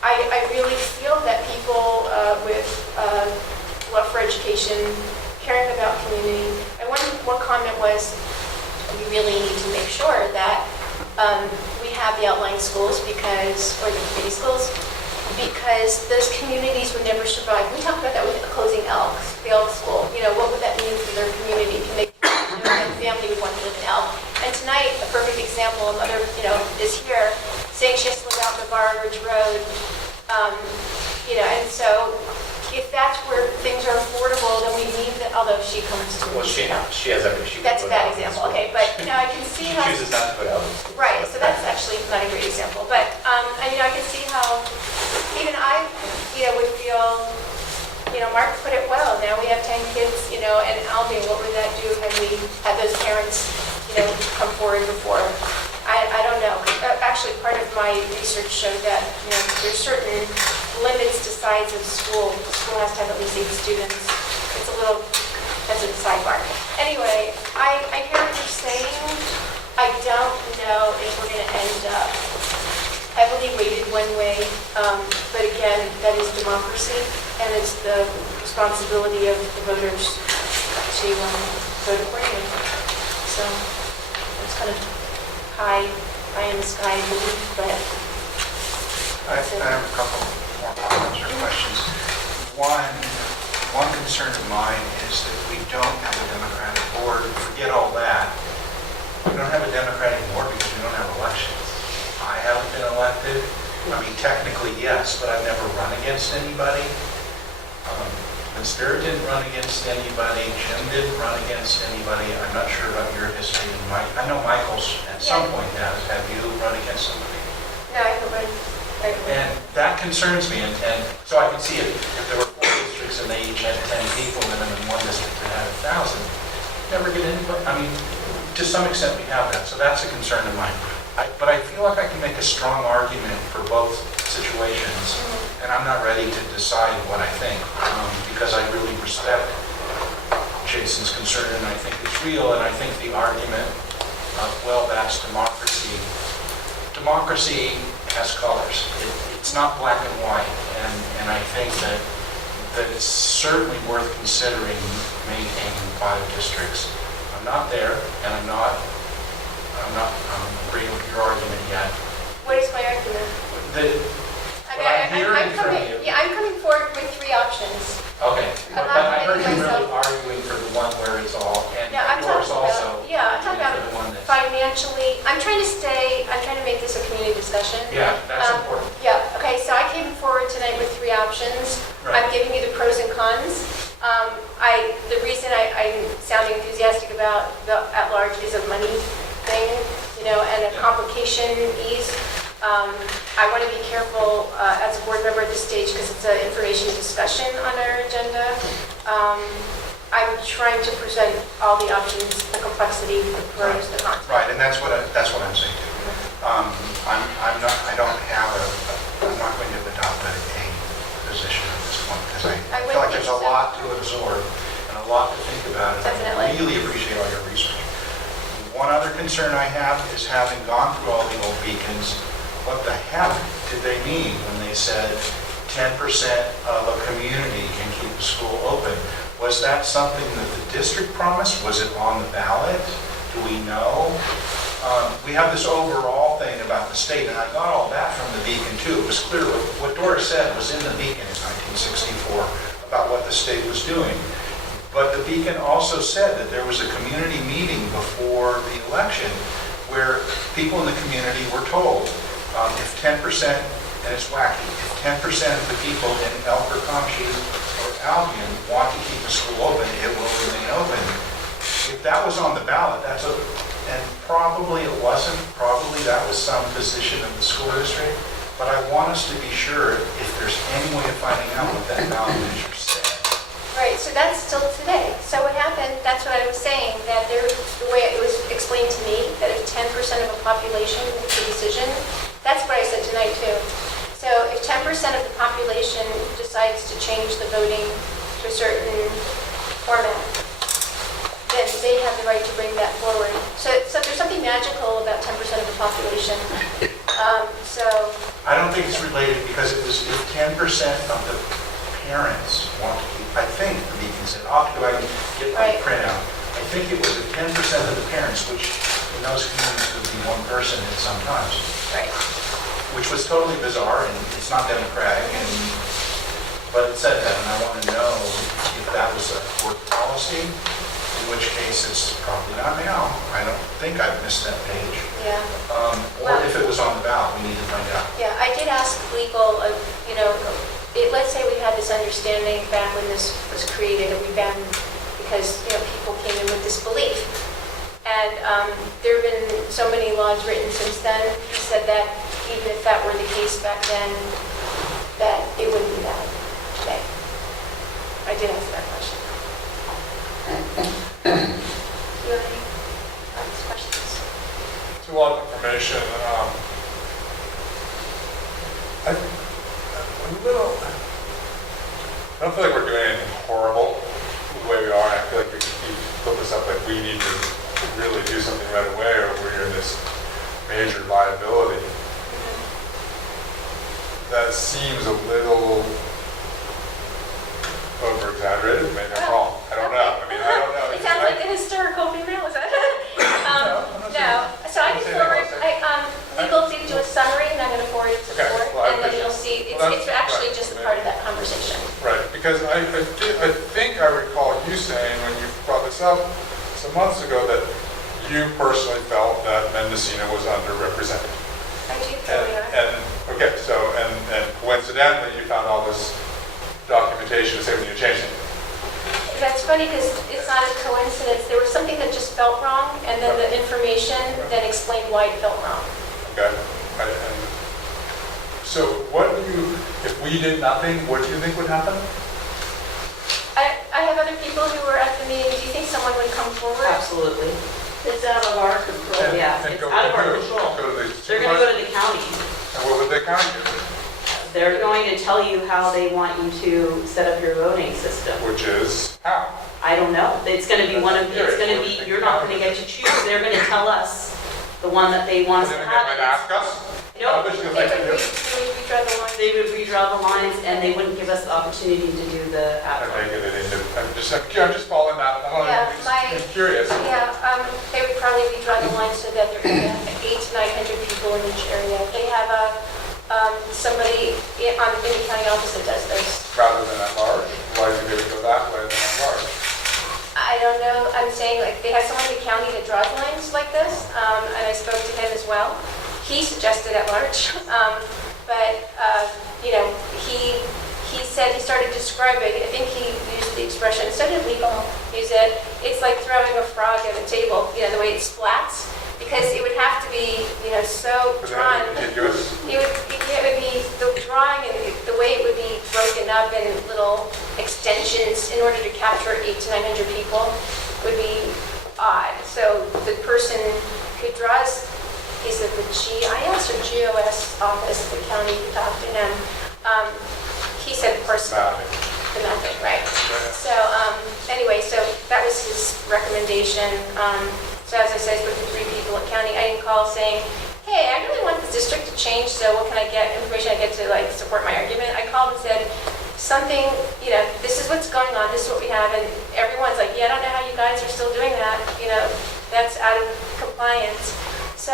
I really feel that people with love for education, caring about community, and one comment was, we really need to make sure that we have the outlying schools or the community schools, because those communities would never survive. We talked about that with closing Elks, the Elk School. What would that mean for their community? Can they, a family would want to live in Elk? And tonight, a perfect example, a mother, is here saying she has to live out in Navarre Ridge Road. And so if that's where things are affordable, then we need that, although she comes to. Well, she has every. That's a bad example, okay, but I can see how. She chooses not to put out. Right, so that's actually not a great example, but I can see how even I, would feel, Mark put it well. Now we have 10 kids, and Albion, what would that do had we had those parents, come forward before? I don't know. Actually, part of my research showed that there's certain limits to size of school. The school has to have at least 8 students. It's that's a sidebar. Anyway, I hear what you're saying. I don't know if we're going to end up heavily weighted one way, but again, that is democracy, and it's the responsibility of the voters to vote accordingly. So it's kind of high in the sky belief, but I have a couple more comments or questions. One concern of mine is that we don't have a Democratic board. Forget all that. We don't have a Democratic board because we don't have elections. I haven't been elected. I mean, technically, yes, but I've never run against anybody. Spirit didn't run against anybody. Jim didn't run against anybody. I'm not sure about your history. I know Michael's at some point has. Have you run against somebody? no, I hope And that concerns me. And so I can see it. If there were 4 districts and they each had 10 people, and then in one district that had 1,000, never get anybody. I mean, to some extent we have that. So that's a concern of mine. But I feel like I can make a strong argument for both situations, and I'm not ready to decide what I think, because I really respect Jason's concern, and I think it's real, and I think the argument of, well, that's democracy. Democracy has colors. It's not black and white, and I think that it's certainly worth considering maintaining 5 districts. I'm not there, and I'm not agreeing with your argument yet. What is my argument? I'm coming forward with 3 options. Okay, I'm but not I heard you committing really myself. arguing for the one where it's all, and Yeah, I'm yours talking also. about, I'm talking about for the one that's. financially. I'm trying to make this a community discussion. Yeah, that's important. Yeah, okay, so I came forward tonight with 3 options. Right. I'm giving you the pros and cons. The reason I'm sounding enthusiastic about the at-large is a money thing. and a complication ease. I want to be careful as a board member at this stage because it's an information discussion on our agenda. I'm trying to present all the options, the complexity, the pros, the cons. Right, and that's what I'm saying too. I'm not going to adopt a position at this point because I feel like there's a lot to absorb and a lot to think about. Definitely. I really appreciate all your research. One other concern I have is having gone through all the old beacons, what the heck did they mean when they said 10% of a community can keep the school open? Was that something that the district promised? Was it on the ballot? Do we know? We have this overall thing about the state, and I got all that from the Beacon too. It was clear what Doris said was in the Beacon in 1964 about what the state was doing. But the Beacon also said that there was a community meeting before the election where people in the community were told if 10%, and it's wacky, if 10% of the people in Elkhart, Comanche, or Albion want to keep the school open, it will remain open. If that was on the ballot, and probably it wasn't, probably that was some position of the school district, but I want us to be sure if there's any way of finding out what that ballot measure said. Right, so that's still today. So what happened, that's what I was saying, that the way it was explained to me, that if 10% of a population makes a decision, that's what I said tonight too. So if 10% of the population decides to change the voting to a certain format, then they have the right to bring that forward. So there's something magical about 10% of the population. I don't think it's related because it was if 10% of the parents want to keep, I think the Beacon said, I'll have to go ahead and get my printout. I think it was if 10% of the parents, which in those communities would be one person at some times. Right. Which was totally bizarre and it's not democratic, but it said that, and I want to know if that was a court policy, in which case it's probably not now. I don't think I've missed that page. Yeah. Or if it was on the ballot, we need to find out. Yeah, I did ask legal, let's say we had this understanding back when this was created that we banned because, people came in with this belief. And there have been so many laws written since then. He said that even if that were the case back then, that it wouldn't be valid today. I did ask that question. Do you have any questions? It's a lot of information. I don't feel like we're doing anything horrible the way we are. I feel like you put this up like we need to really do something right away or we're in this major liability. That seems a little over-exaggerated. Maybe I'm wrong. I don't know. I don't know. It sounds like a hysterical female, is that? No. So I can forward, legal did do a summary, and I'm going to forward it to the board, and then you'll see, it's actually just a part of that conversation. Right, because I think I recall you saying when you brought this up some months ago that you personally felt that Mendocino was underrepresented. I do feel we are. And coincidentally, you found all this documentation to say we need to change it. That's funny because it's not a coincidence. There was something that just felt wrong, and then the information then explained why it felt wrong. Okay. And so if we did nothing, what do you think would happen? I have other people who were at the meeting. Do you think someone would come forward? Absolutely. It's out of our control. Yeah, it's out of our control. They're going to go to the county. And what would the county do? They're going to tell you how they want you to set up your voting system. Which is how? I don't know. It's going to be you're not going to get to choose. They're going to tell us the one that they want us to have. They might ask us? Nope. They would redraw the lines and they wouldn't give us the opportunity to do the I'm just following that. I'm curious. Yeah, they would probably redraw the lines so that there could be 800 to 900 people in each area. They have somebody in the county office that does this. Rather than at large? Why do they go that way than at large? I don't know. I'm saying they have someone in the county that draws lines like this, and I spoke to him as well. He suggested at large, he said he started describing. I think he used the expression instead of legal. It's like throwing a frog at a table. The way it splats. because it would have to be, so drawn. Contiguous? It would be, the drawing, and the way it would be broken up in little extensions in order to capture 800 to 900 people would be odd. So the person who draws, is it the GIS or GOS office, the county, you talked to him, he said, of course, the method, right? So anyway, so that was his recommendation. So as I said, I spoke to 3 people at county. I didn't call saying, hey, I really want this district to change, so what can I get, information I get to like support my argument? I called and said, something, this is what's going on, this is what we have, and everyone's like, yeah, I don't know how you guys are still doing that, that's out of compliance. So,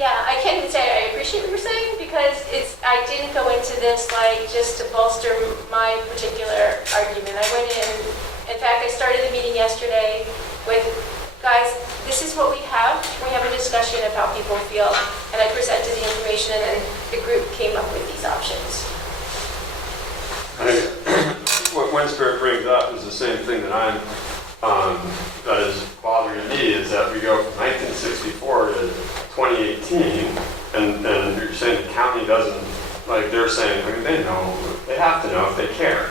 yeah, I can't even say I appreciate what you're saying, because I didn't go into this like just to bolster my particular argument. I went in fact, I started the meeting yesterday with, guys, this is what we have a discussion of how people feel, and I presented the information, and then the group came up with these options. What Winspear brings up is the same thing that that is bothering me, is that we go from 1964 to 2018, and you're saying the county doesn't, like they're saying, I mean, they know, they have to know if they care.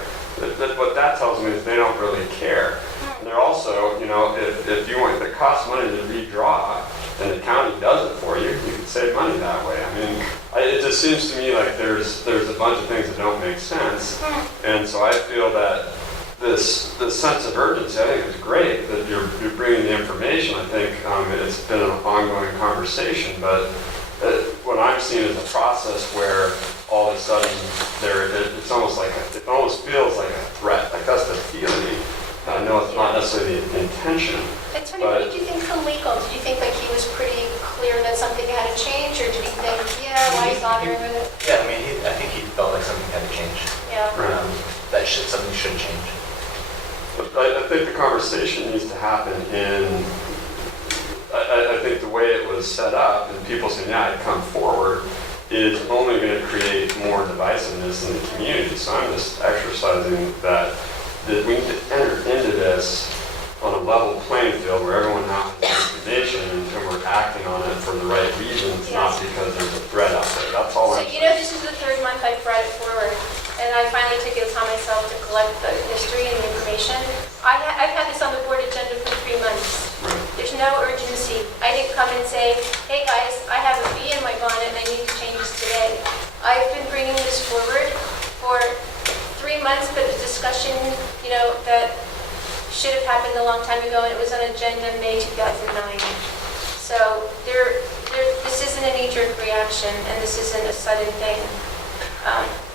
What that tells me is they don't really care. And they're also, if you want, if it costs money to redraw, and the county does it for you, you can save money that way. I mean, it just seems to me like there's a bunch of things that don't make sense. And so I feel that this sense of urgency, I think, is great that you're bringing the information. I think it's been an ongoing conversation, but what I'm seeing is a process where all of a sudden it's almost like it almost feels like a threat. Like that's the feeling. I know it's not necessarily the intention. And Tony, what did you think from legal? Did you think like he was pretty clear that something had to change, or did you think, why are you bothering with it? Yeah, I mean, I think he felt like something had to change. Yeah. Something should change. But I think the conversation needs to happen I think the way it was set up, and people saying, I'd come forward, is only going to create more divisiveness in the community. So I'm just exercising that we need to enter into this on a level playing field where everyone has information and we're acting on it for the right reasons, not because there's a threat out there. That's all So I'm this is the 3rd month I've brought it forward, and I finally took it upon myself to collect the history and the information. I've had this on the board agenda for 3 months. There's no urgency. I didn't come and say, hey guys, I have a bee in my bonnet and I need to change this today. I've been bringing this forward for 3 months, but the discussion, that should have happened a long time ago, and it was on agenda May 2009. So this isn't a knee-jerk reaction, and this isn't a sudden thing.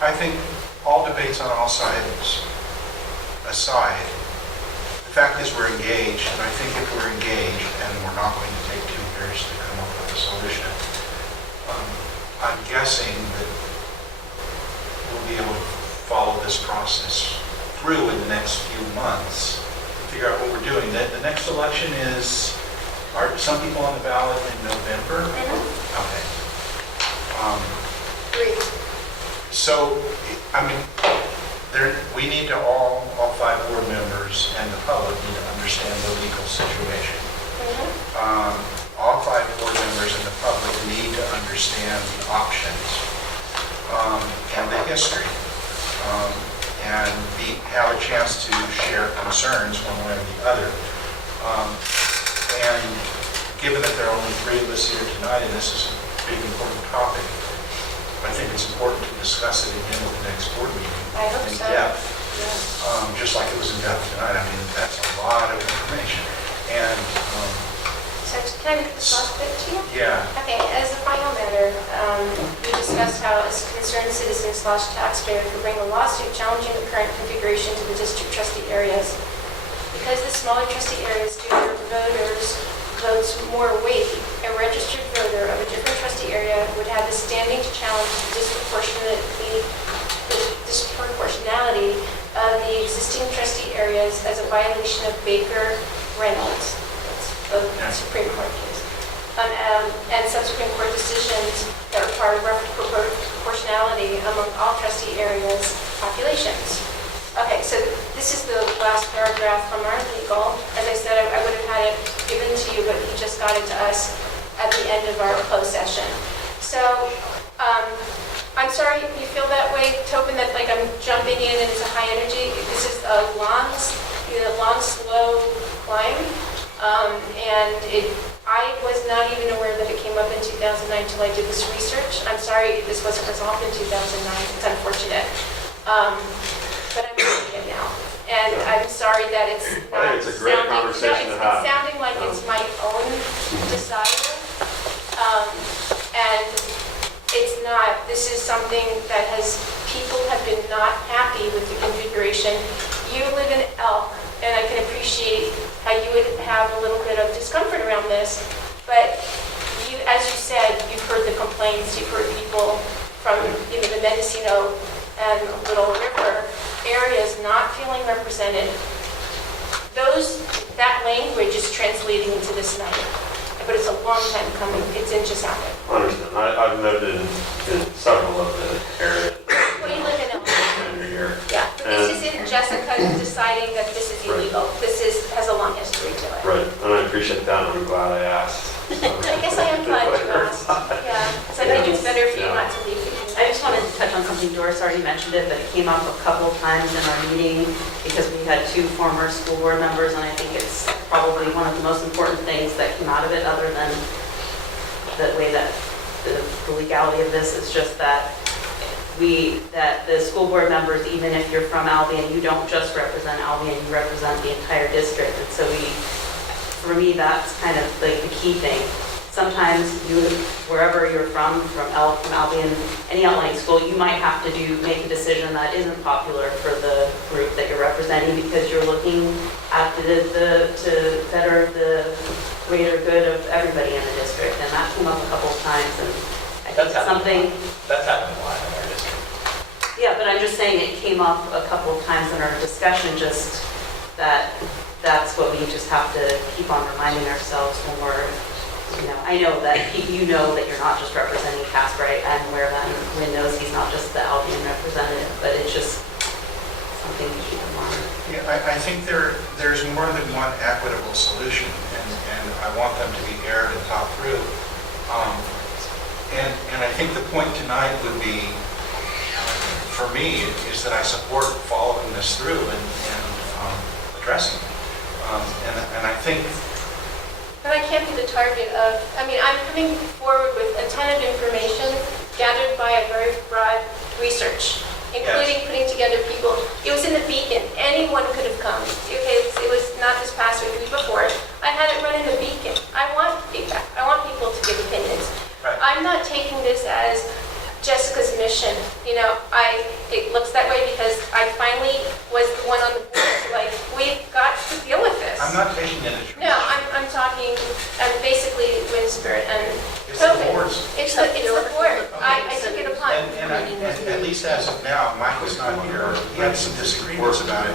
I think all debates on all sides aside, the fact is we're engaged, and I think if we're engaged and we're not going to take 2 years to come up with a solution, I'm guessing that we'll be able to follow this process through in the next few months to figure out what we're doing. The next election are some people on the ballot in November? Okay. 3. So, I mean, we need to all 5 board members and the public need to understand the legal situation. All 5 board members and the public need to understand the options and the history, and have a chance to share concerns one way or the other. And given that there are only 3 of us here tonight, and this is a big important topic, I think it's important to discuss it again at the next board meeting. I hope in so. depth, just like it was in depth tonight. I mean, that's a lot of information. And So can I read this last bit to you? yeah, Okay, as a final matter, we discussed how a concerned citizen/taxpayer could bring a lawsuit challenging the current configuration to the district trustee areas. Because the smaller trustee areas do give voters votes more weight, a registered voter of a different trustee area would have the standing to challenge the disproportionality of the existing trustee areas as a violation of Baker-Reynolds. That's the Supreme Court case. And subsequent court decisions that require rough proportionality among all trustee areas' populations. Okay, so this is the last paragraph from our legal. As I said, I would have had it given to you, but he just got it to us at the end of our closed session. So, I'm sorry you feel that way, Tobin, that like I'm jumping in and it's a high energy. This is a long, slow climb. I was not even aware that it came up in 2009 until I did this research. I'm sorry this wasn't resolved in 2009. It's unfortunate. But I'm doing it now. And I'm sorry that it's not I think it's a great conversation to have. It's sounding like it's my own desire. And it's not. This is something that people have been not happy with the configuration. You live in Elk, and I can appreciate how you would have a little bit of discomfort around this. But you, as you said, you've heard the complaints, you've heard people from the Mendocino and Little River areas not feeling represented. That language is translating into this night. But it's a long time coming. It didn't just happen. I understand. I've lived in several of the areas. Well, you live in Illinois. Here. Yeah, but this isn't Jessica deciding that this is illegal. This has a long history to it. Right, and I appreciate that, and I'm glad I asked. I guess I am glad you asked. Yeah, because I think it's better for you not to leave. I just wanted to touch on something. Doris already mentioned it, but it came up a couple of times in our meeting because we had 2 former school board members, and I think it's probably one of the most important things that came out of it, other than the way that the legality of this is just that the school board members, even if you're from Albion, you don't just represent Albion, you represent the entire district. And so for me, that's kind of like the key thing. Sometimes wherever you're from Elk, from Albion, any outlying school, you might have to make a decision that isn't popular for the group that you're representing because you're looking at to better the greater good of everybody in the district. And that came up a couple of times, and I think That's something. That's happened a lot in our district. Yeah, but I'm just saying it came up a couple of times in our discussion, just that's what we just have to keep on reminding ourselves when we're, I know that you know that you're not just representing Casper. I'm aware of that, and Lynn knows he's not just the Albion representative, but it's just something to keep in mind. Yeah, I think there's more than one equitable solution, and I want them to be aired and thought through. And I think the point tonight would be, for me, is that I support following this through and addressing it. And I think... But I can't be the target of, I'm coming forward with a ton of information gathered by a very broad research, including putting together people. It was in the Beacon. Anyone could have come. Okay, it was not this past week, the week before. I had it run in the Beacon. I want feedback. I want people to give opinions. Right. I'm not taking this as Jessica's mission. It looks that way because I finally was the one on the board. Like, we've got to deal with this. I'm not taking it as your No, I'm talking, basically Wind Spirit and It's the COVID. board's. It's the board. I took it upon. And at least as of now, Mike was not here. He had some disagreements about it.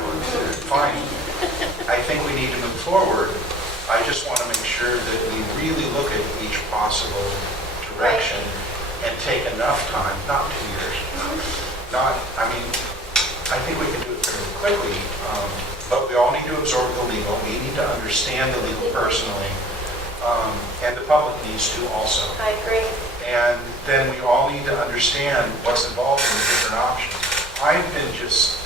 Fine. I think we need to move forward. I just want to make sure that we really look at each possible direction and take enough time, not 2 years. I think we can do it fairly quickly, but we all need to absorb the legal. We need to understand the legal personally, and the public needs to also. I agree. And then we all need to understand what's involved in the different options. I've been just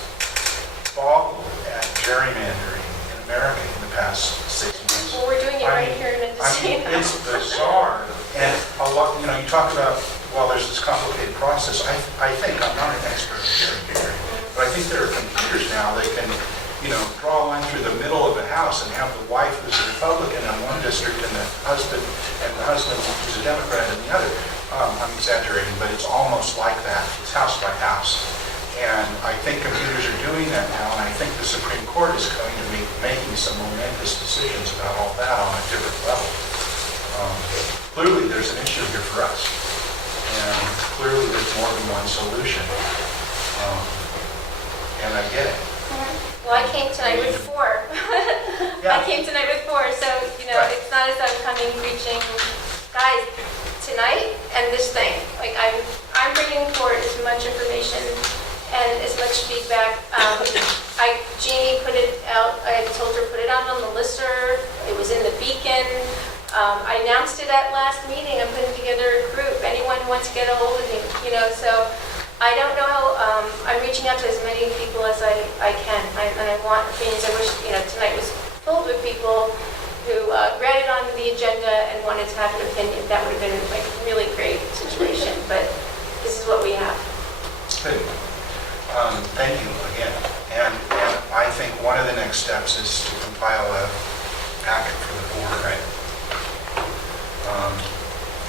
boggled at gerrymandering in America in the past 6 months. Well, we're doing it right here in Mendocino. It's bizarre. And a lot, you talk about, well, there's this complicated process. I think, I'm not an expert in gerrymandering, but I think there are computers now that can, draw a line through the middle of a house and have the wife who's a Republican in one district and the husband who's a Democrat in the other. I'm exaggerating, but it's almost like that. It's house by house. And I think computers are doing that now, and I think the Supreme Court is going to be making some momentous decisions about all that on a different level. Clearly, there's an issue here for us, and clearly there's more than one solution. And I get it. Well, I came tonight with 4. Yeah. I came tonight with 4, so, Right. It's not as though I'm coming preaching, guys, tonight and this thing. Like, I'm bringing forward as much information and as much feedback. Jeannie put it out, I told her put it out on the listserv, it was in the Beacon. I announced it at last meeting, I'm putting together a group, anyone who wants to get a hold of me, so I don't know how, I'm reaching out to as many people as I can, and I want opinions. I wish, tonight was filled with people who read it on the agenda and wanted to have an opinion. That would have been like a really great situation, but this is what we have. Good. Thank you again. And I think one of the next steps is to compile a packet for the board, right?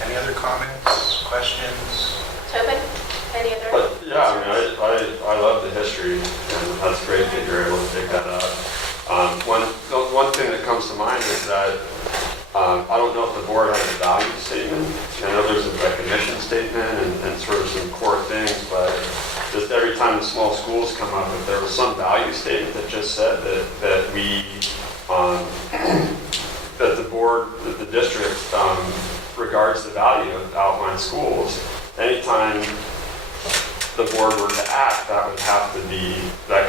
Any other comments, questions? Tobin, any other? Yeah, I love the history, and that's great that you're able to pick that up. One thing that comes to mind is that I don't know if the board has a value statement. I know there's a recognition statement and sort of some core things, but just every time the small schools come up, if there was some value statement that just said that the board, that the district regards the value of outlying schools, anytime the board were to act, that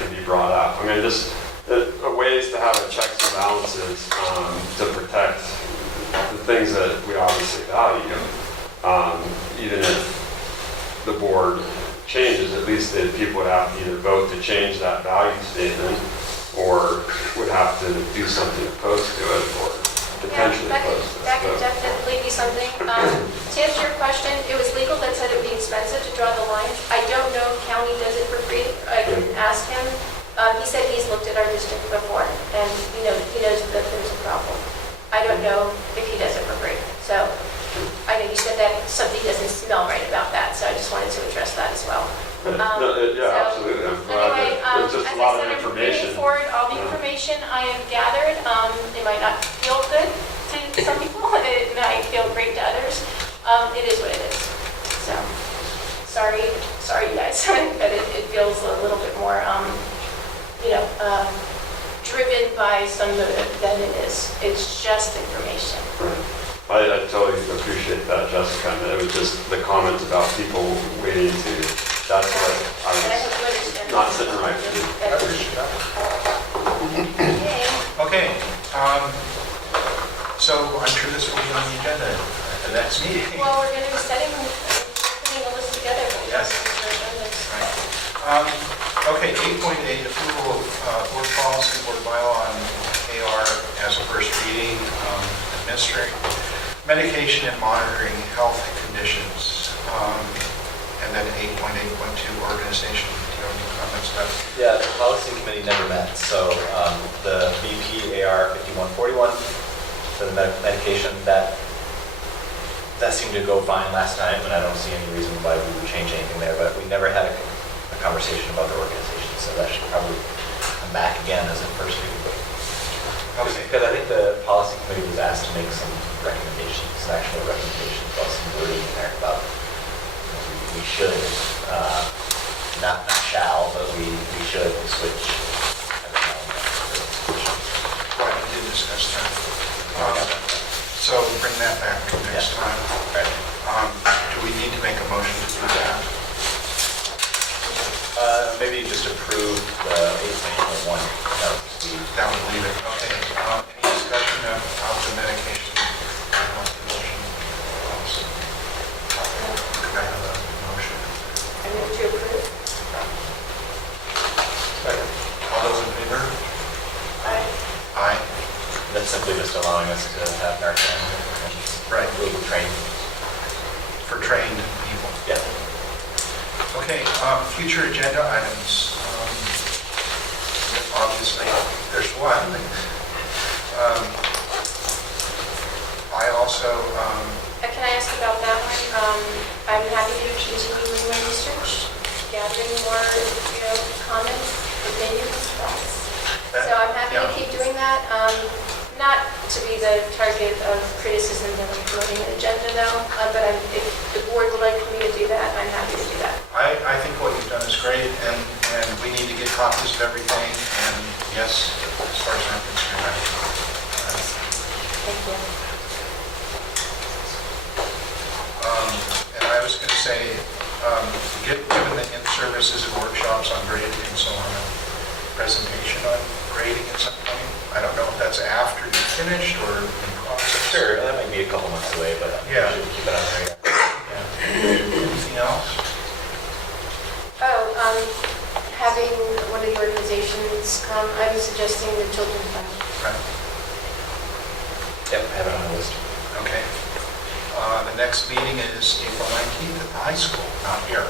could be brought up. I mean, just ways to have a checks and balances to protect the things that we obviously value. Even if the board changes, at least the people would have to either vote to change that value statement or would have to do something opposed to it or potentially opposed to it. That could definitely be something. To answer your question, it was legal that said it would be expensive to draw the lines. I don't know if county does it for free. I can ask him. He said he's looked at our district before, and he knows that there's a problem. I don't know if he does it for free. So I know you said that something doesn't smell right about that, so I just wanted to address that as well. Absolutely. I'm glad Anyway, that there's just a lot of information. I'm bringing forward all the information I have gathered. It might not feel good to some people. It might feel great to others. It is what it is. So sorry you guys, but it feels a little bit more driven by some motive than it is. It's just information. I totally appreciate that, Jessica. And it was just the comment about people waiting to, that's what I was not sitting right to do. I appreciate that. Okay. So I'm sure this will be on the agenda at the next meeting. Well, we're going to be putting a list together. Yes. Right. Okay, 8.8, approval of board policy, board bylaw on AR as a first reading, administering medication and monitoring health conditions. And then 8.8.2, organization. Do you have any comments about it? Yeah, the policy committee never met, so the BP AR 5141 for the medication, that seemed to go fine last time, and I don't see any reason why we would change anything there, but we never had a conversation about the organization, so that should probably come back again as a first reading. Okay. Because I think the policy committee was asked to make some recommendations, some actual recommendations about some wording in there about we should, not shall, but we should switch. Right, we did discuss that. So bring that back next time. Right. Do we need to make a motion to do that? Maybe just approve the 8.1. That would leave it. Okay. Any discussion of the medication? Could I have a motion? I move to approve. Second. All those in favor? Aye. Aye. That's simply just allowing us to have Narcan and Right. legal training. For trained people. Yeah. Okay, future agenda items. Obviously, there's one. I also, Can I ask about that one? I'm happy to continue my research, gathering more, comments, opinions, thoughts. So I'm happy to keep doing that. Not to be the target of criticism that I'm promoting an agenda though, but if the board would like me to do that, I'm happy to do that. I think what you've done is great, and we need to get copies of everything, and yes, as far as I'm concerned, Thank you. and I was going to say, given the in-service services and workshops on grading and so on, a presentation on grading at some point. I don't know if that's after you finished or in process. Sure, that might be a couple months away, but Yeah. we should keep it on the radar. Yeah. Anything else? Having one of the organizations come, I was suggesting the Children's Fund. Right. Yep, I have it on the list. Okay. The next meeting is April 19th at the high school, not here.